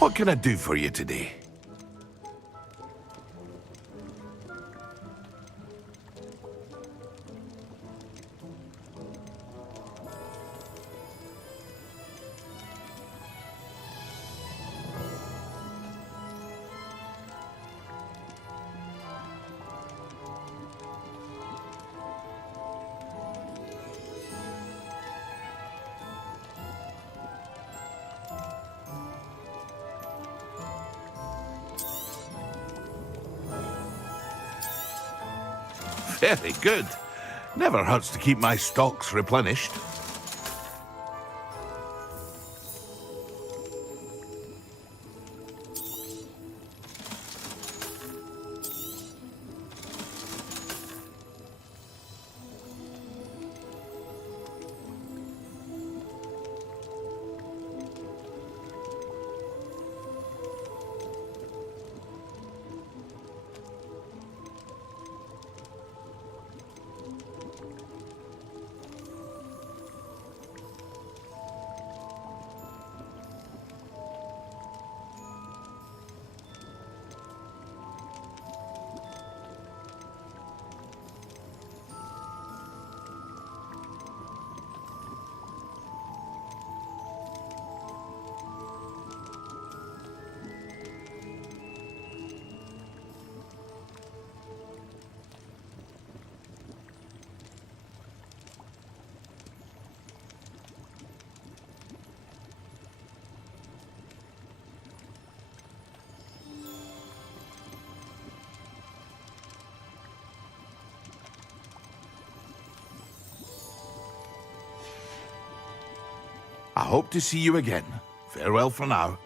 What can I do for you today? Very good. Never hurts to keep my stocks replenished. I hope to see you again. Farewell for now.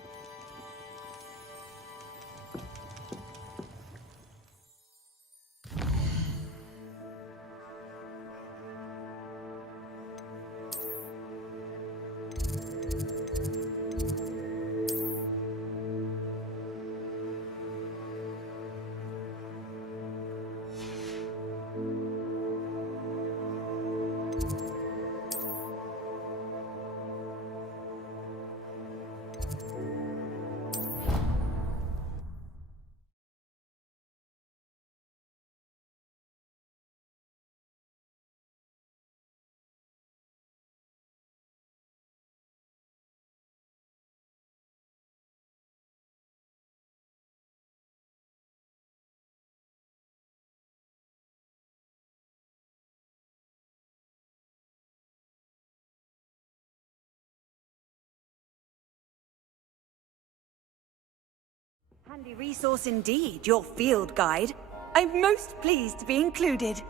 Handy resource indeed, your field guide. I'm most pleased to be included.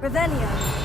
Revelio.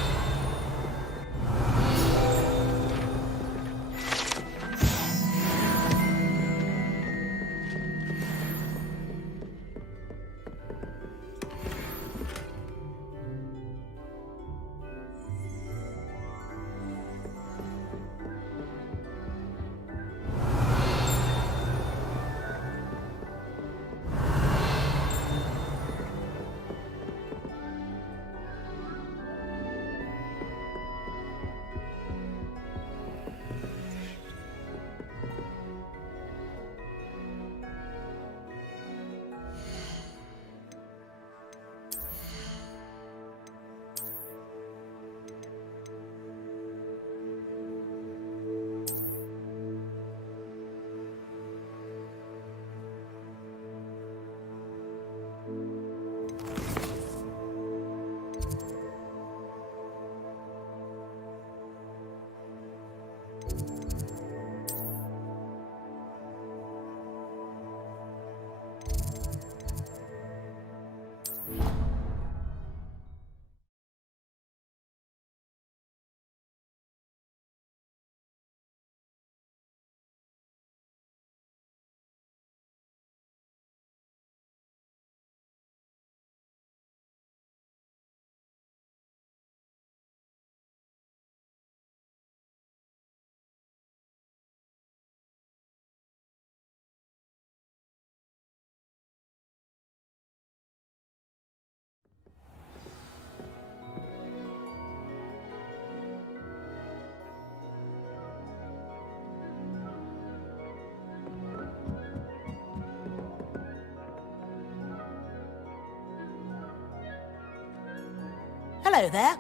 Hello there.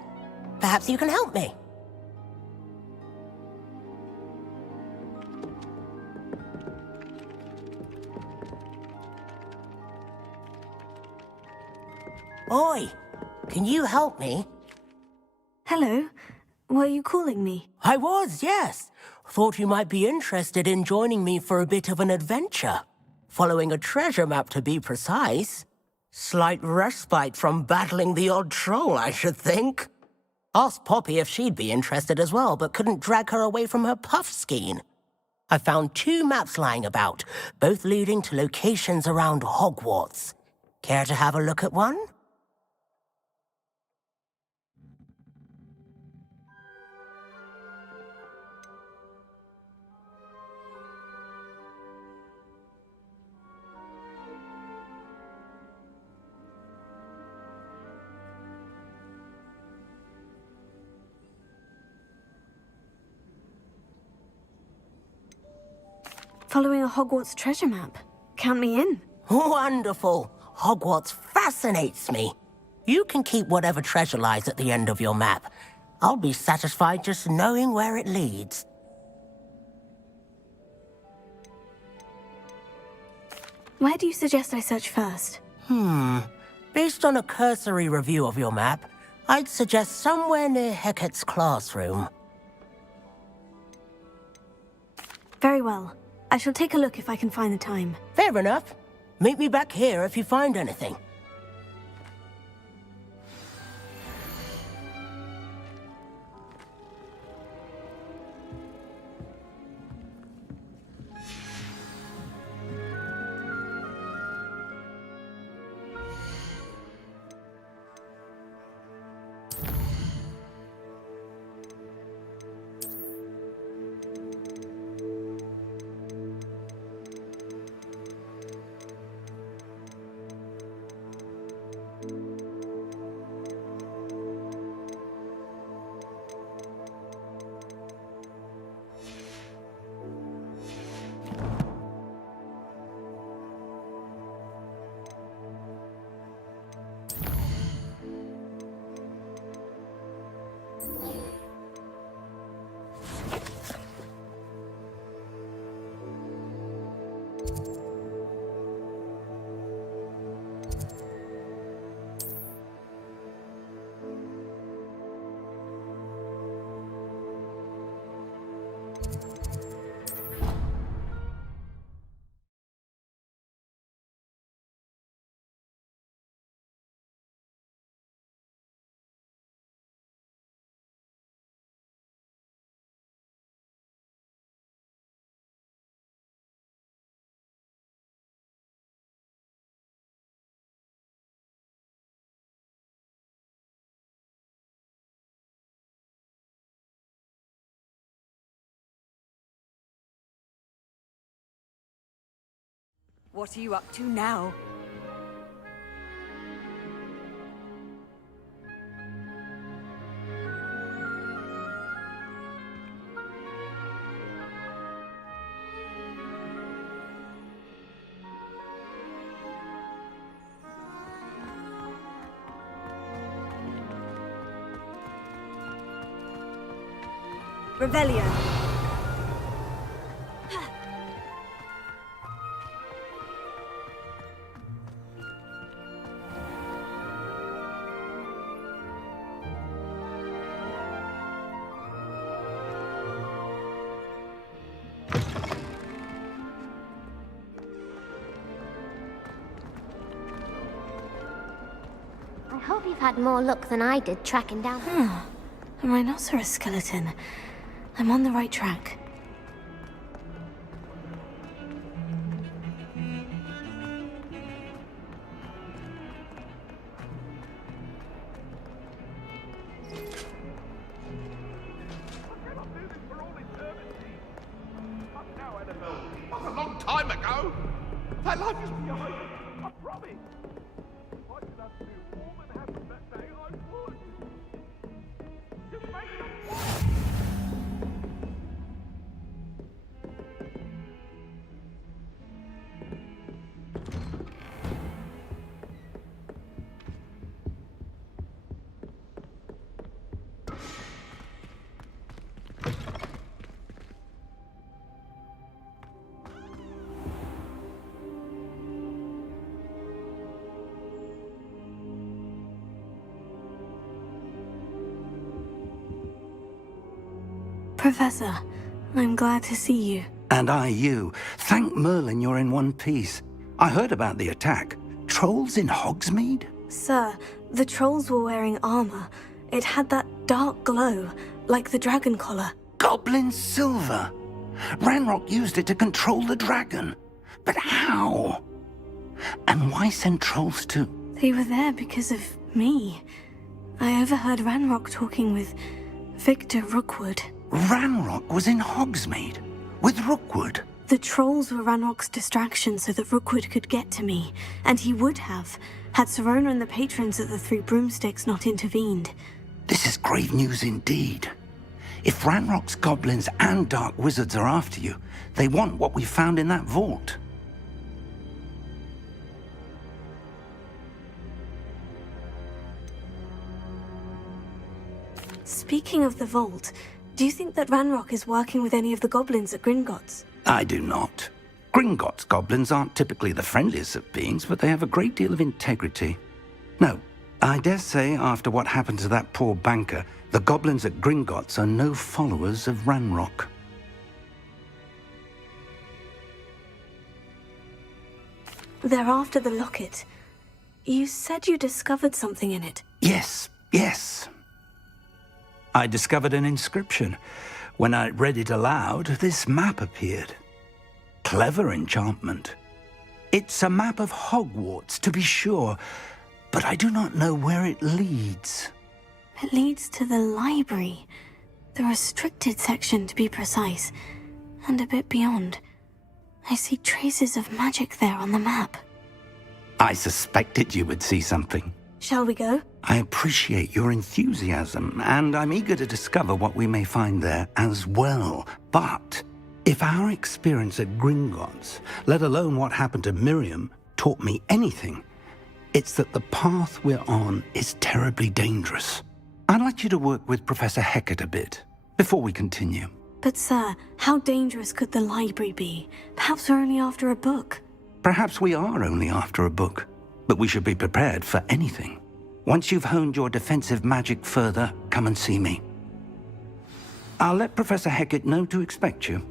Perhaps you can help me. Oi, can you help me? Hello. Were you calling me? I was, yes. Thought you might be interested in joining me for a bit of an adventure. Following a treasure map, to be precise. Slight respite from battling the odd troll, I should think. Asked Poppy if she'd be interested as well, but couldn't drag her away from her puff skein. I found 2 maps lying about, both leading to locations around Hogwarts. Care to have a look at one? Following a Hogwarts treasure map. Count me in. Wonderful. Hogwarts fascinates me. You can keep whatever treasure lies at the end of your map. I'll be satisfied just knowing where it leads. Where do you suggest I search first? Based on a cursory review of your map, I'd suggest somewhere near Hecat's classroom. Very well. I shall take a look if I can find the time. Fair enough. Meet me back here if you find anything. What are you up to now? Revelio. I hope you've had more luck than I did tracking down... A rhinoceros skeleton. I'm on the right track. A long time ago. That life is behind me. I promise. If I could have been warm and happy that day, I would. Just make it Professor, I'm glad to see you. And I you. Thank Merlin you're in one piece. I heard about the attack. Trolls in Hogsmeade? Sir, the trolls were wearing armor. It had that dark glow, like the dragon collar. Goblin silver! Ranrock used it to control the dragon. But how? And why send trolls to... They were there because of me. I overheard Ranrock talking with Victor Rookwood. Ranrock was in Hogsmeade? With Rookwood? The trolls were Ranrock's distraction so that Rookwood could get to me. And he would have, had Serona and the patrons at the Three Broomsticks not intervened. This is grave news indeed. If Ranrock's goblins and dark wizards are after you, they want what we found in that vault. Speaking of the vault, do you think that Ranrock is working with any of the goblins at Gringotts? I do not. Gringotts goblins aren't typically the friendliest of beings, but they have a great deal of integrity. No, I dare say after what happened to that poor banker, the goblins at Gringotts are no followers of Ranrock. They're after the locket. You said you discovered something in it. Yes. I discovered an inscription. When I read it aloud, this map appeared. Clever enchantment. It's a map of Hogwarts, to be sure, but I do not know where it leads. It leads to the library. The restricted section, to be precise. And a bit beyond. I see traces of magic there on the map. I suspected you would see something. Shall we go? I appreciate your enthusiasm, and I'm eager to discover what we may find there as well. But if our experience at Gringotts, let alone what happened to Miriam, taught me anything, it's that the path we're on is terribly dangerous. I'd like you to work with Professor Hecat a bit before we continue. But sir, how dangerous could the library be? Perhaps we're only after a book. Perhaps we are only after a book, but we should be prepared for anything. Once you've honed your defensive magic further, come and see me. I'll let Professor Hecat know to expect you.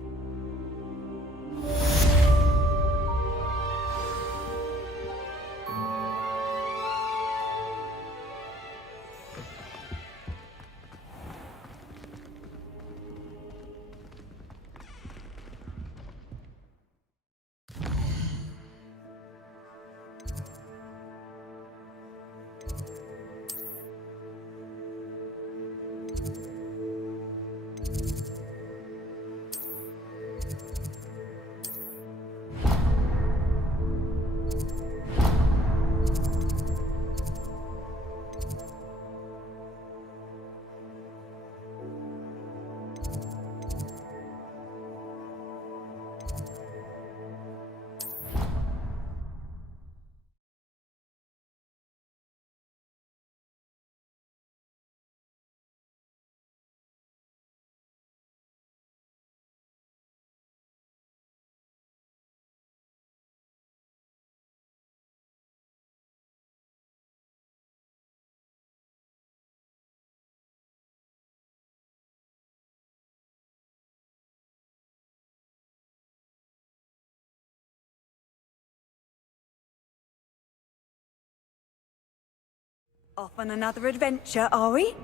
Off on another adventure, are we?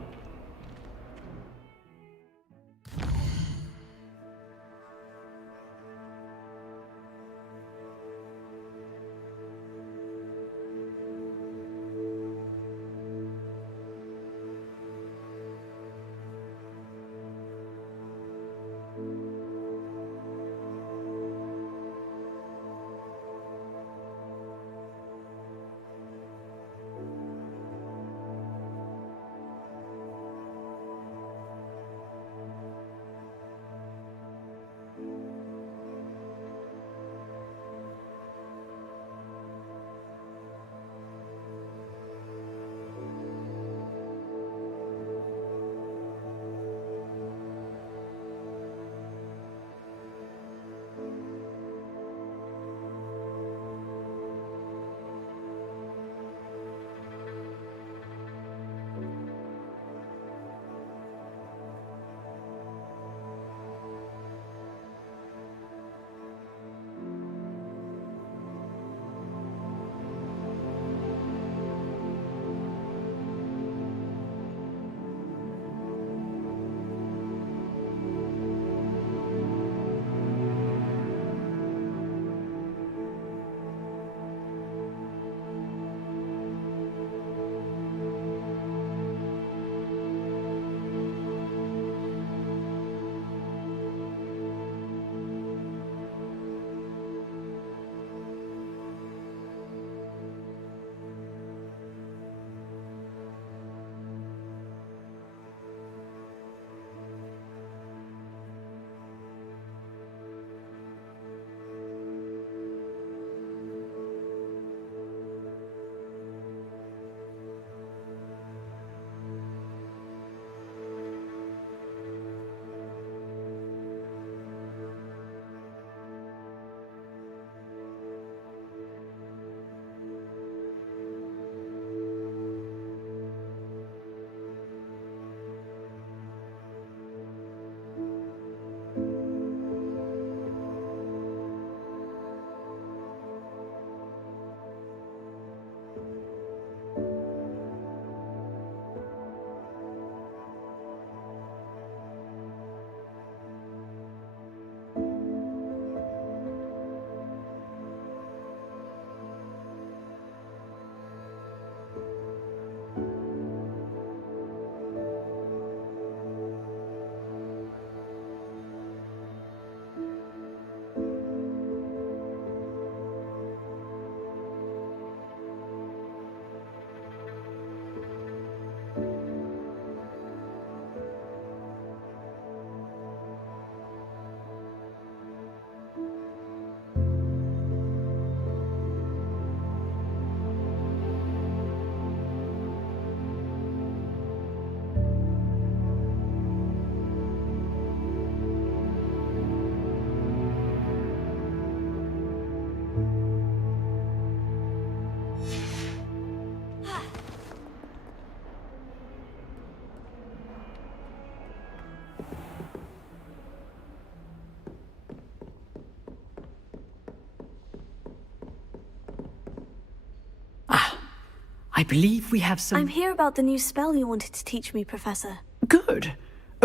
I believe we have some... I'm here about the new spell you wanted to teach me, Professor. Good.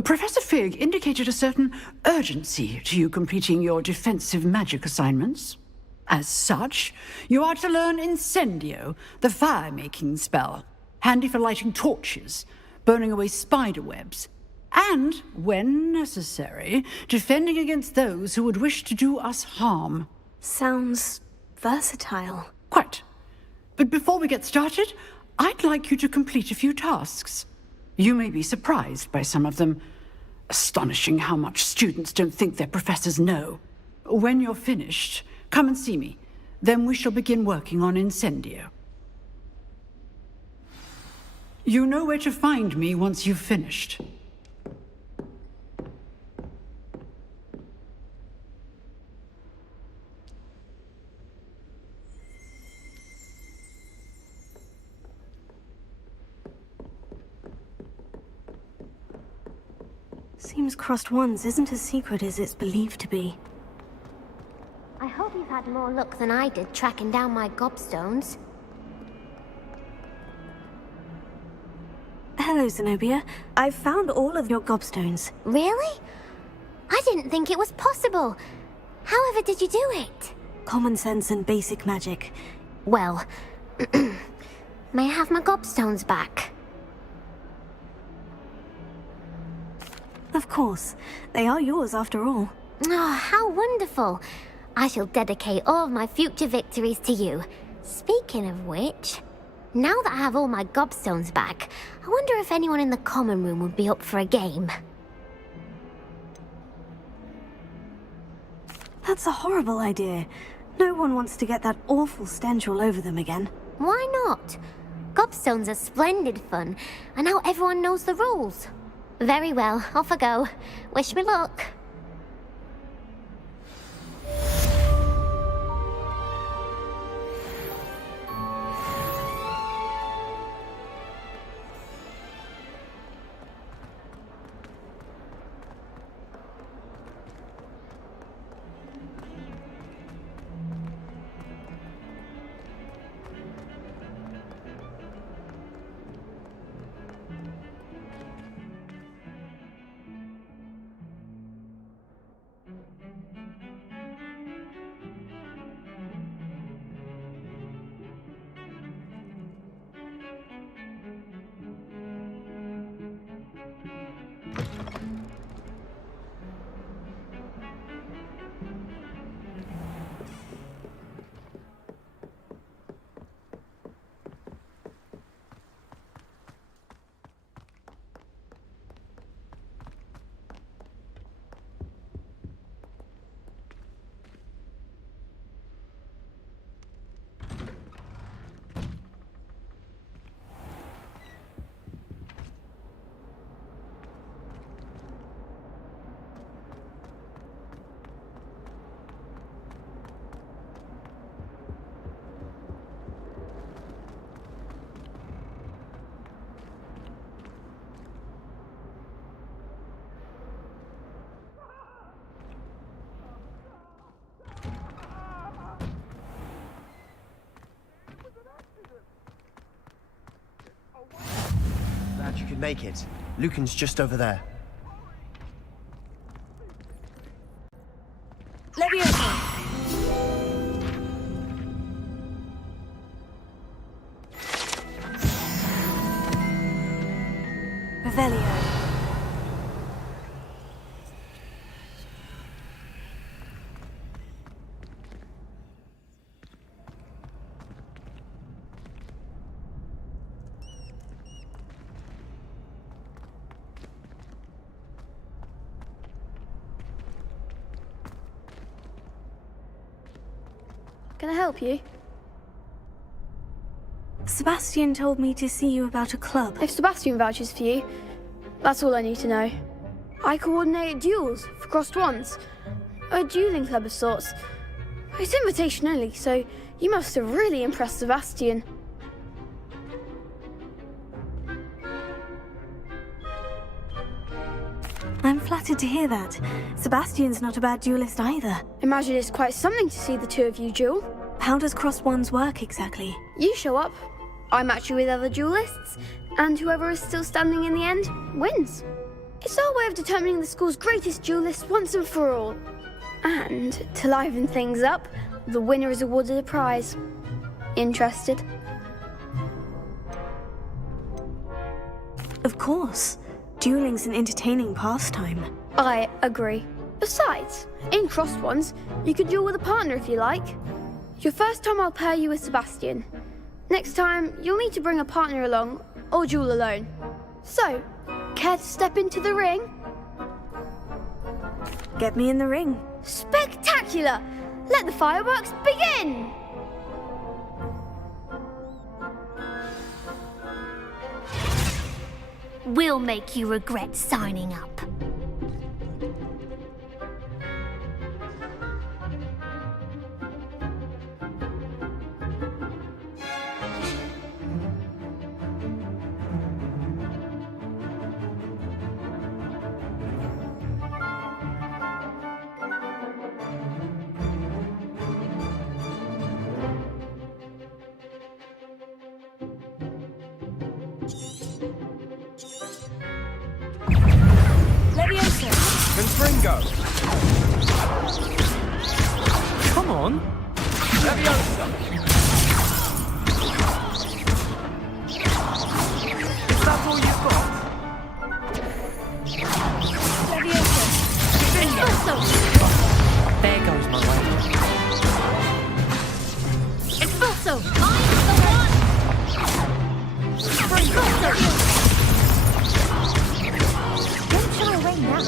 Professor Fig indicated a certain urgency to you completing your defensive magic assignments. As such, you are to learn Incendio, the fire-making spell, handy for lighting torches, burning away spider webs, and, when necessary, defending against those who would wish to do us harm. Sounds versatile. Quite. But before we get started, I'd like you to complete a few tasks. You may be surprised by some of them. Astonishing how much students don't think their professors know. When you're finished, come and see me. Then we shall begin working on Incendio. You know where to find me once you've finished. Seems Crossed Wands isn't as secret as it's believed to be. I hope you've had more luck than I did tracking down my gobstones. Hello, Zenobia. I've found all of your gobstones. Really? I didn't think it was possible. However did you do it? Common sense and basic magic. Well, may I have my gobstones back? Of course. They are yours after all. Oh, how wonderful. I shall dedicate all of my future victories to you. Speaking of which, now that I have all my gobstones back, I wonder if anyone in the common room would be up for a game. That's a horrible idea. No one wants to get that awful stench all over them again. Why not? Gobstones are splendid fun, and now everyone knows the rules. Very well, off I go. Wish me luck. Glad you could make it. Lucan's just over there. Revelio. Can I help you? Sebastian told me to see you about a club. If Sebastian vouches for you, that's all I need to know. I coordinate duels for Crossed Wands. A dueling club of sorts. It's invitation only, so you must have really impressed Sebastian. I'm flattered to hear that. Sebastian's not a bad duelist either. Imagine it's quite something to see the two of you duel. How does Crossed Wands work exactly? You show up, I match you with other duelists, and whoever is still standing in the end wins. It's our way of determining the school's greatest duelist once and for all. And to liven things up, the winner is awarded a prize. Interested? Of course. Dueling's an entertaining pastime. I agree. Besides, in crossed ones, you could duel with a partner if you like. Your first time I'll pair you with Sebastian. Next time, you'll need to bring a partner along, or duel alone. So, care to step into the ring? Get me in the ring. Spectacular! Let the fireworks begin! We'll make you regret signing up. Confringo! Come on! Leviosa! Is that all you've got? Leviosa! Confringo! There goes my way. Expulso! I'm the one! Expulso! Don't shy away now.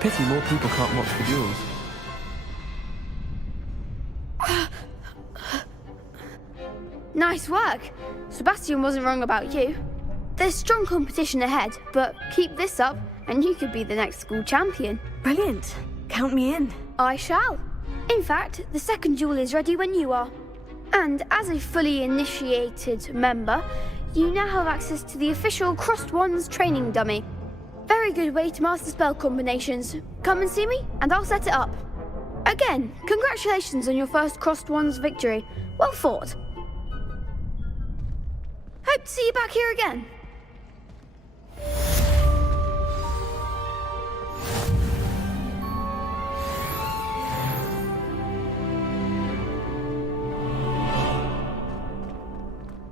Pity more people can't watch the duels. Nice work. Sebastian wasn't wrong about you. There's strong competition ahead, but keep this up and you could be the next school champion. Brilliant. Count me in. I shall. In fact, the second duel is ready when you are. And as a fully initiated member, you now have access to the official Crossed Wands training dummy. Very good way to master spell combinations. Come and see me, and I'll set it up. Again, congratulations on your first Crossed Wands victory. Well fought. Hope to see you back here again.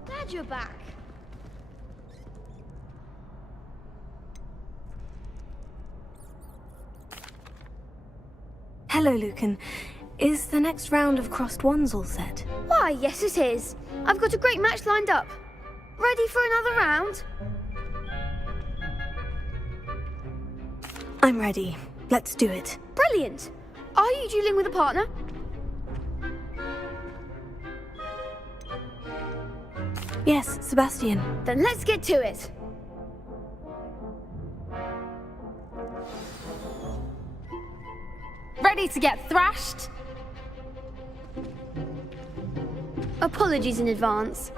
Glad you're back. Hello, Lucan. Is the next round of Crossed Wands all set? Why, yes it is. I've got a great match lined up. Ready for another round? I'm ready. Let's do it. Brilliant. Are you dueling with a partner? Yes, Sebastian. Then let's get to it. Ready to get thrashed? Apologies in advance.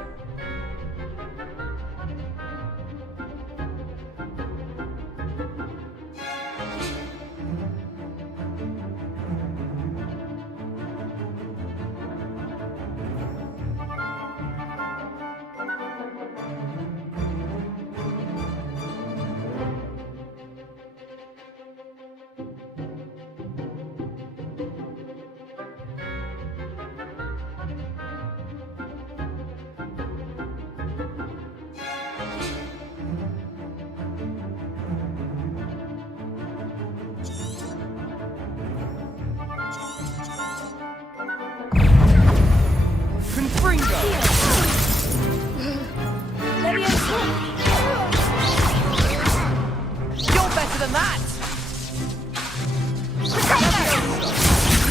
You're better than that!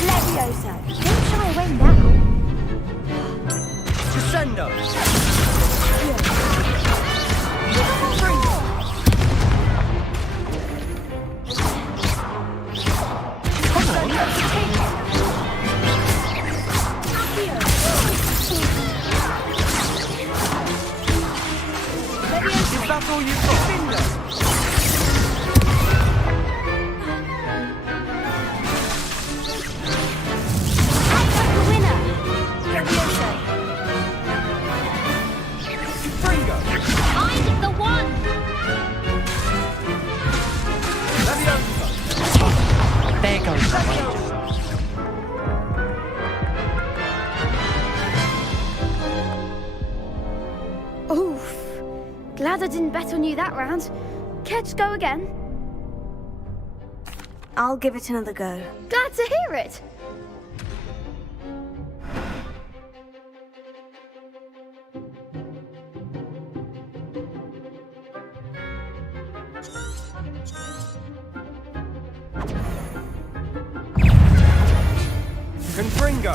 Leviosa! Don't shy away now. Crescendo! Is that all you've got? didn't bet on you that round. Care to go again? I'll give it another go. Glad to hear it. Confringo!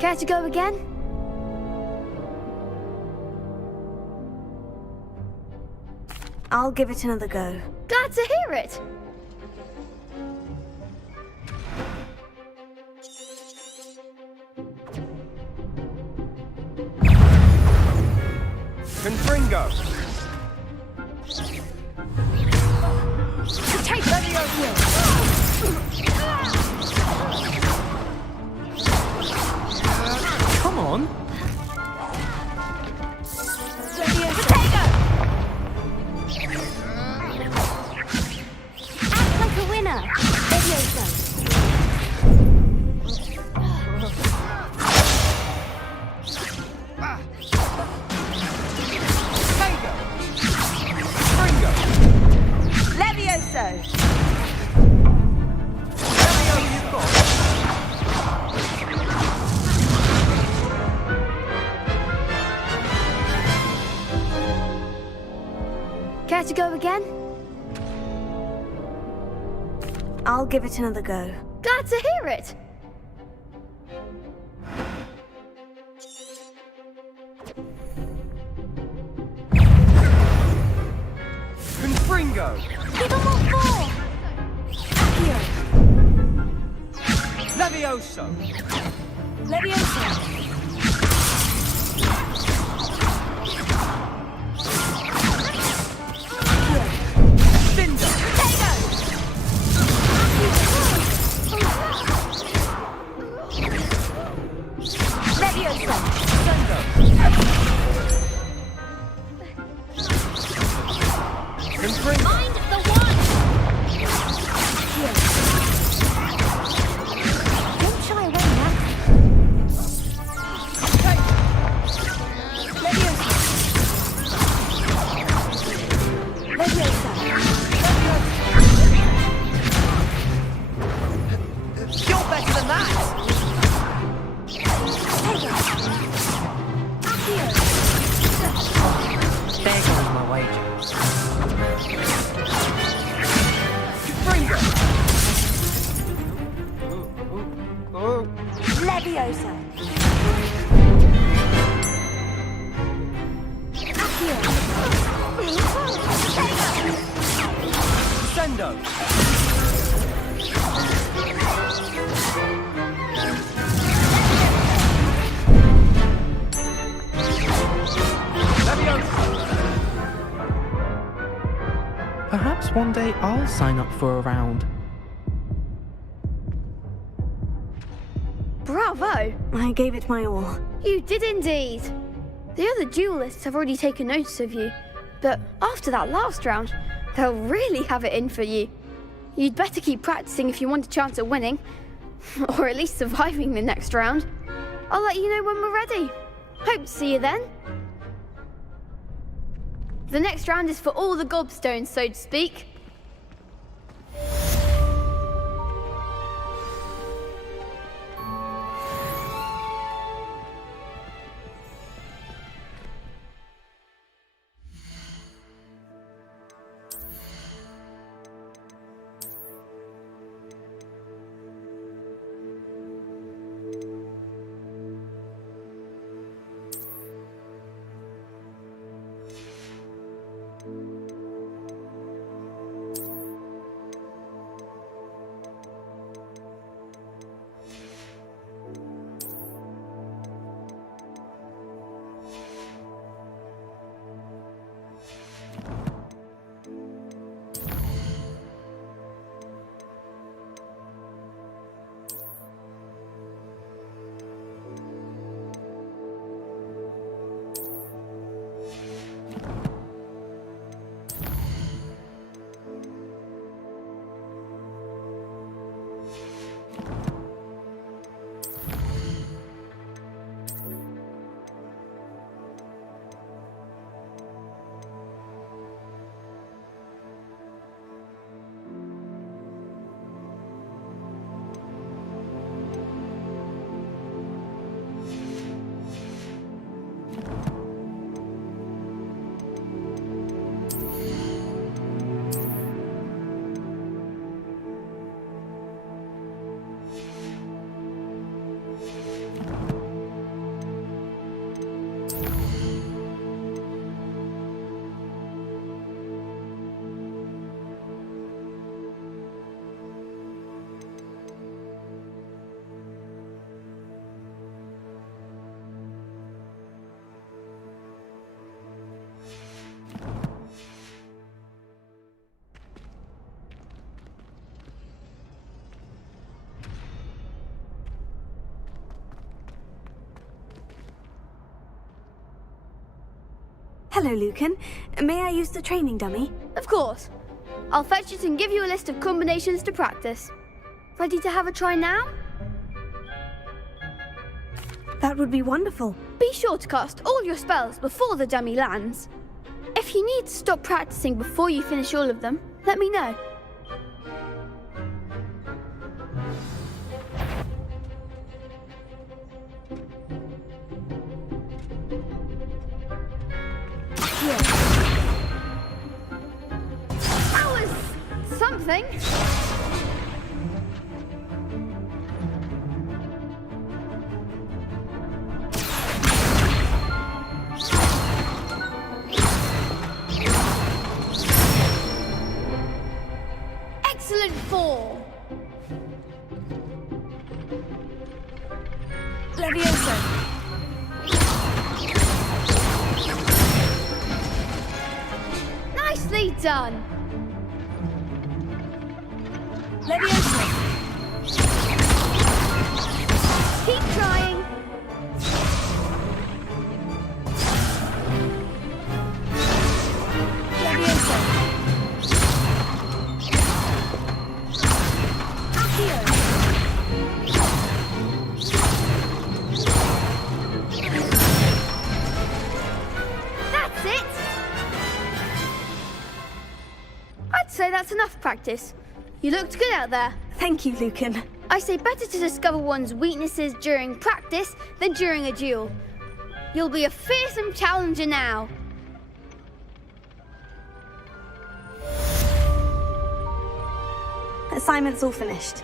Care to go again? I'll give it another go. Glad to hear it. Confringo! Take Come on! Act like a winner. Levioso! Care to go again? I'll give it another go. Glad to hear it. Confringo! Give him what for? Levioso! Levioso. Mind the one! Don't shy away now. You're better than that! There goes my wager. Leviosa. Sendo! Perhaps one day I'll sign up for a round. Bravo! I gave it my all. You did indeed. The other duelists have already taken notice of you, but after that last round, they'll really have it in for you. You'd better keep practicing if you want a chance at winning, or at least surviving the next round. I'll let you know when we're ready. Hope to see you then. The next round is for all the gobstones, so to speak. Hello, Lucan. May I use the training dummy? Of course. I'll fetch it and give you a list of combinations to practice. Ready to have a try now? That would be wonderful. Be sure to cast all your spells before the dummy lands. If you need to stop practicing before you finish all of them, let me know. That was something. Excellent form. Levioso. Nicely done. Levioso. Keep trying. Levioso. Accio. That's it. I'd say that's enough practice. You looked good out there. Thank you, Lucan. I say better to discover one's weaknesses during practice than during a duel. You'll be a fearsome challenger now. Assignment's all finished.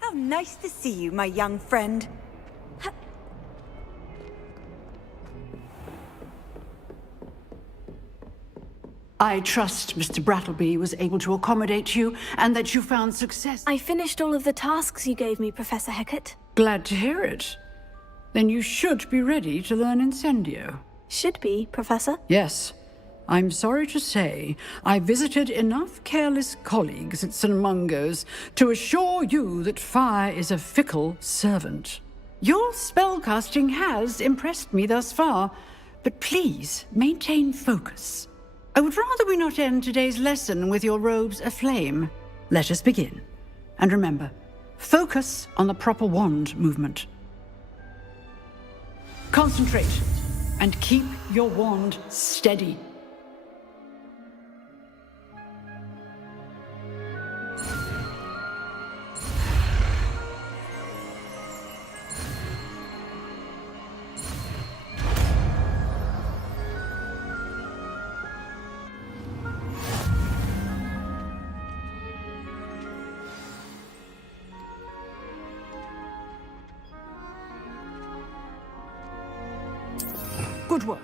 How nice to see you, my young friend. I trust Mr. Brattleby was able to accommodate you and that you found success. I finished all of the tasks you gave me, Professor Hecat. Glad to hear it. Then you should be ready to learn Incendio. Should be, Professor. Yes. I'm sorry to say, I visited enough careless colleagues at St. Mungo's to assure you that fire is a fickle servant. Your spellcasting has impressed me thus far, but please maintain focus. I would rather we not end today's lesson with your robes aflame. Let us begin. And remember, focus on the proper wand movement. Concentrate, and keep your wand steady. Good work.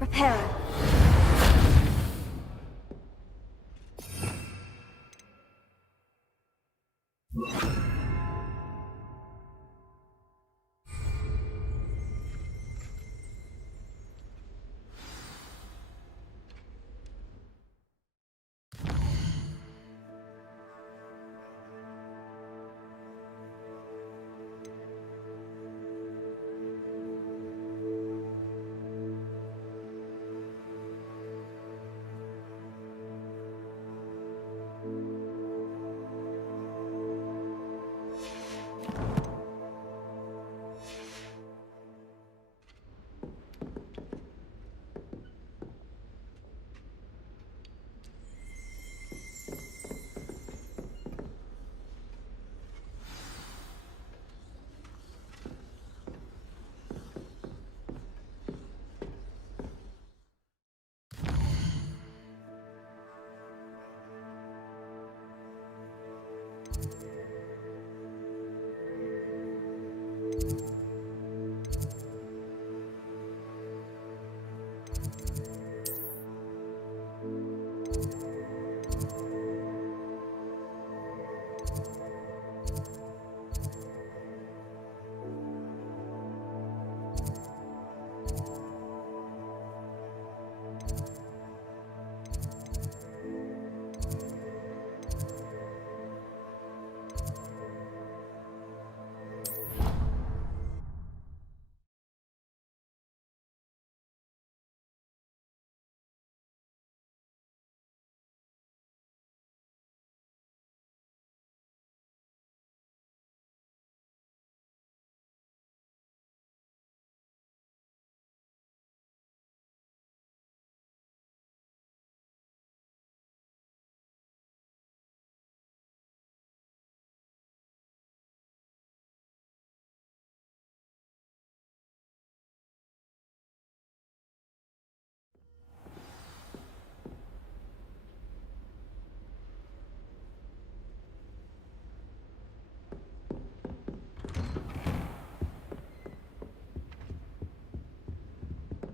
Reparo.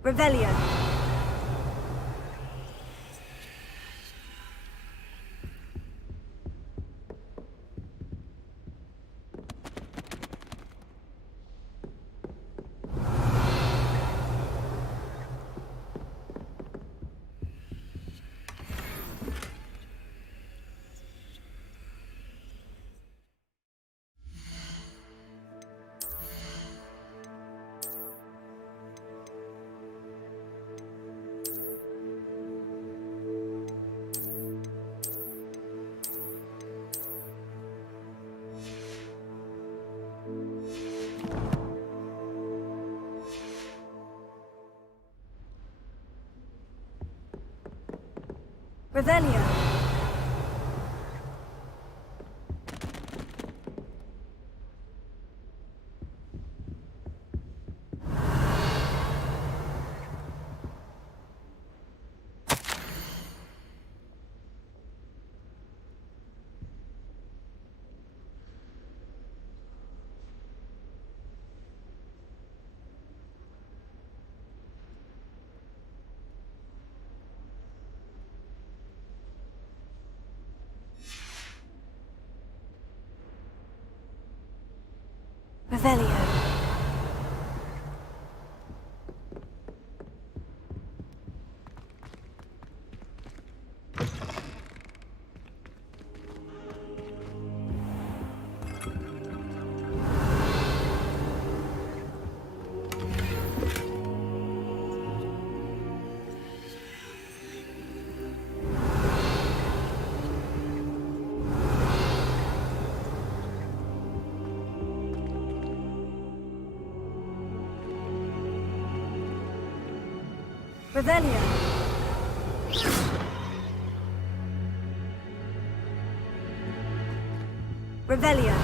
Revelio. Revelio. Revelio. Revelio. Revelio.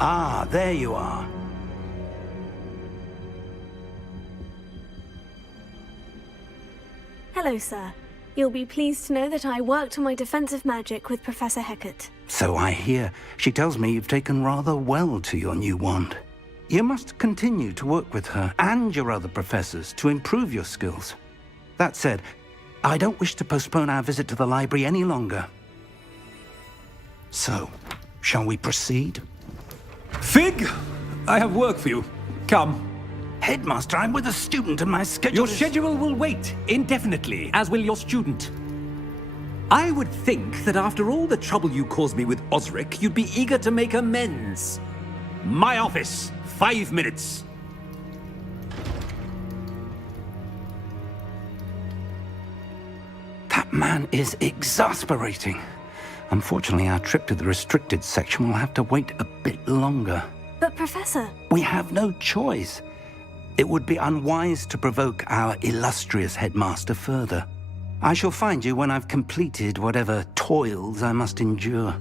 Ah, there you are. Hello, sir. You'll be pleased to know that I worked on my defensive magic with Professor Hecat. So I hear. She tells me you've taken rather well to your new wand. You must continue to work with her and your other professors to improve your skills. That said, I don't wish to postpone our visit to the library any longer. So, shall we proceed? Fig, I have work for you. Come. Headmaster, I'm with a student and my schedule Your schedule will wait indefinitely, as will your student. I would think that after all the trouble you caused me with Osric, you'd be eager to make amends. My office, 5 minutes. That man is exasperating. Unfortunately, our trip to the restricted section will have to wait a bit longer. But, Professor... We have no choice. It would be unwise to provoke our illustrious headmaster further. I shall find you when I've completed whatever toils I must endure.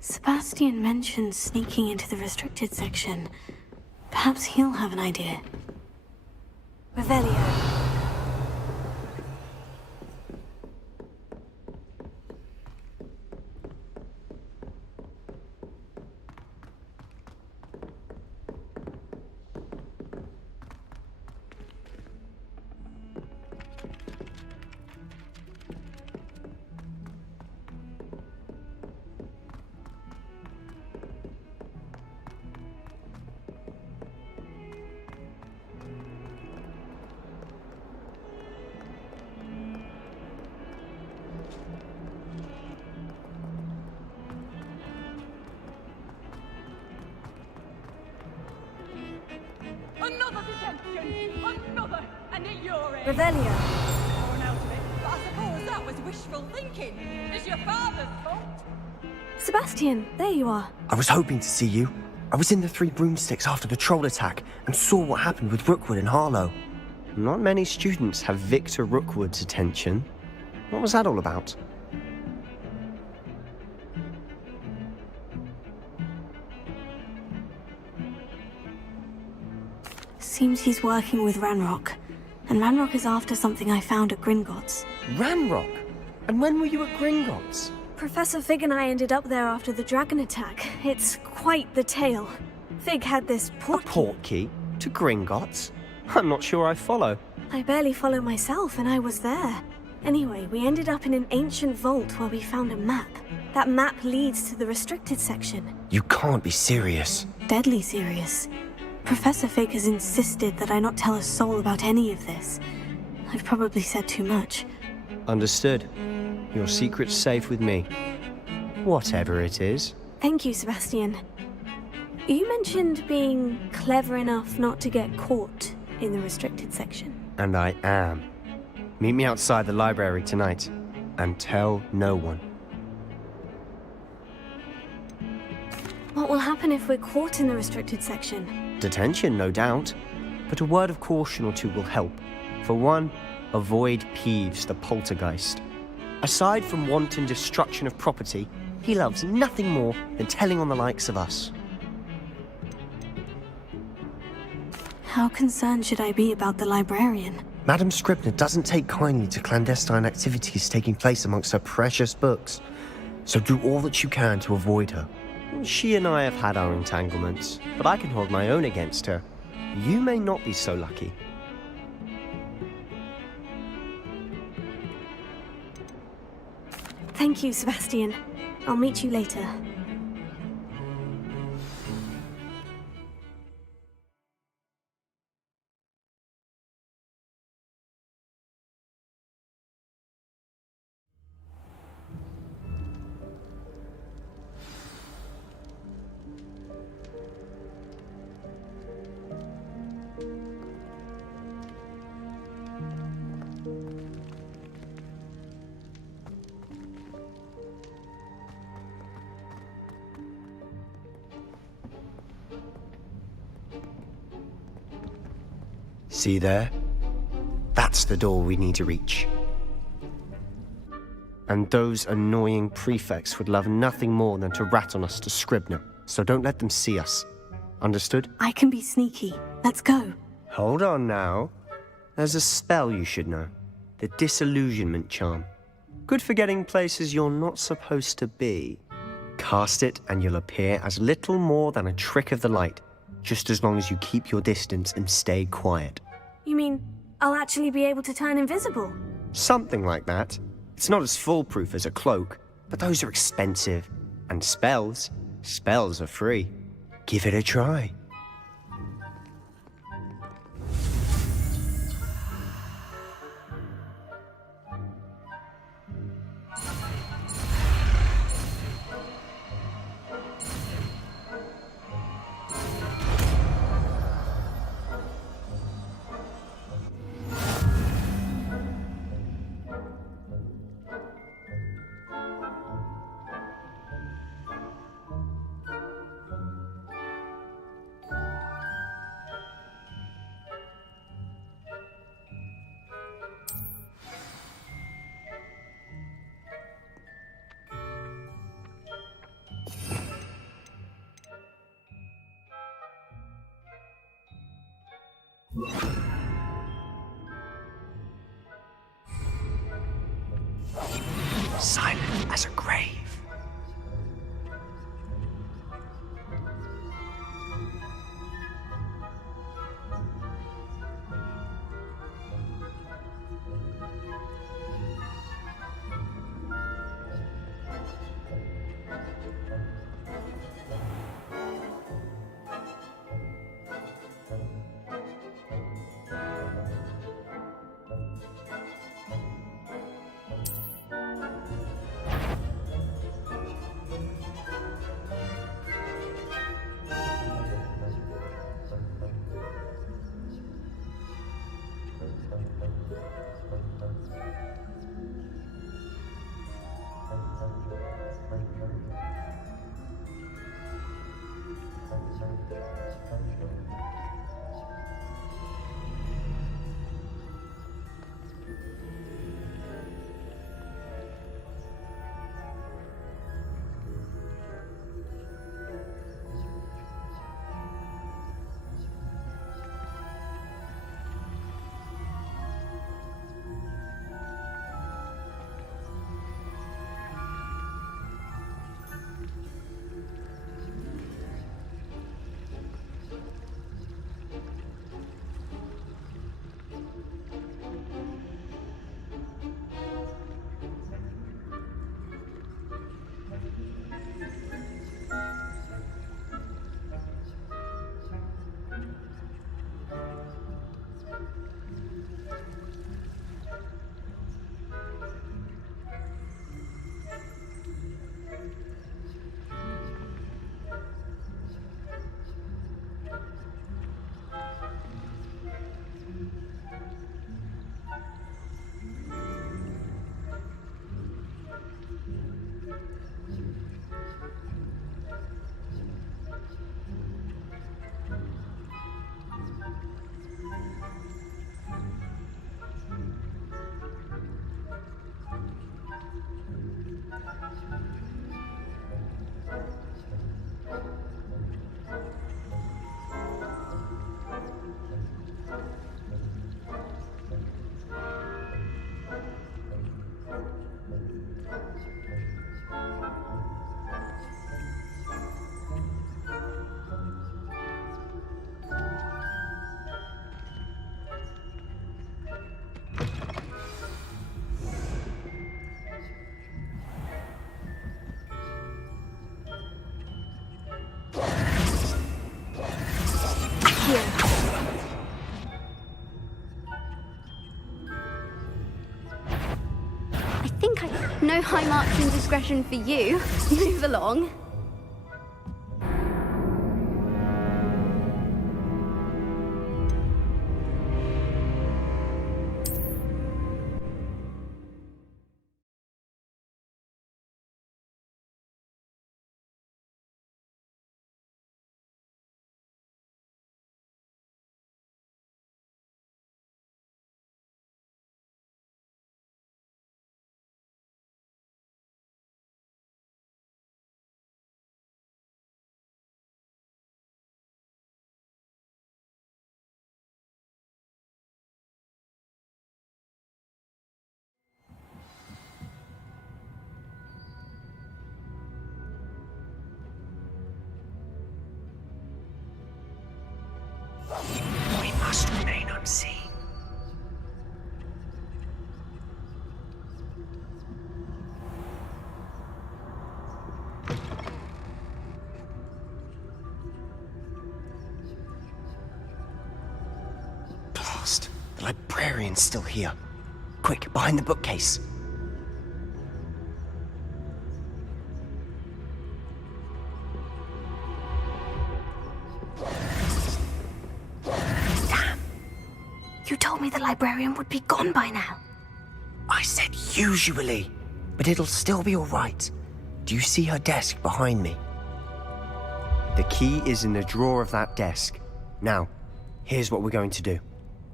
Sebastian mentioned sneaking into the restricted section. Perhaps he'll have an idea. Revelio. Another detention! Another! And at your age! Revelio. Torn out of it. But I suppose that was wishful thinking. It's your father's fault. Sebastian, there you are. I was hoping to see you. I was in the Three Broomsticks after the troll attack and saw what happened with Rookwood and Harlow. Not many students have Victor Rookwood's attention. What was that all about? Seems he's working with Ranrock. And Ranrock is after something I found at Gringotts. Ranrock? And when were you at Gringotts? Professor Fig and I ended up there after the dragon attack. It's quite the tale. Fig had this portkey to Gringotts? I'm not sure I follow. I barely follow myself, and I was there. Anyway, we ended up in an ancient vault where we found a map. That map leads to the restricted section. You can't be serious. Deadly serious. Professor Fig has insisted that I not tell a soul about any of this. I've probably said too much. Understood. Your secret's safe with me. Whatever it is. Thank you, Sebastian. You mentioned being clever enough not to get caught in the restricted section. And I am. Meet me outside the library tonight. And tell no one. What will happen if we're caught in the restricted section? Detention, no doubt. But a word of caution or two will help. For one, avoid Peeves the poltergeist. Aside from wanton destruction of property, he loves nothing more than telling on the likes of us. How concerned should I be about the librarian? Madame Scribner doesn't take kindly to clandestine activities taking place amongst her precious books. So do all that you can to avoid her. She and I have had our entanglements, but I can hold my own against her. You may not be so lucky. Thank you, Sebastian. I'll meet you later. See there? That's the door we need to reach. And those annoying prefects would love nothing more than to rat on us to Scribner, so don't let them see us. Understood? I can be sneaky. Let's go. Hold on now. There's a spell you should know. The Disillusionment Charm. Good for getting places you're not supposed to be. Cast it and you'll appear as little more than a trick of the light, just as long as you keep your distance and stay quiet. You mean I'll actually be able to turn invisible? Something like that. It's not as foolproof as a cloak, but those are expensive. And spells are free. Give it a try. Silent as a grave. Accio. I think I... No high marks in discretion for you. Move along. We must remain unseen. Blast! The librarian's still here. Quick, behind the bookcase. You told me the librarian would be gone by now. I said usually, but it'll still be all right. Do you see her desk behind me? The key is in the drawer of that desk. Now, here's what we're going to do.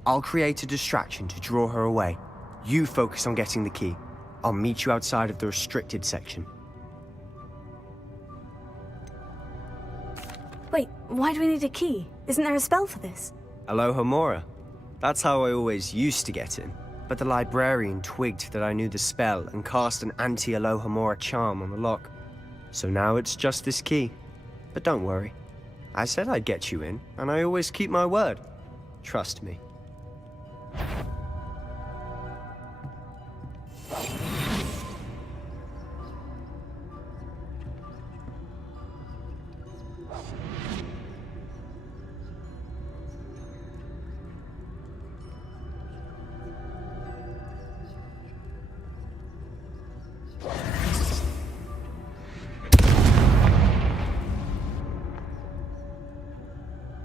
I'll create a distraction to draw her away. You focus on getting the key. I'll meet you outside of the restricted section. Wait, why do we need a key? Isn't there a spell for this? Aloha Mora. That's how I always used to get in. But the librarian twigged that I knew the spell and cast an anti-Aloha Mora charm on the lock. So now it's just this key. But don't worry. I said I'd get you in, and I always keep my word. Trust me.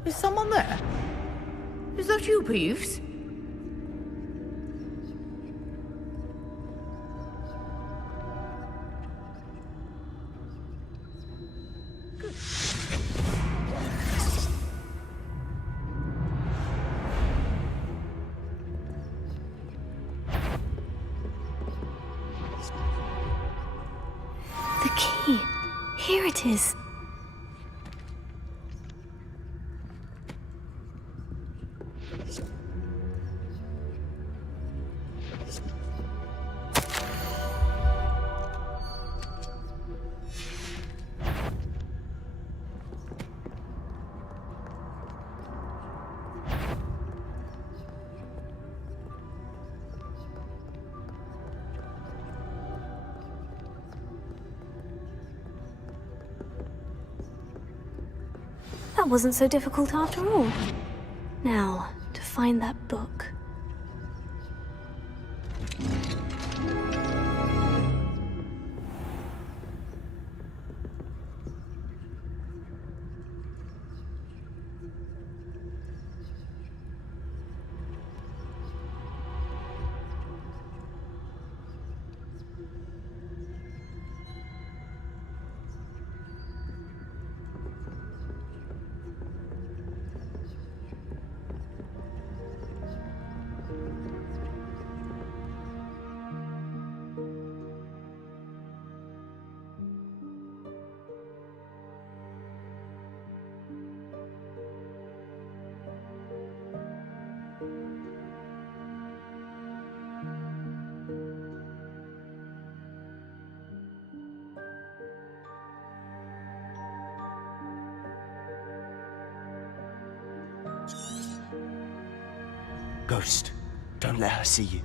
Is someone there? Is that you, Peeves? The key. Here it is. That wasn't so difficult after all. Now, to find that book. Ghost, don't let her see you.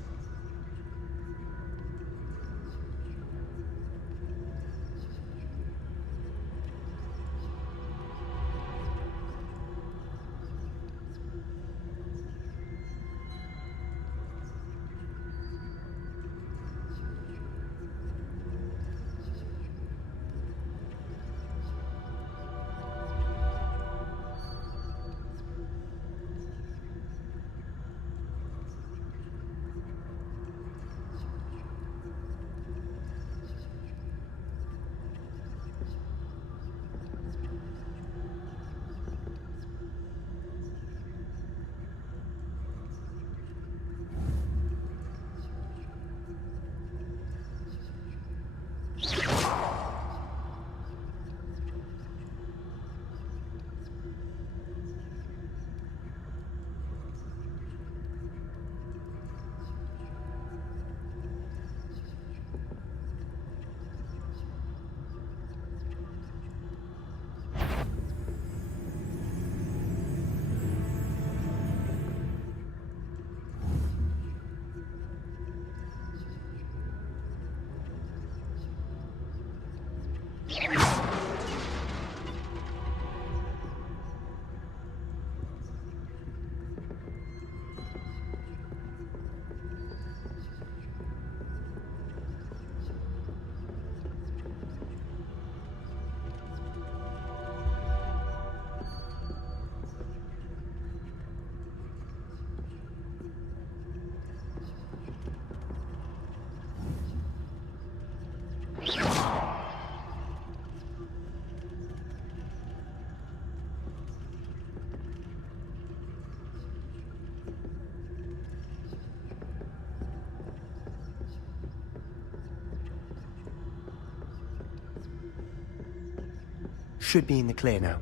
should be in the clear now.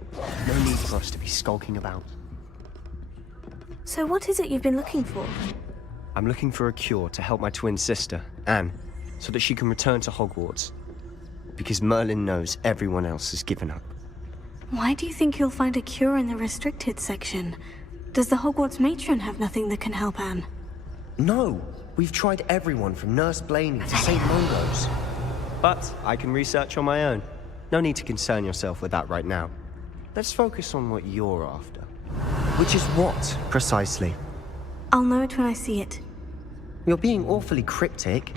No need for us to be skulking about. So what is it you've been looking for? I'm looking for a cure to help my twin sister, Anne, so that she can return to Hogwarts. Because Merlin knows everyone else has given up. Why do you think you'll find a cure in the restricted section? Does the Hogwarts matron have nothing that can help Anne? No! We've tried everyone from Nurse Blaney to St. Mungo's. But I can research on my own. No need to concern yourself with that right now. Let's focus on what you're after. Which is what, precisely? I'll know it when I see it. You're being awfully cryptic.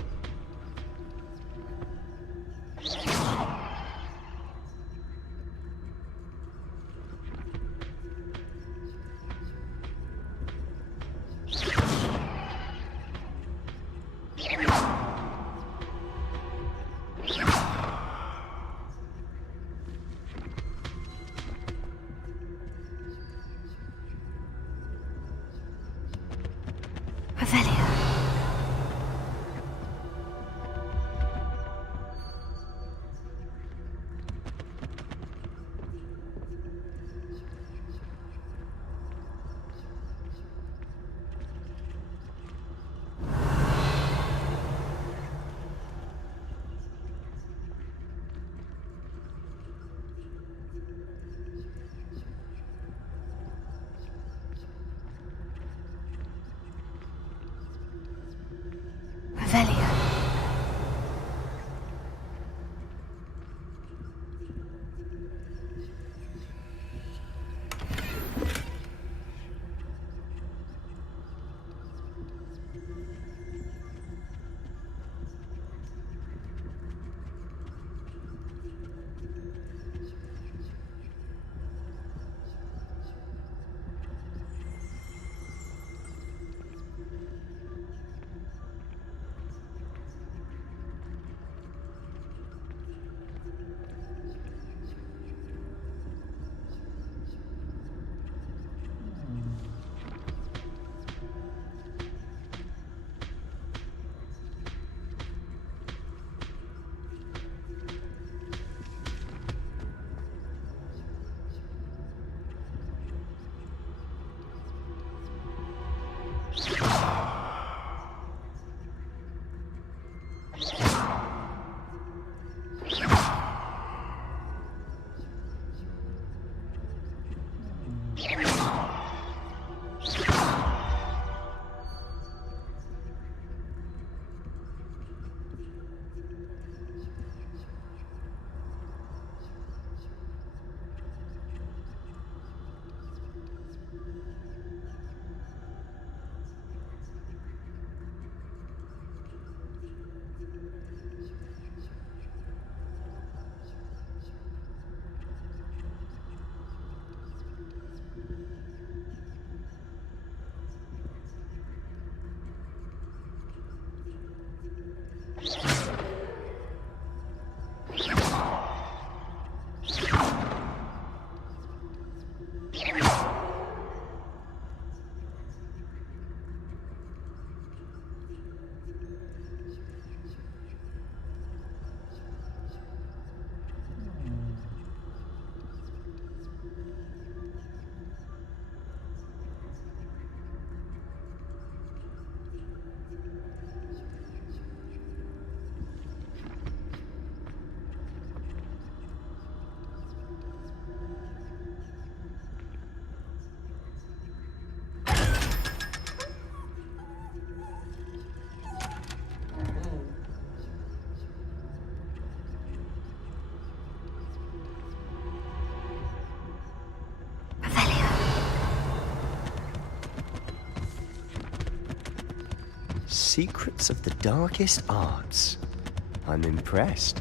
Secrets of the darkest arts. I'm impressed.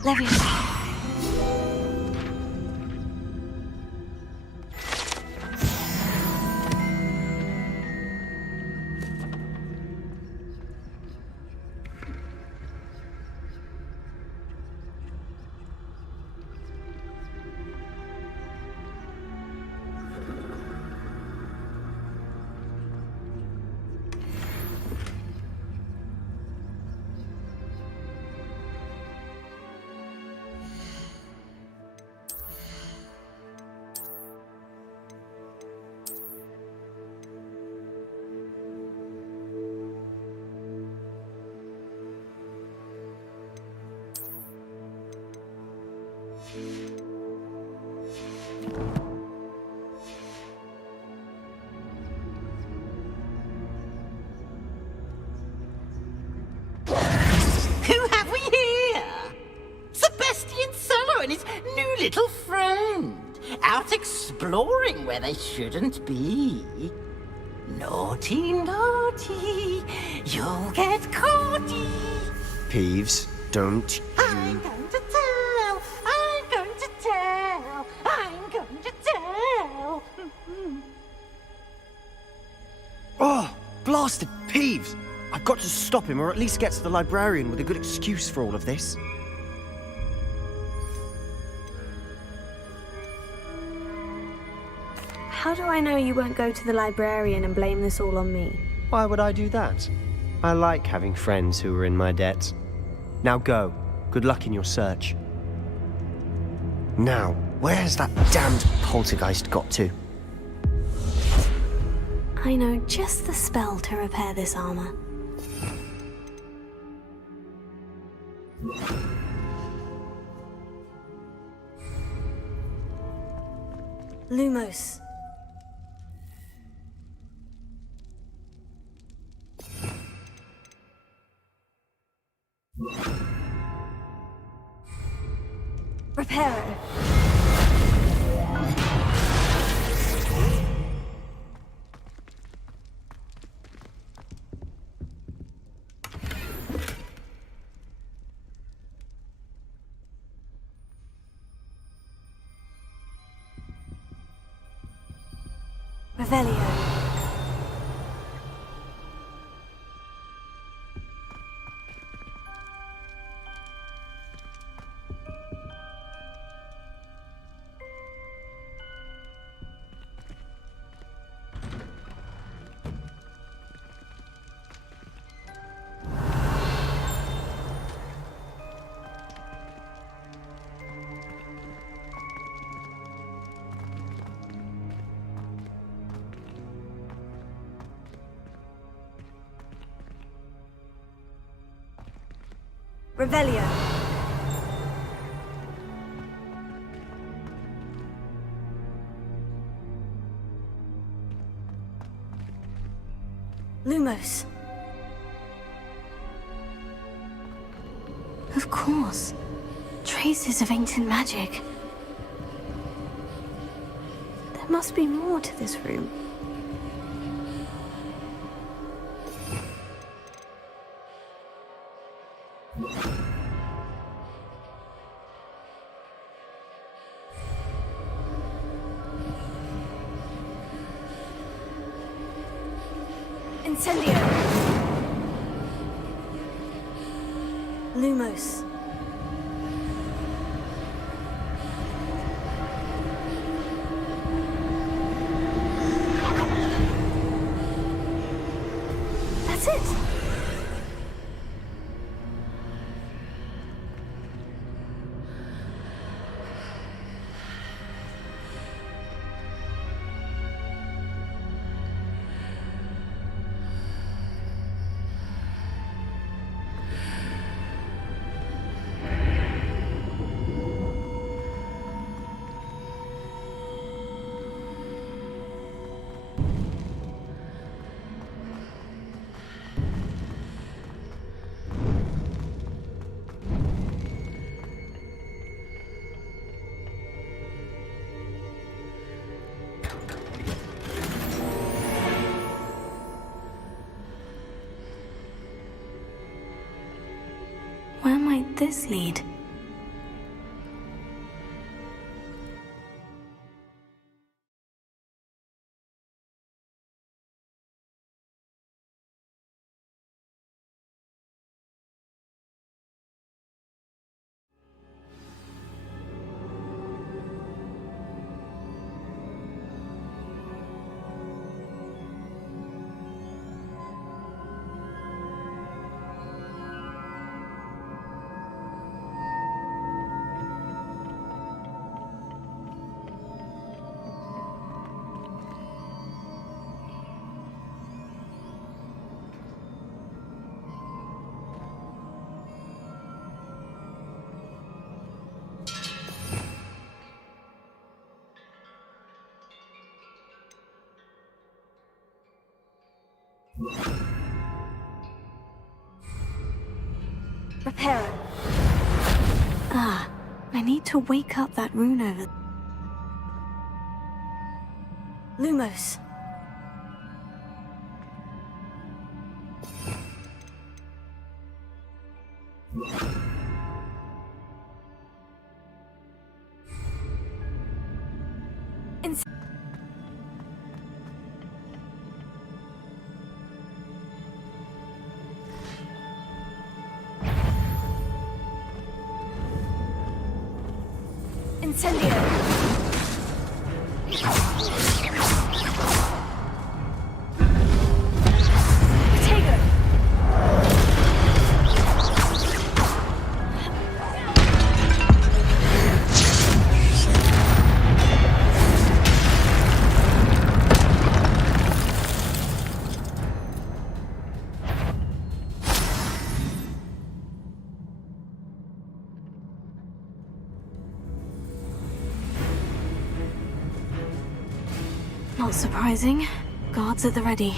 Leviosa. Who have we here? Sebastian Solo and his new little friend. Out exploring where they shouldn't be. Naughty, naughty, you'll get caughty. Peeves, don't I'm going to tell, I'm going to tell, I'm going to tell. Oh, blasted Peeves! I've got to stop him, or at least get to the librarian with a good excuse for all of this. How do I know you won't go to the librarian and blame this all on me? Why would I do that? I like having friends who are in my debt. Now go. Good luck in your search. Now, where has that damned poltergeist got to? I know just the spell to repair this armor. Lumos. Reparo. Revelio. Revelio. Lumos. Of course. Traces of ancient magic. There must be more to this room. Incendio. Lumos. That's it. Where might this lead? Reparo. Ah, I need to wake up that rune over. Lumos. Incendio. Not surprising. Guards at the ready.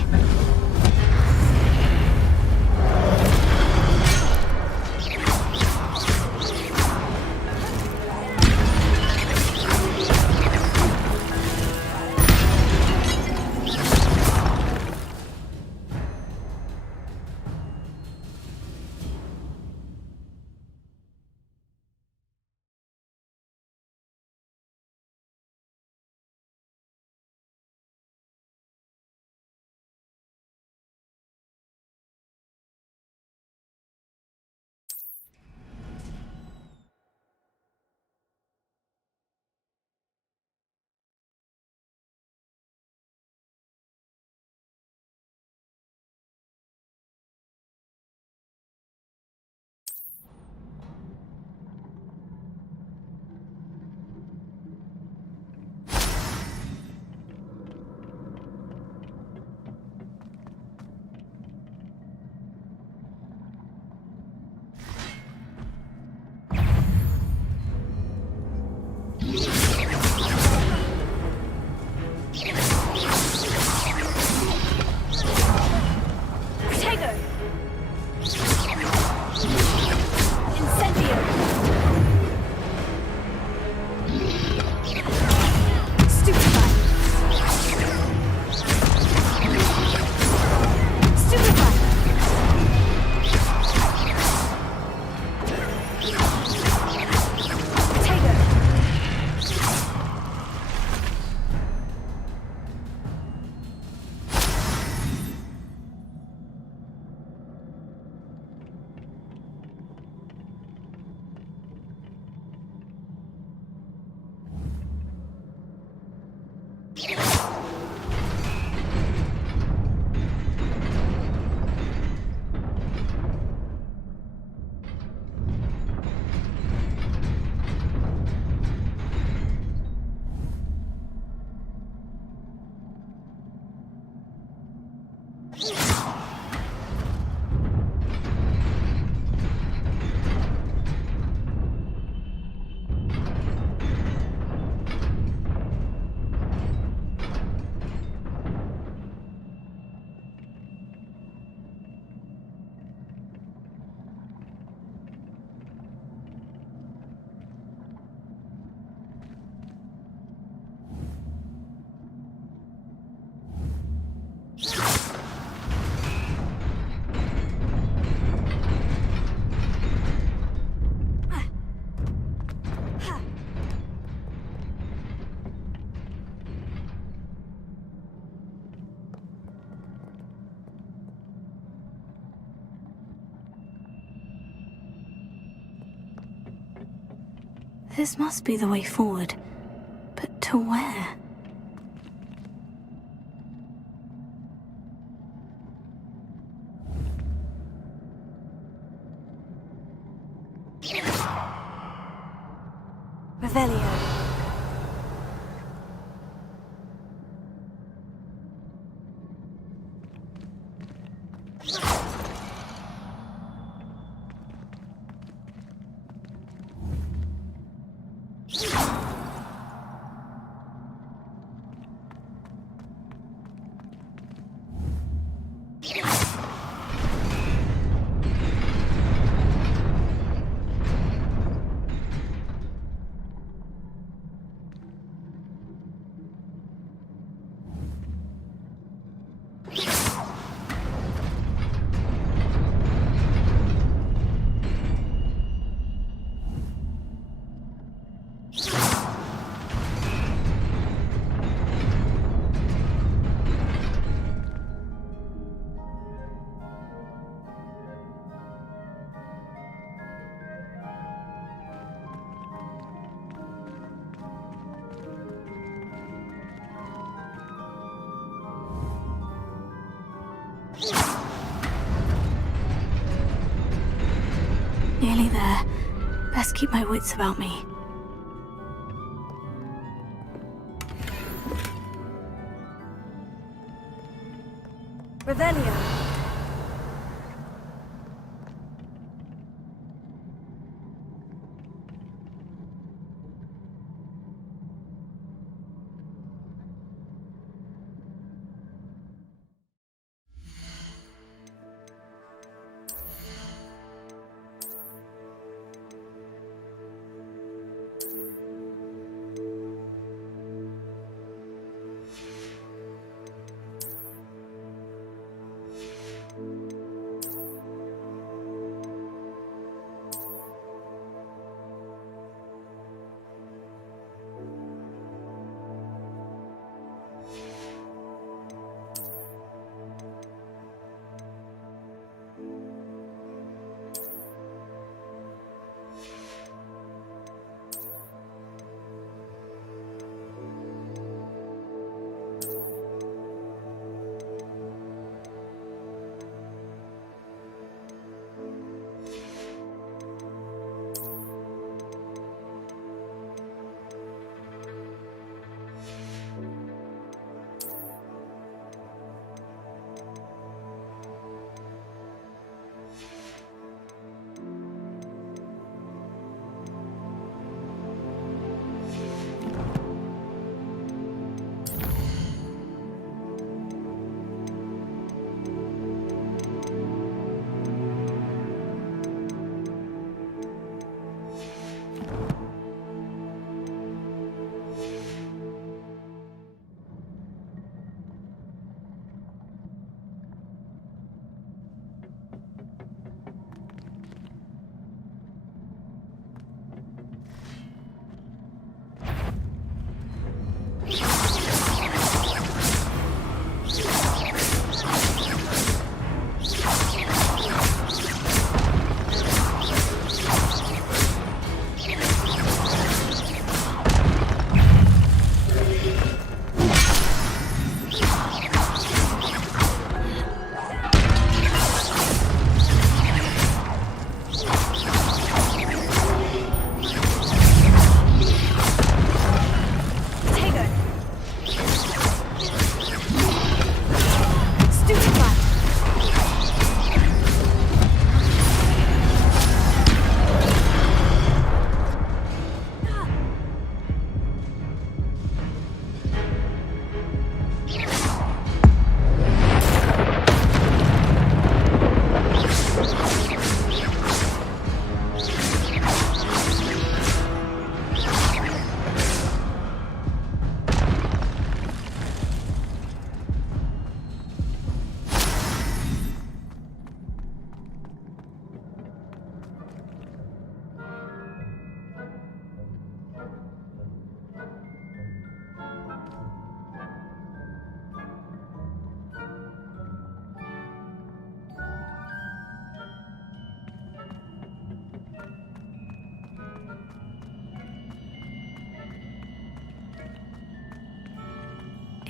This must be the way forward. But to where? Revelio. Nearly there. Best keep my wits about me. Revelio.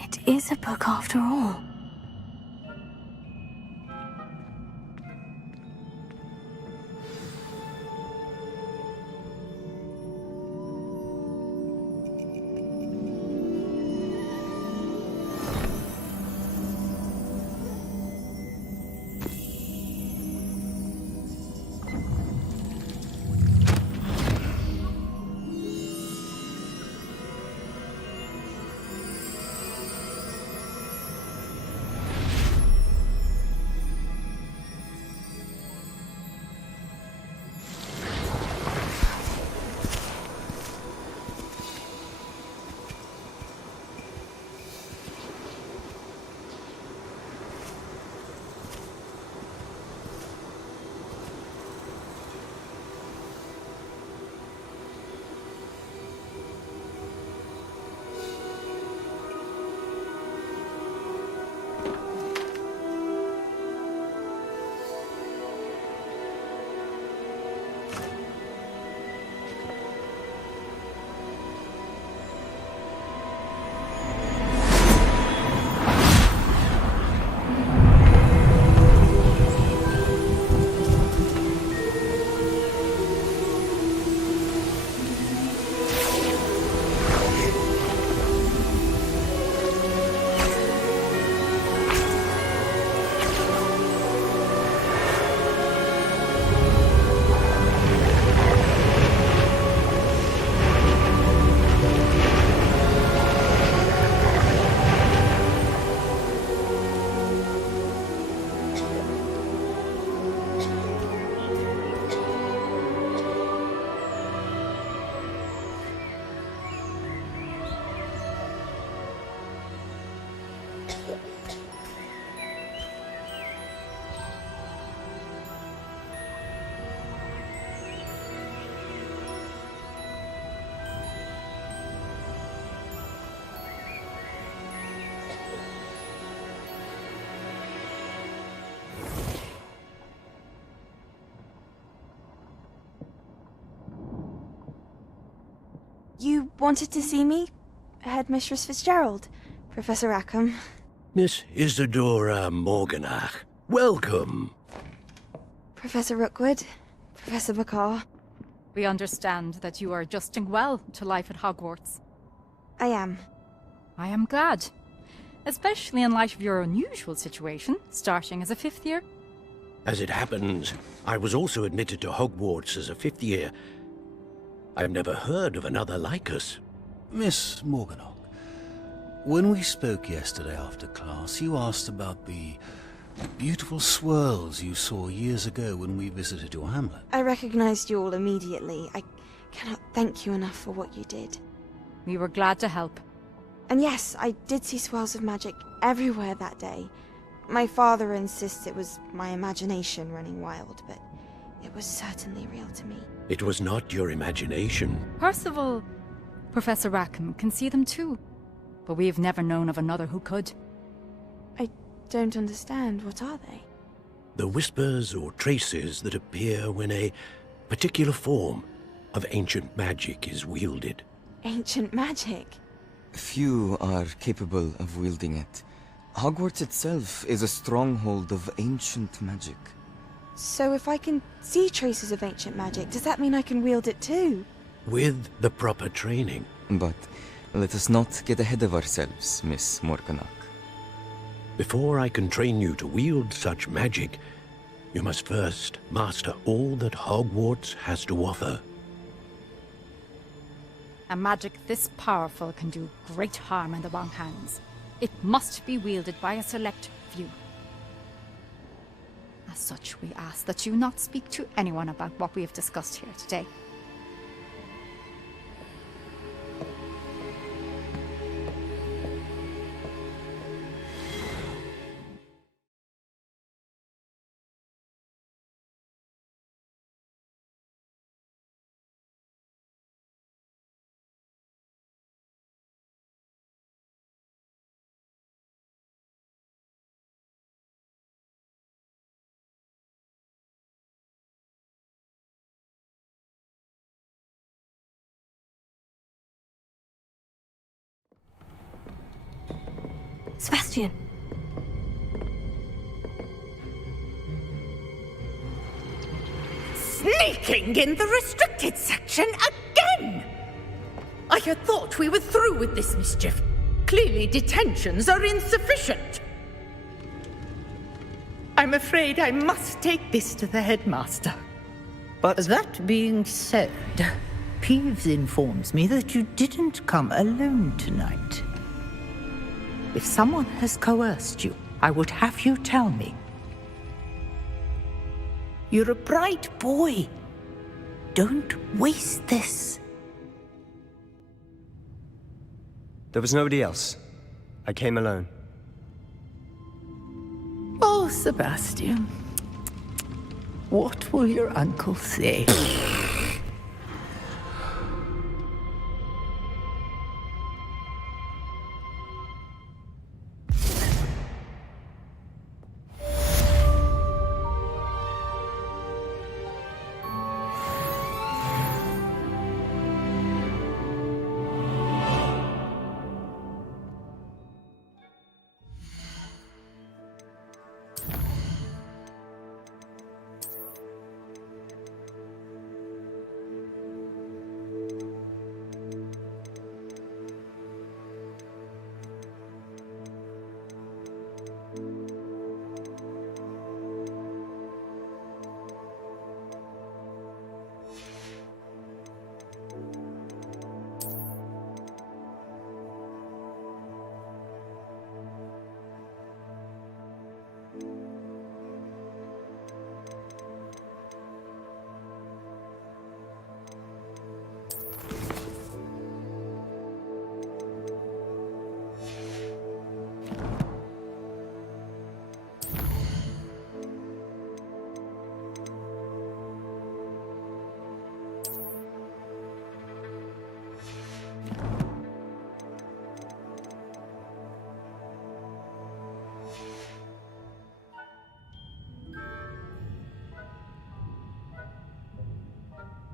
It is a book after all. You wanted to see me? Headmistress Fitzgerald, Professor Rackham. Miss Isadora Morganach, welcome. Professor Rookwood, Professor Bakar. We understand that you are adjusting well to life at Hogwarts. I am. I am glad. Especially in light of your unusual situation, starting as a 5th year. As it happens, I was also admitted to Hogwarts as a 5th year. I've never heard of another like us. Miss Morganach, when we spoke yesterday after class, you asked about the beautiful swirls you saw years ago when we visited your hamlet. I recognized you all immediately. I cannot thank you enough for what you did. We were glad to help. And yes, I did see swirls of magic everywhere that day. My father insists it was my imagination running wild, but it was certainly real to me. It was not your imagination. Percival, Professor Rackham can see them too. But we have never known of another who could. I don't understand. What are they? The whispers or traces that appear when a particular form of ancient magic is wielded. Ancient magic? Few are capable of wielding it. Hogwarts itself is a stronghold of ancient magic. So if I can see traces of ancient magic, does that mean I can wield it too? With the proper training. But let us not get ahead of ourselves, Miss Morganach. Before I can train you to wield such magic, you must first master all that Hogwarts has to offer. A magic this powerful can do great harm in the wrong hands. It must be wielded by a select few. As such, we ask that you not speak to anyone about what we have discussed here today. Sebastian! Sneaking in the restricted section again! I had thought we were through with this mischief. Clearly detentions are insufficient. I'm afraid I must take this to the headmaster. But that being said, Peeves informs me that you didn't come alone tonight. If someone has coerced you, I would have you tell me. You're a bright boy. Don't waste this. There was nobody else. I came alone. Oh, Sebastian. What will your uncle say?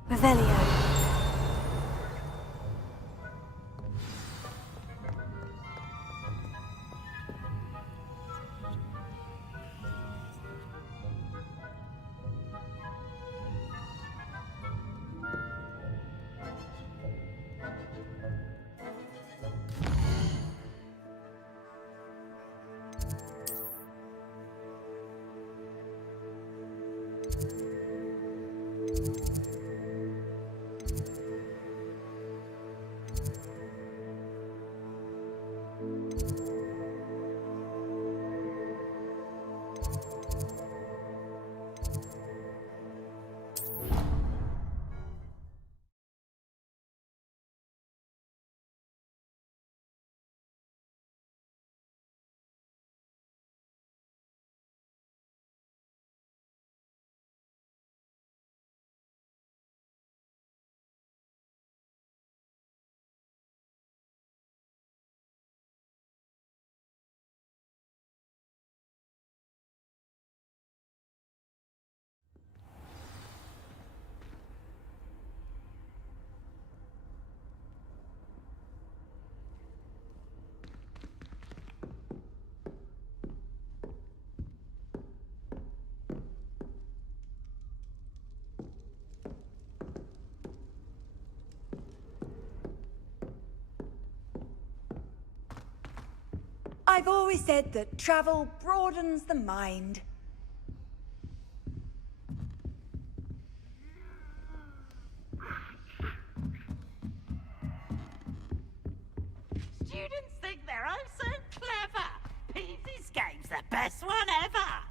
Revelio. I've always said that travel broadens the mind. Students think they're oh so clever. Peavy's game's the best one ever.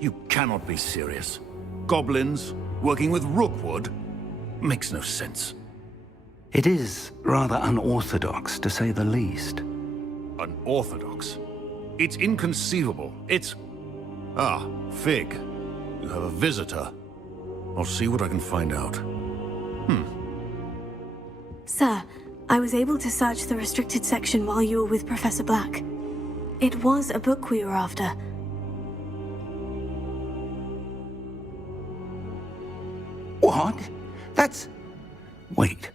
You cannot be serious. Goblins working with Rookwood? Makes no sense. It is rather unorthodox, to say the least. Unorthodox? It's inconceivable. It's... Ah, Fig. You have a visitor. I'll see what I can find out. Sir, I was able to search the restricted section while you were with Professor Black. It was a book we were after. What? That's... Wait.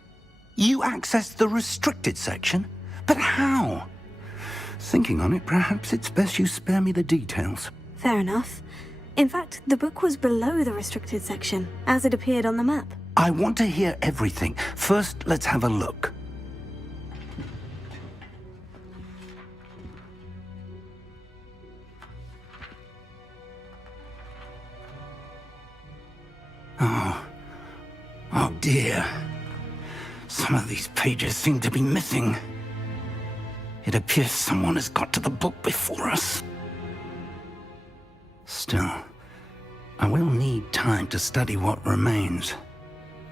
You accessed the restricted section? But how? Thinking on it, perhaps it's best you spare me the details. Fair enough. In fact, the book was below the restricted section, as it appeared on the map. I want to hear everything. First, let's have a look. Oh dear. Some of these pages seem to be missing. It appears someone has got to the book before us. Still, I will need time to study what remains.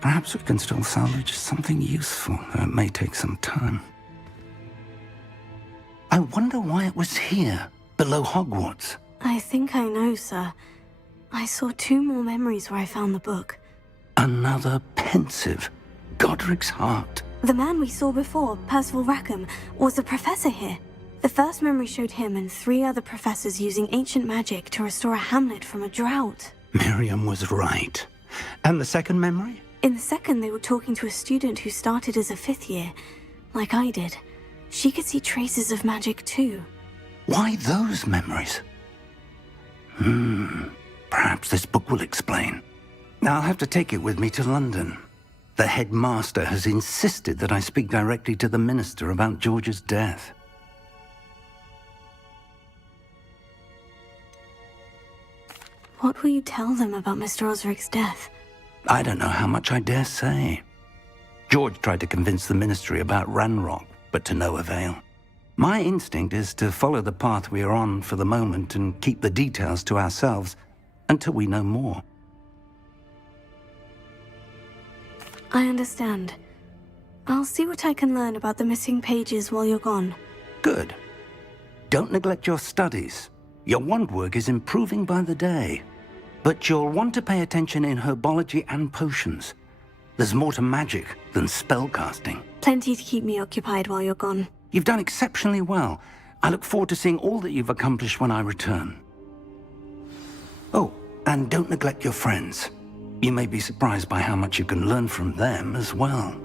Perhaps we can still salvage something useful, though it may take some time. I wonder why it was here, below Hogwarts. I think I know, sir. I saw 2 more memories where I found the book. Another pensive. Godric's heart. The man we saw before, Percival Rackham, was a professor here. The first memory showed him and 3 other professors using ancient magic to restore a hamlet from a drought. Miriam was right. And the second memory? In the second, they were talking to a student who started as a 5th year, like I did. She could see traces of magic too. Why those memories? Perhaps this book will explain. I'll have to take it with me to London. The headmaster has insisted that I speak directly to the minister about George's death. What will you tell them about Mr. Osric's death? I don't know how much I dare say. George tried to convince the ministry about Ranrock, but to no avail. My instinct is to follow the path we are on for the moment and keep the details to ourselves until we know more. I understand. I'll see what I can learn about the missing pages while you're gone. Good. Don't neglect your studies. Your wand work is improving by the day. But you'll want to pay attention in herbology and potions. There's more to magic than spellcasting. Plenty to keep me occupied while you're gone. You've done exceptionally well. I look forward to seeing all that you've accomplished when I return. Oh, and don't neglect your friends. You may be surprised by how much you can learn from them as well.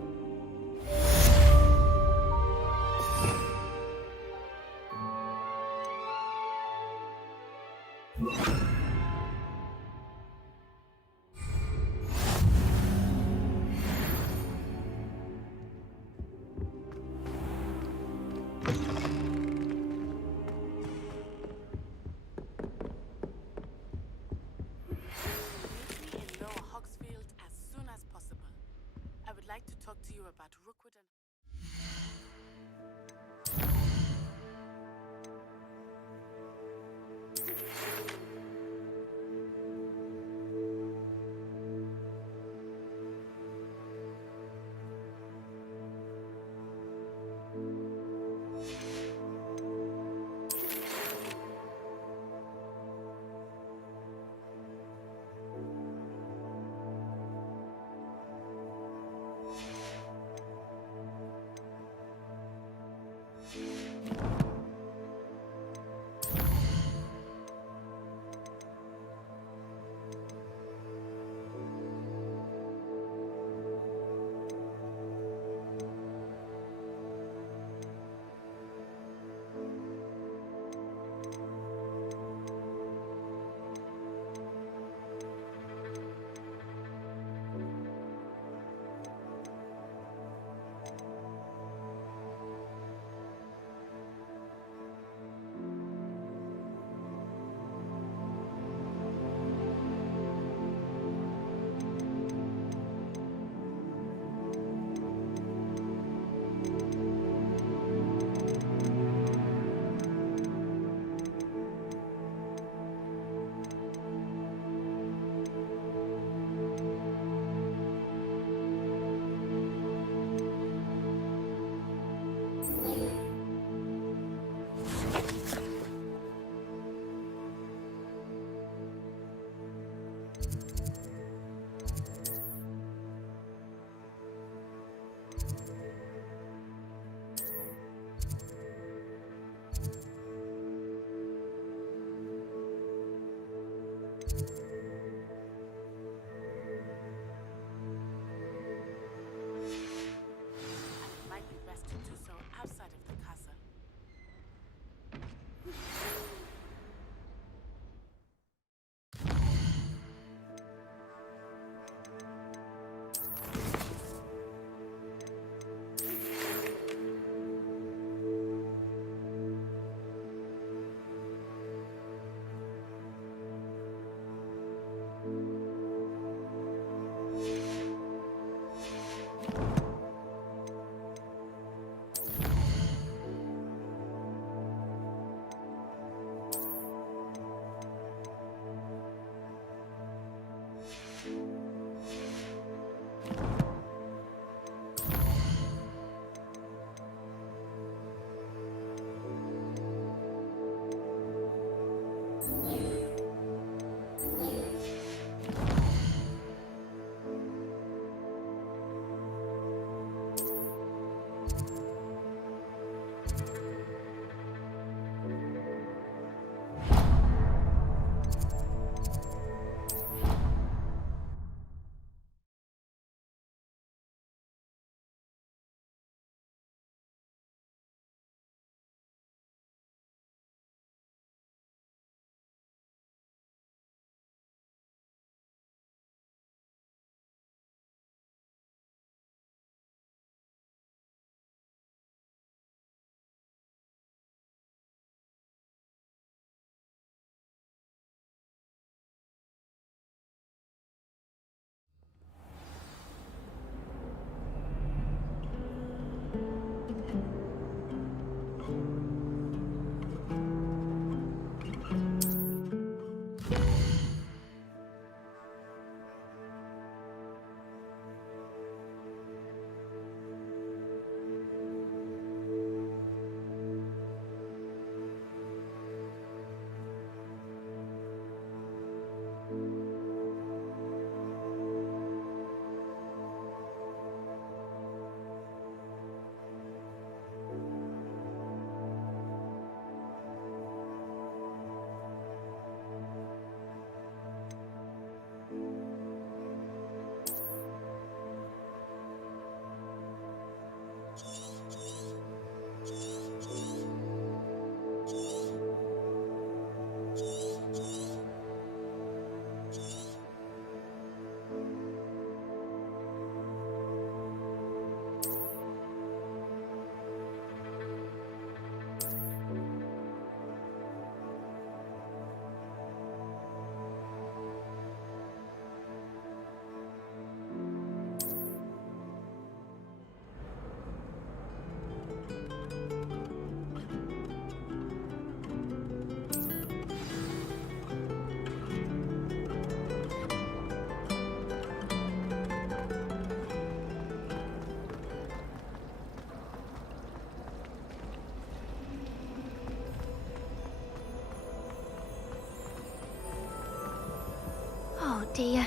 Oh dear,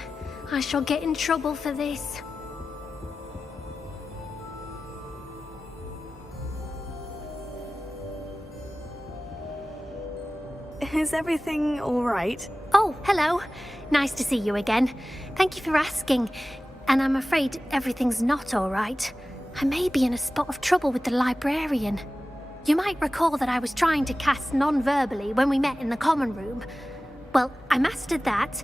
I shall get in trouble for this. Is everything all right? Oh, hello. Nice to see you again. Thank you for asking. And I'm afraid everything's not all right. I may be in a spot of trouble with the librarian. You might recall that I was trying to cast non-verbally when we met in the common room. Well, I mastered that.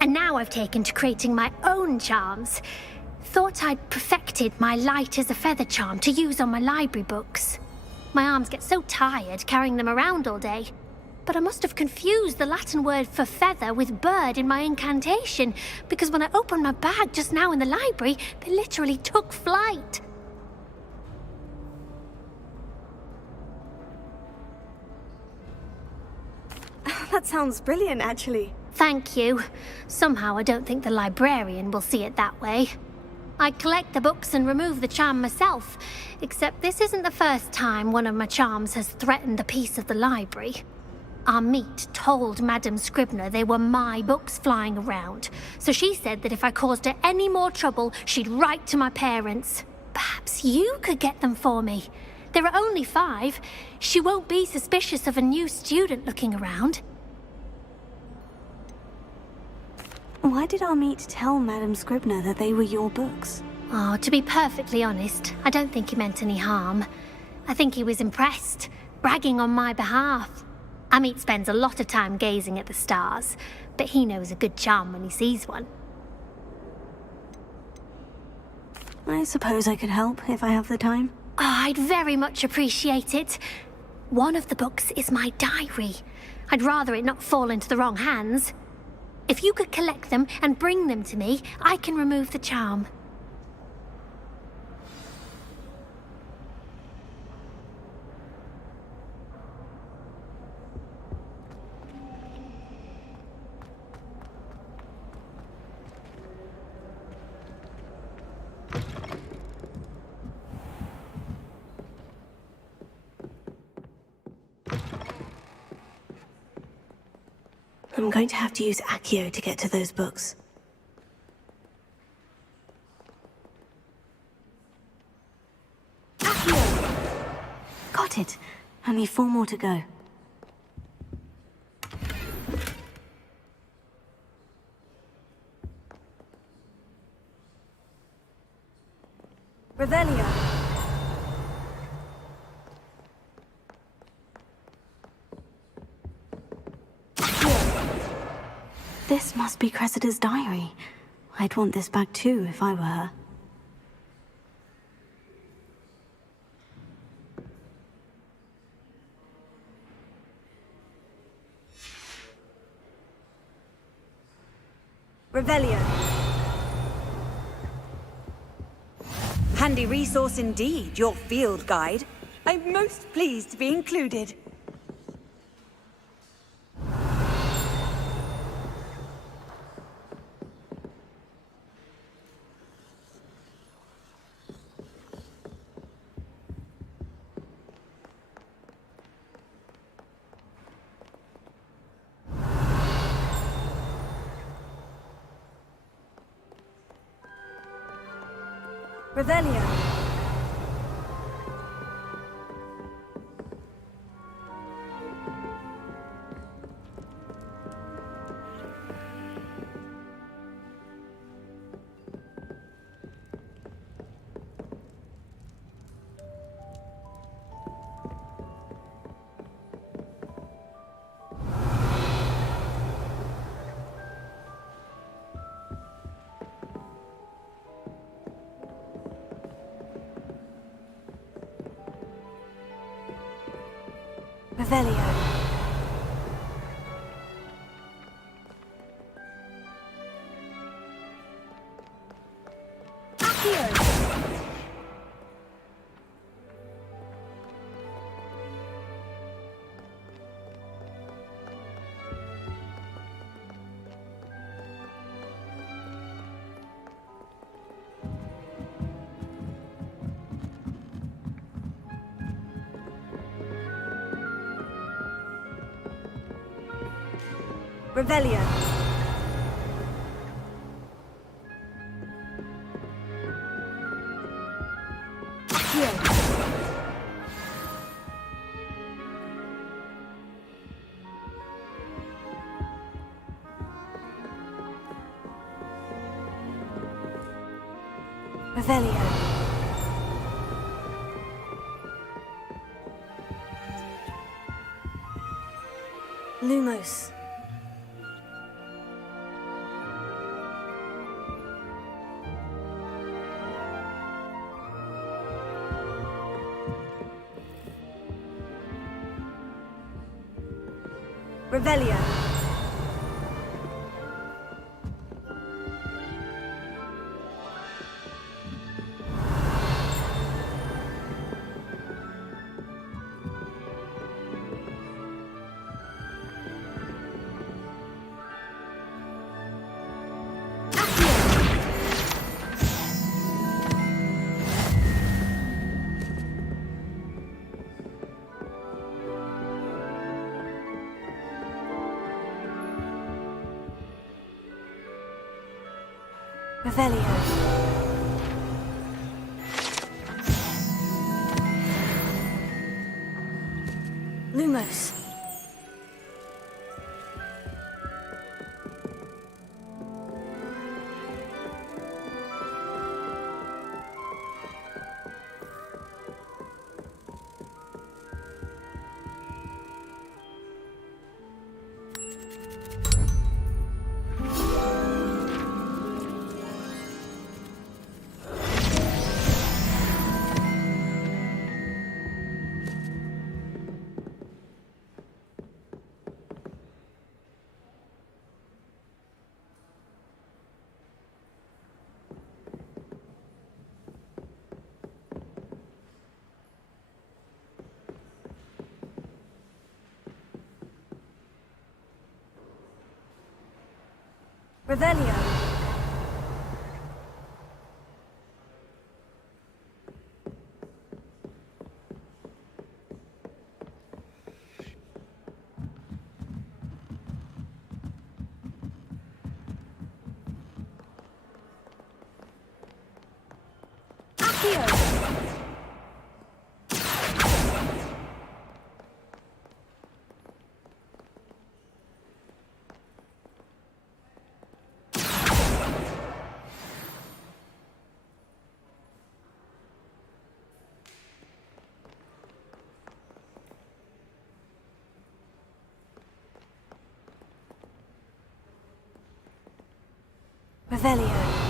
And now I've taken to creating my own charms. Thought I'd perfected my light as a feather charm to use on my library books. My arms get so tired carrying them around all day. But I must have confused the Latin word for feather with bird in my incantation, because when I opened my bag just now in the library, they literally took flight. That sounds brilliant, actually. Thank you. Somehow I don't think the librarian will see it that way. I collect the books and remove the charm myself, except this isn't the first time one of my charms has threatened the peace of the library. Our meet told Madame Scribner they were my books flying around, so she said that if I caused her any more trouble, she'd write to my parents. Perhaps you could get them for me. There are only 5. She won't be suspicious of a new student looking around. Why did our meet tell Madame Scribner that they were your books? Oh, to be perfectly honest, I don't think he meant any harm. I think he was impressed, bragging on my behalf. Amit spends a lot of time gazing at the stars, but he knows a good charm when he sees one. I suppose I could help if I have the time. Oh, I'd very much appreciate it. One of the books is my diary. I'd rather it not fall into the wrong hands. If you could collect them and bring them to me, I can remove the charm. I'm going to have to use Accio to get to those books. Accio! Got it. Only 4 more to go. Revelio. This must be Cressida's diary. I'd want this back too if I were her. Revelio. Handy resource indeed, your field guide. I'm most pleased to be included. Revelio. Revelio. Revelio. Revelio. Lumos. Revelio. Revelio. Lumos. Revelio. Revelio.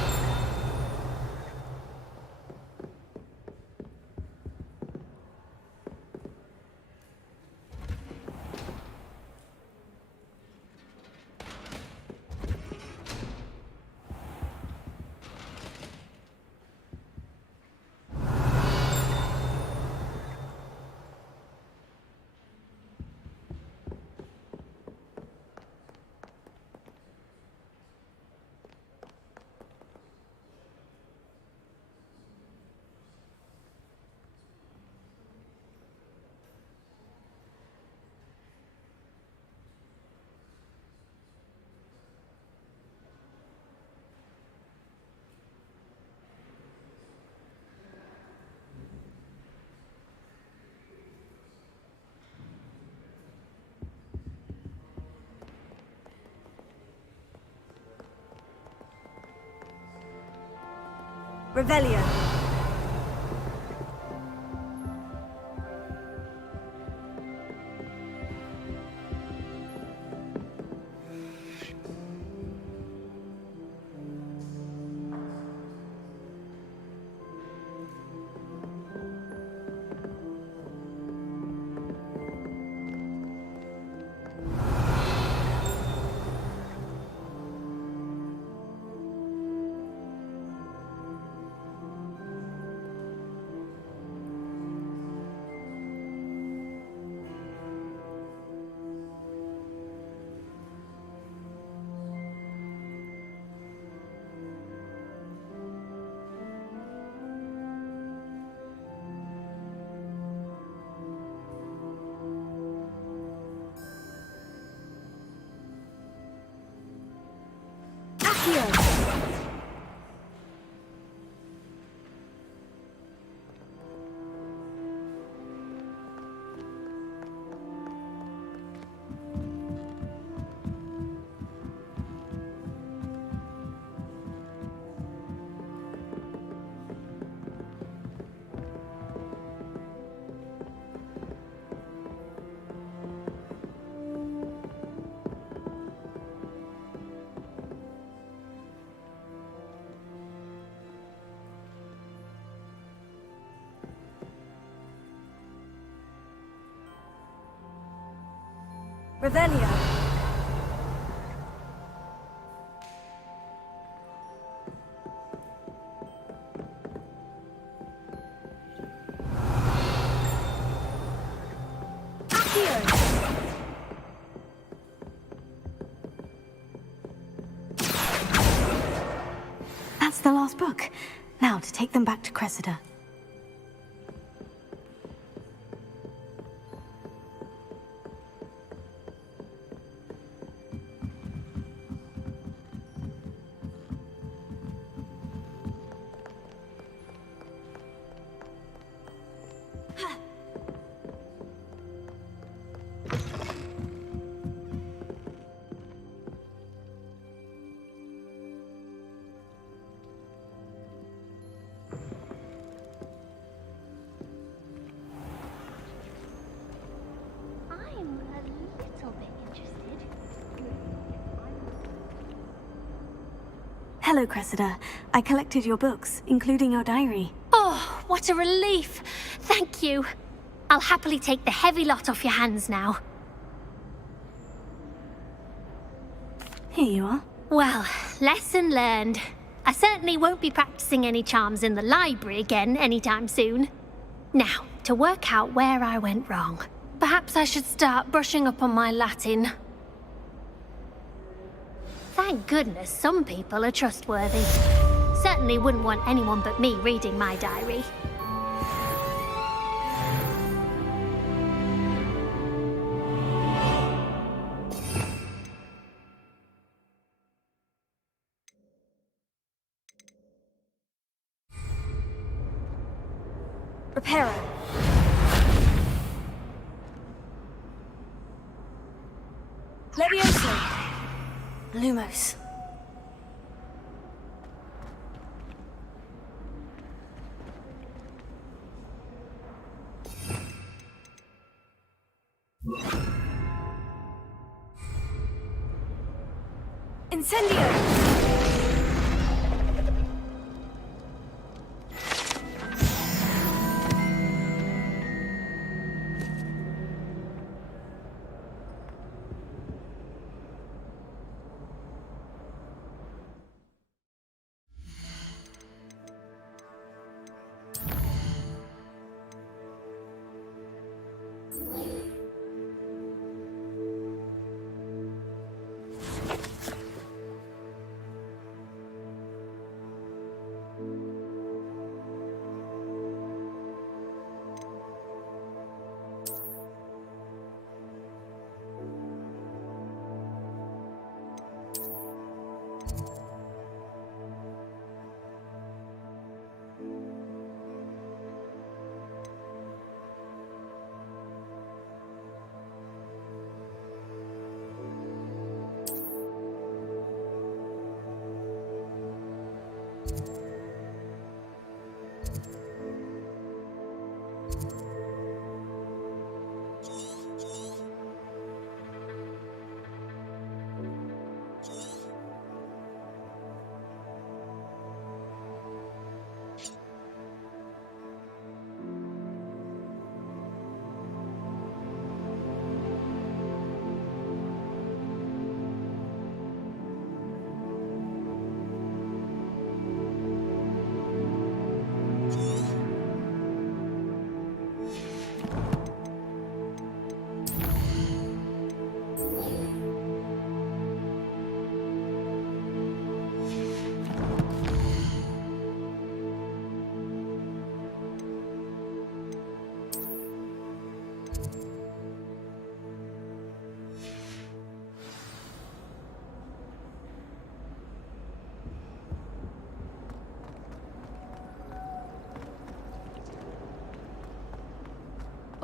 Revelio. Accio. Revelio. That's the last book. Now to take them back to Cressida. I'm a little bit interested. Hello, Cressida. I collected your books, including your diary. Oh, what a relief! Thank you. I'll happily take the heavy lot off your hands now. Here you are. Well, lesson learned. I certainly won't be practicing any charms in the library again anytime soon. Now, to work out where I went wrong. Perhaps I should start brushing up on my Latin. Thank goodness some people are trustworthy. Certainly wouldn't want anyone but me reading my diary. Reparo. Levioso. Lumos. Incendio.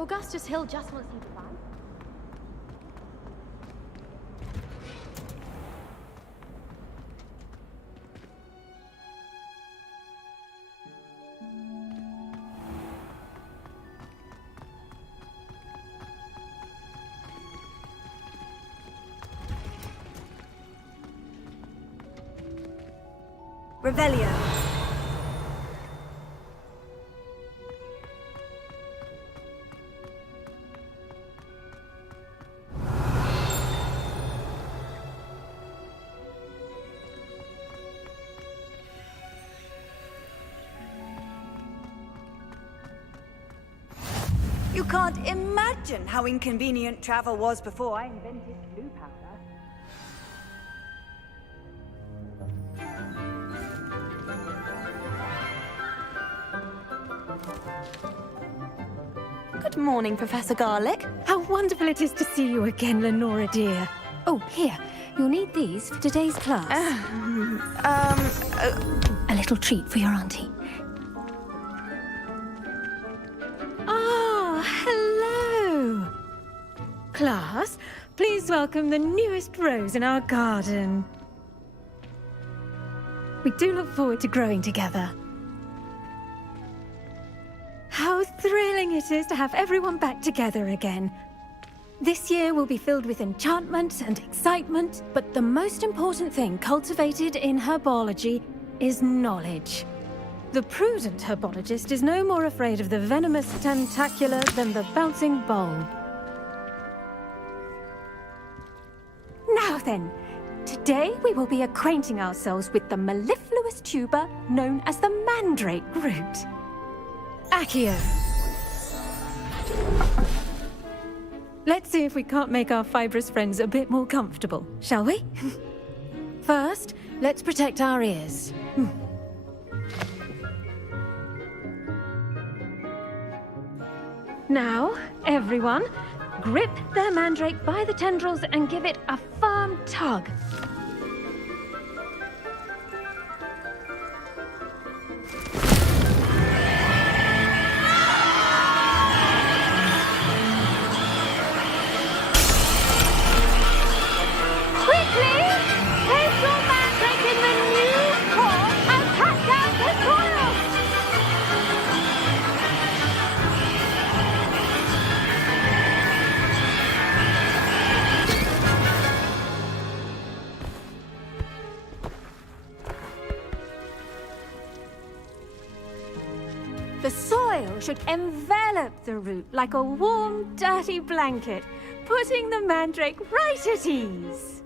Augustus Hill just wants you to buy. Revelio. You can't imagine how inconvenient travel was before I invented blue powder. Good morning, Professor Garlick. How wonderful it is to see you again, Lenora dear. Oh, here. You'll need these for today's class. A little treat for your auntie. Ah, hello. Class, please welcome the newest rose in our garden. We do look forward to growing together. How thrilling it is to have everyone back together again. This year will be filled with enchantment and excitement, but the most important thing cultivated in herbology is knowledge. The prudent herbologist is no more afraid of the venomous tentacula than the bouncing bulb. Now then, today we will be acquainting ourselves with the mellifluous tuber known as the mandrake root. Accio. Let's see if we can't make our fibrous friends a bit more comfortable, shall we? First, let's protect our ears. Now, everyone, grip their mandrake by the tendrils and give it a firm tug. The soil should envelop the root like a warm, dirty blanket, putting the mandrake right at ease.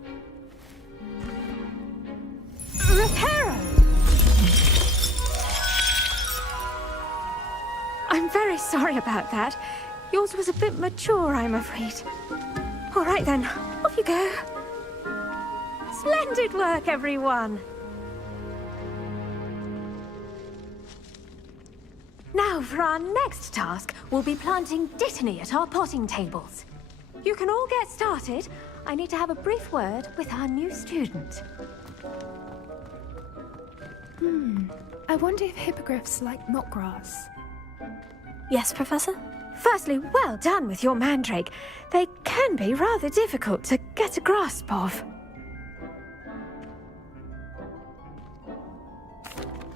Reparo! I'm very sorry about that. Yours was a bit mature, I'm afraid. All right then, off you go. Splendid work, everyone! Now, for our next task, we'll be planting dittany at our potting tables. You can all get started. I need to have a brief word with our new student. I wonder if hippogriffs like knotgrass. Yes, Professor? Firstly, well done with your mandrake. They can be rather difficult to get a grasp of.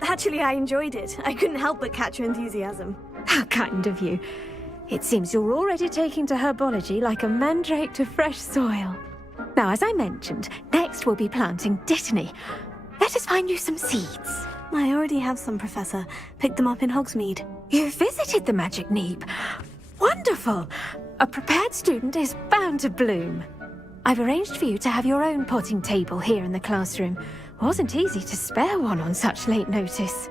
Actually, I enjoyed it. I couldn't help but catch your enthusiasm. How kind of you. It seems you're already taking to herbology like a mandrake to fresh soil. Now, as I mentioned, next we'll be planting dittany. Let us find you some seeds. I already have some, Professor. Picked them up in Hogsmeade. You visited the Magic Neep. Wonderful! A prepared student is bound to bloom. I've arranged for you to have your own potting table here in the classroom. Wasn't easy to spare one on such late notice.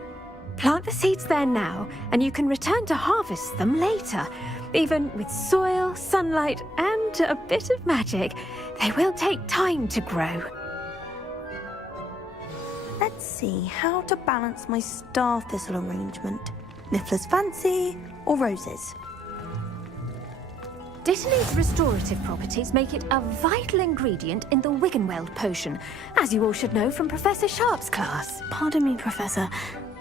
Plant the seeds there now, and you can return to harvest them later. Even with soil, sunlight, and a bit of magic, they will take time to grow. Let's see how to balance my star thistle arrangement. Niffler's Fancy or roses? Dittany's restorative properties make it a vital ingredient in the Wiggenweld potion, as you all should know from Professor Sharp's class. Pardon me, Professor.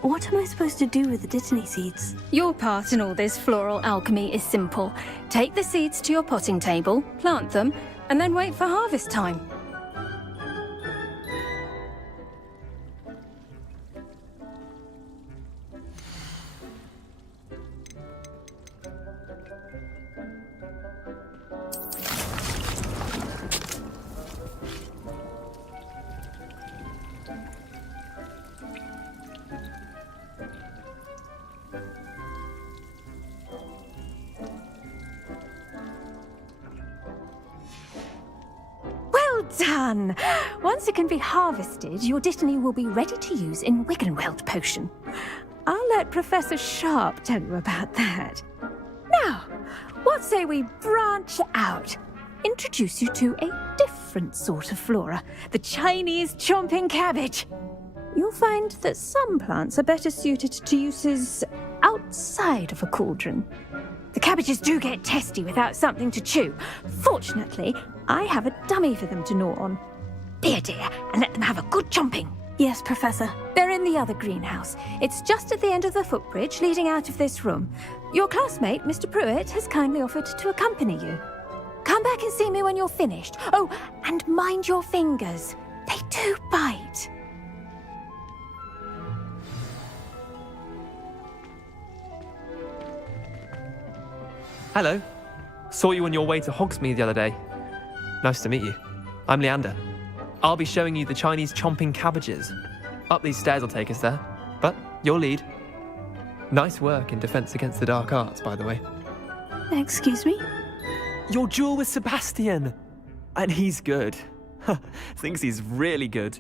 what am I supposed to do with the dittany seeds? Your part in all this floral alchemy is simple. Take the seeds to your potting table, plant them, and then wait for harvest time. Done! Once it can be harvested, your dittany will be ready to use in Wiggenweld potion. I'll let Professor Sharp tell you about that. Now, what say we branch out? Introduce you to a different sort of flora, the Chinese chomping cabbage. You'll find that some plants are better suited to uses outside of a cauldron. The cabbages do get testy without something to chew. Fortunately, I have a dummy for them to gnaw on. Be a dear and let them have a good chomping. Yes, Professor. They're in the other greenhouse. It's just at the end of the footbridge leading out of this room. Your classmate, Mr. Pruitt, has kindly offered to accompany you. Come back and see me when you're finished. Oh, and mind your fingers. They do bite. Hello. Saw you on your way to Hogsmeade the other day. Nice to meet you. I'm Leander. I'll be showing you the Chinese chomping cabbages. Up these stairs will take us there, but your lead. Nice work in Defense Against the Dark Arts, by the way. Excuse me? Your duel with Sebastian! And he's good. Thinks he's really good.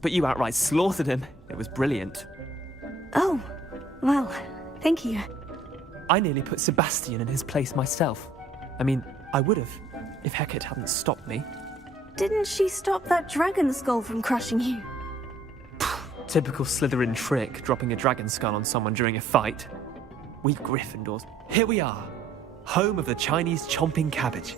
But you outright slaughtered him. It was brilliant. Oh, well, thank you. I nearly put Sebastian in his place myself. I mean, I would have, if Hecate hadn't stopped me. Didn't she stop that dragon skull from crushing you? Typical Slytherin trick, dropping a dragon skull on someone during a fight. We Gryffindors. Here we are, home of the Chinese chomping cabbage.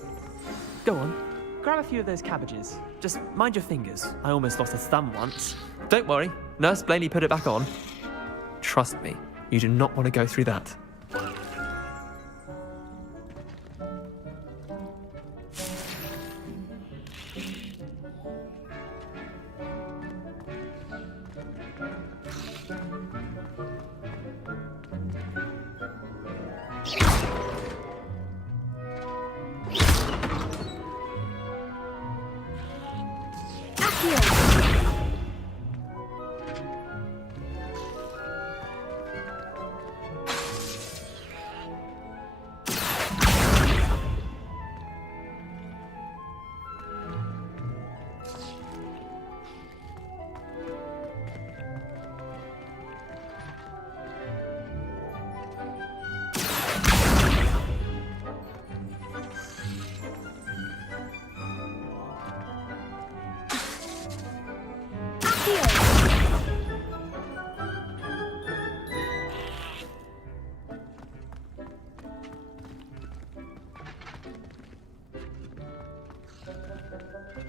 Go on, grab a few of those cabbages. Just mind your fingers. I almost lost a thumb once. Don't worry, Nurse Blaney put it back on. Trust me, you do not want to go through that.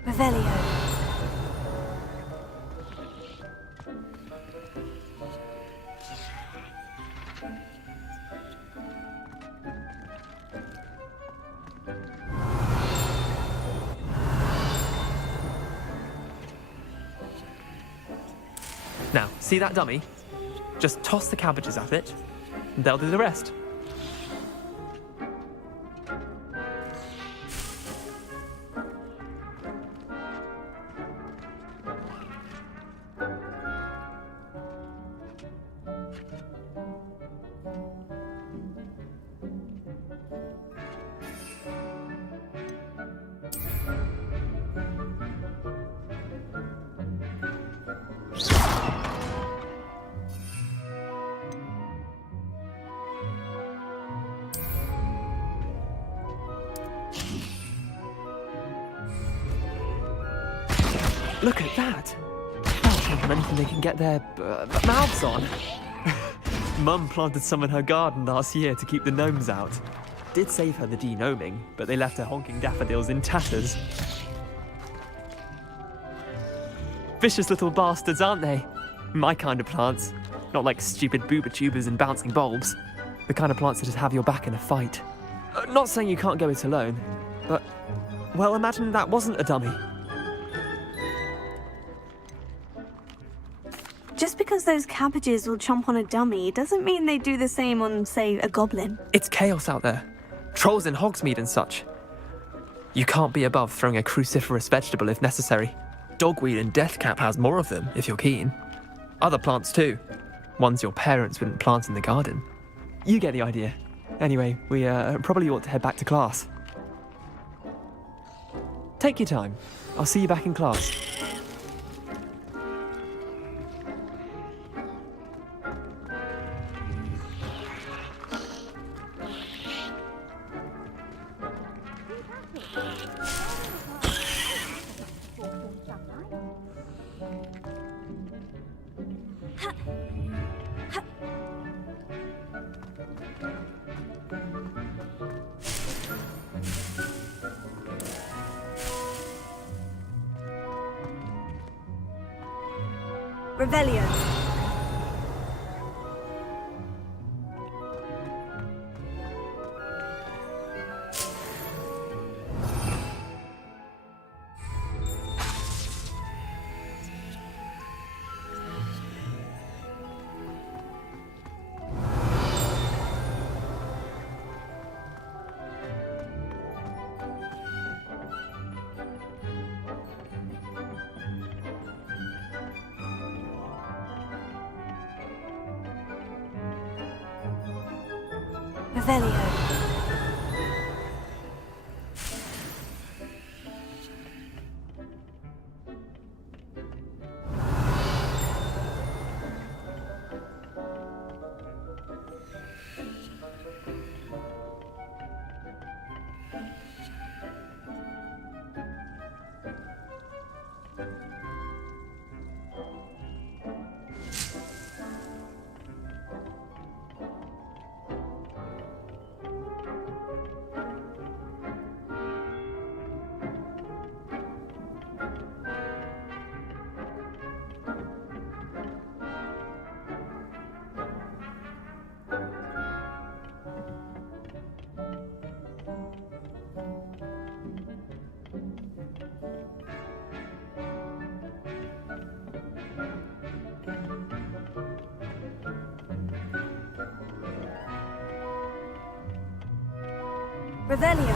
Revelio. Now, see that dummy? Just toss the cabbages at it, and they'll do the rest. Look at that! I'll give them anything they can get their mouths on. Mum planted some in her garden last year to keep the gnomes out. Did save her the de-gnoming, but they left her honking daffodils in tatters. Vicious little bastards, aren't they? My kind of plants. Not like stupid booba tubers and bouncing bulbs. The kind of plants that just have your back in a fight. Not saying you can't go it alone, but, well, imagine that wasn't a dummy. Just because those cabbages will chomp on a dummy doesn't mean they do the same on, say, a goblin. It's chaos out there. Trolls in Hogsmeade and such. You can't be above throwing a cruciferous vegetable if necessary. Dogweed and deathcap has more of them, if you're keen. Other plants too. Ones your parents wouldn't plant in the garden. You get the idea. Anyway, we probably ought to head back to class. Take your time. I'll see you back in class. Revelio. Revelio. Revelio.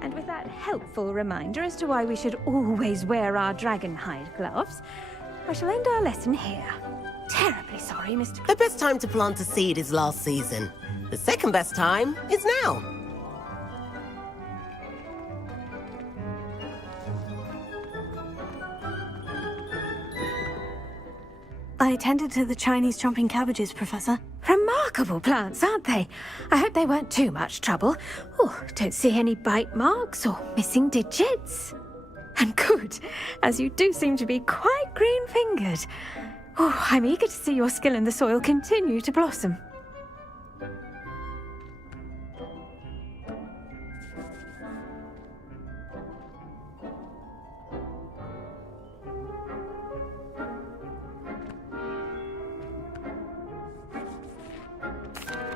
And with that helpful reminder as to why we should always wear our dragon hide gloves, I shall end our lesson here. Terribly sorry, Mr. The best time to plant a seed is last season. The second best time is now. I tended to the Chinese chomping cabbages, Professor. Remarkable plants, aren't they? I hope they weren't too much trouble. Oh, don't see any bite marks or missing digits. And good, as you do seem to be quite green-fingered. Oh, I'm eager to see your skill in the soil continue to blossom.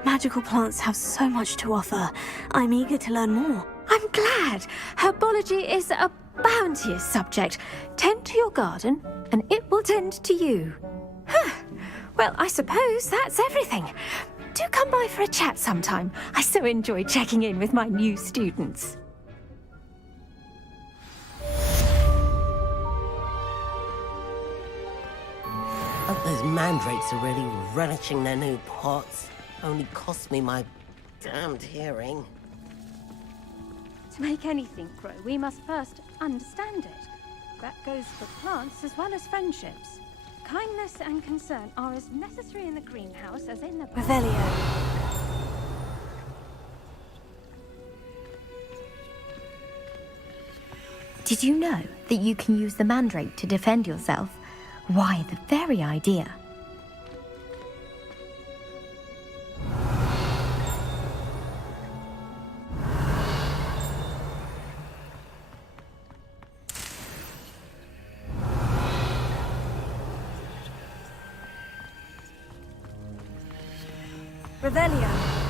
Magical plants have so much to offer. I'm eager to learn more. I'm glad. Herbology is a bounteous subject. Tend to your garden, and it will tend to you. Well, I suppose that's everything. Do come by for a chat sometime. I so enjoy checking in with my new students. Hope those mandrakes are really relishing their new pots. Only cost me my damned hearing. To make anything grow, we must first understand it. That goes for plants as well as friendships. Kindness and concern are as necessary in the greenhouse as in the... Revelio. Did you know that you can use the mandrake to defend yourself? Why, the very idea. Revelio.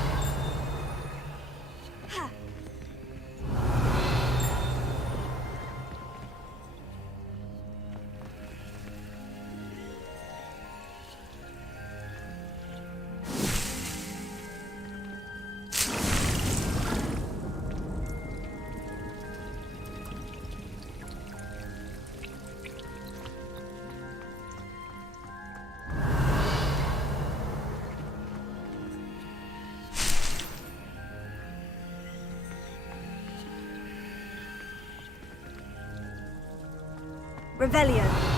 Revelio.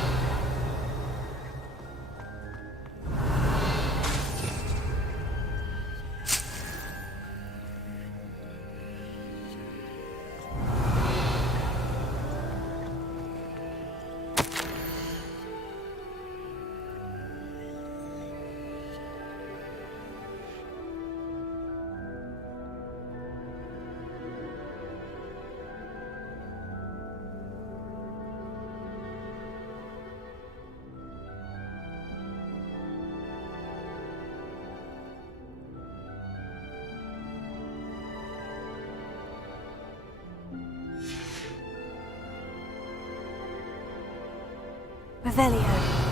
Revelio.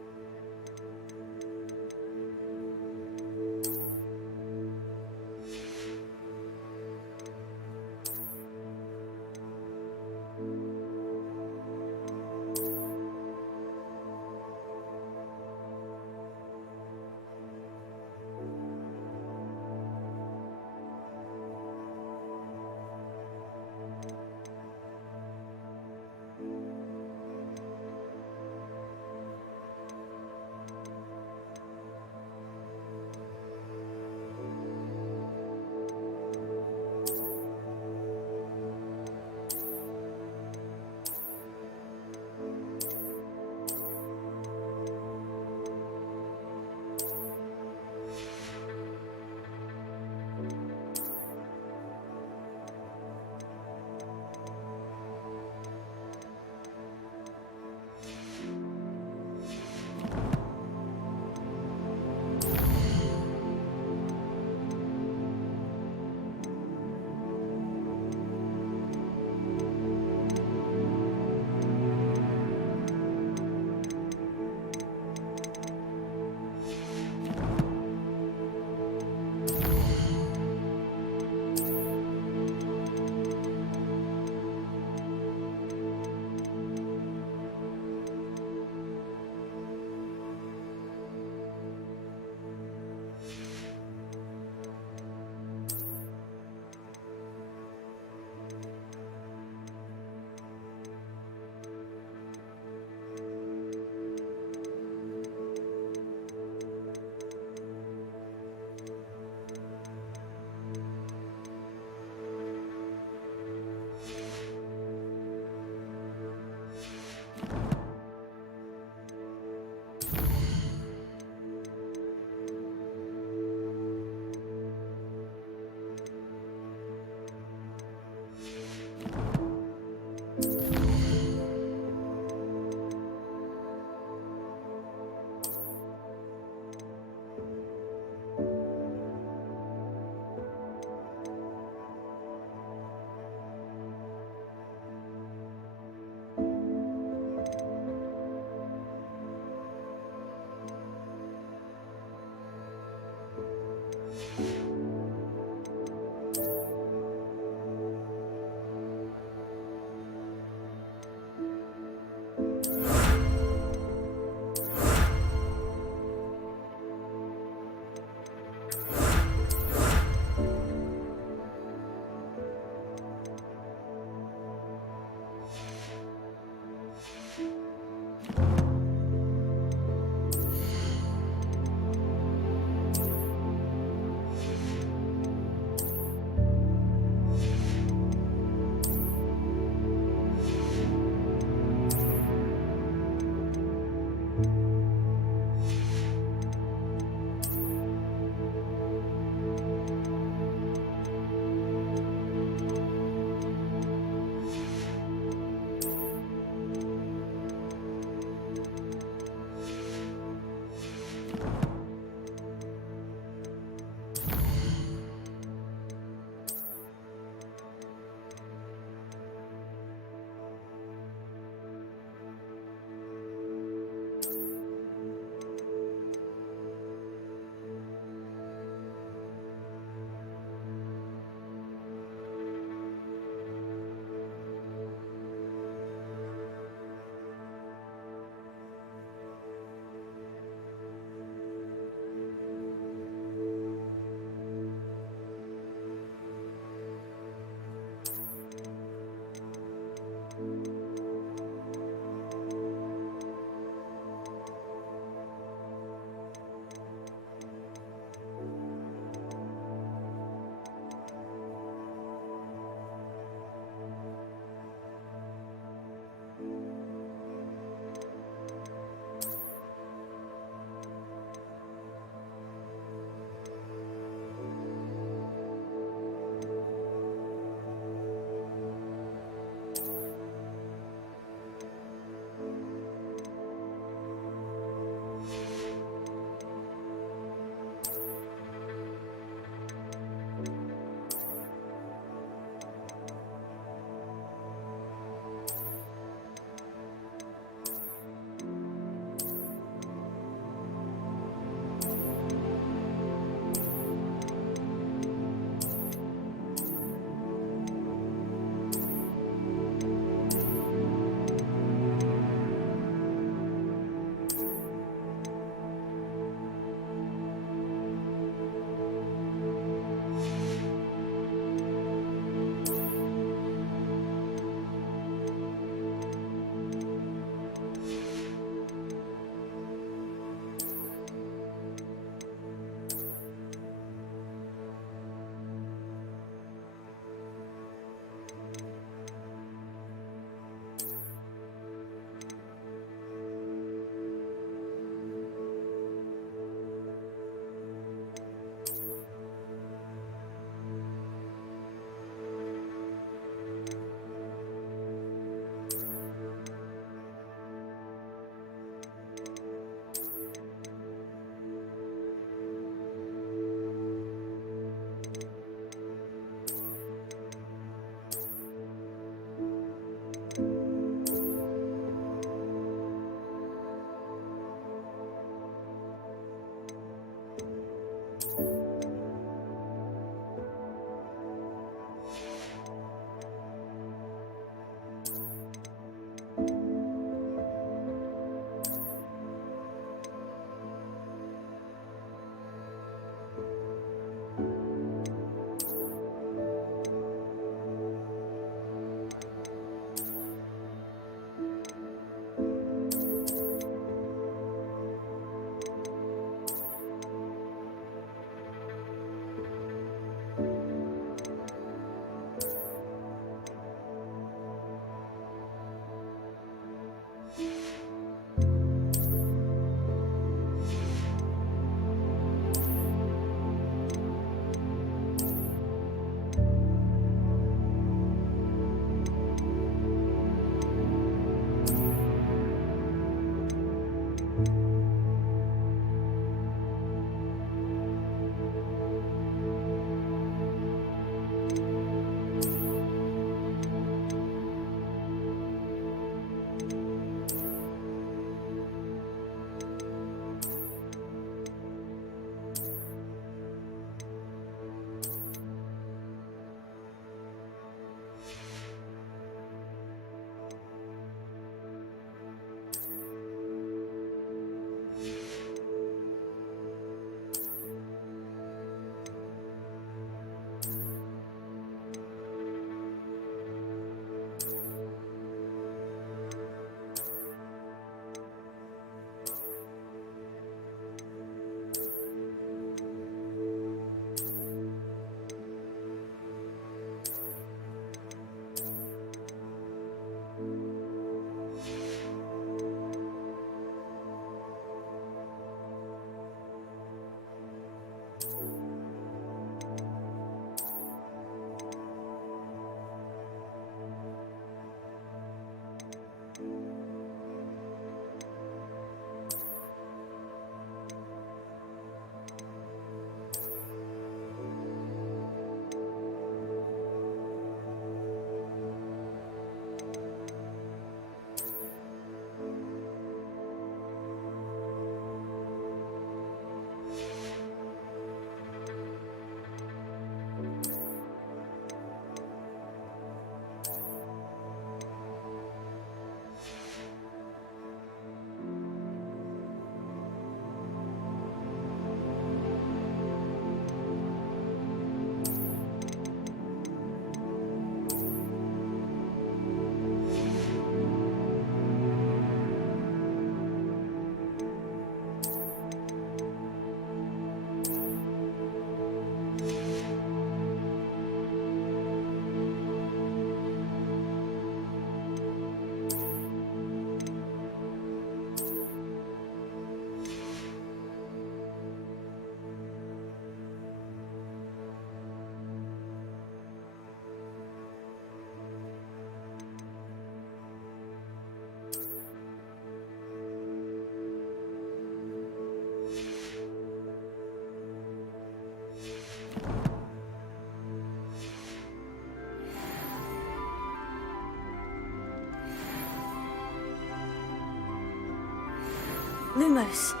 Lumos.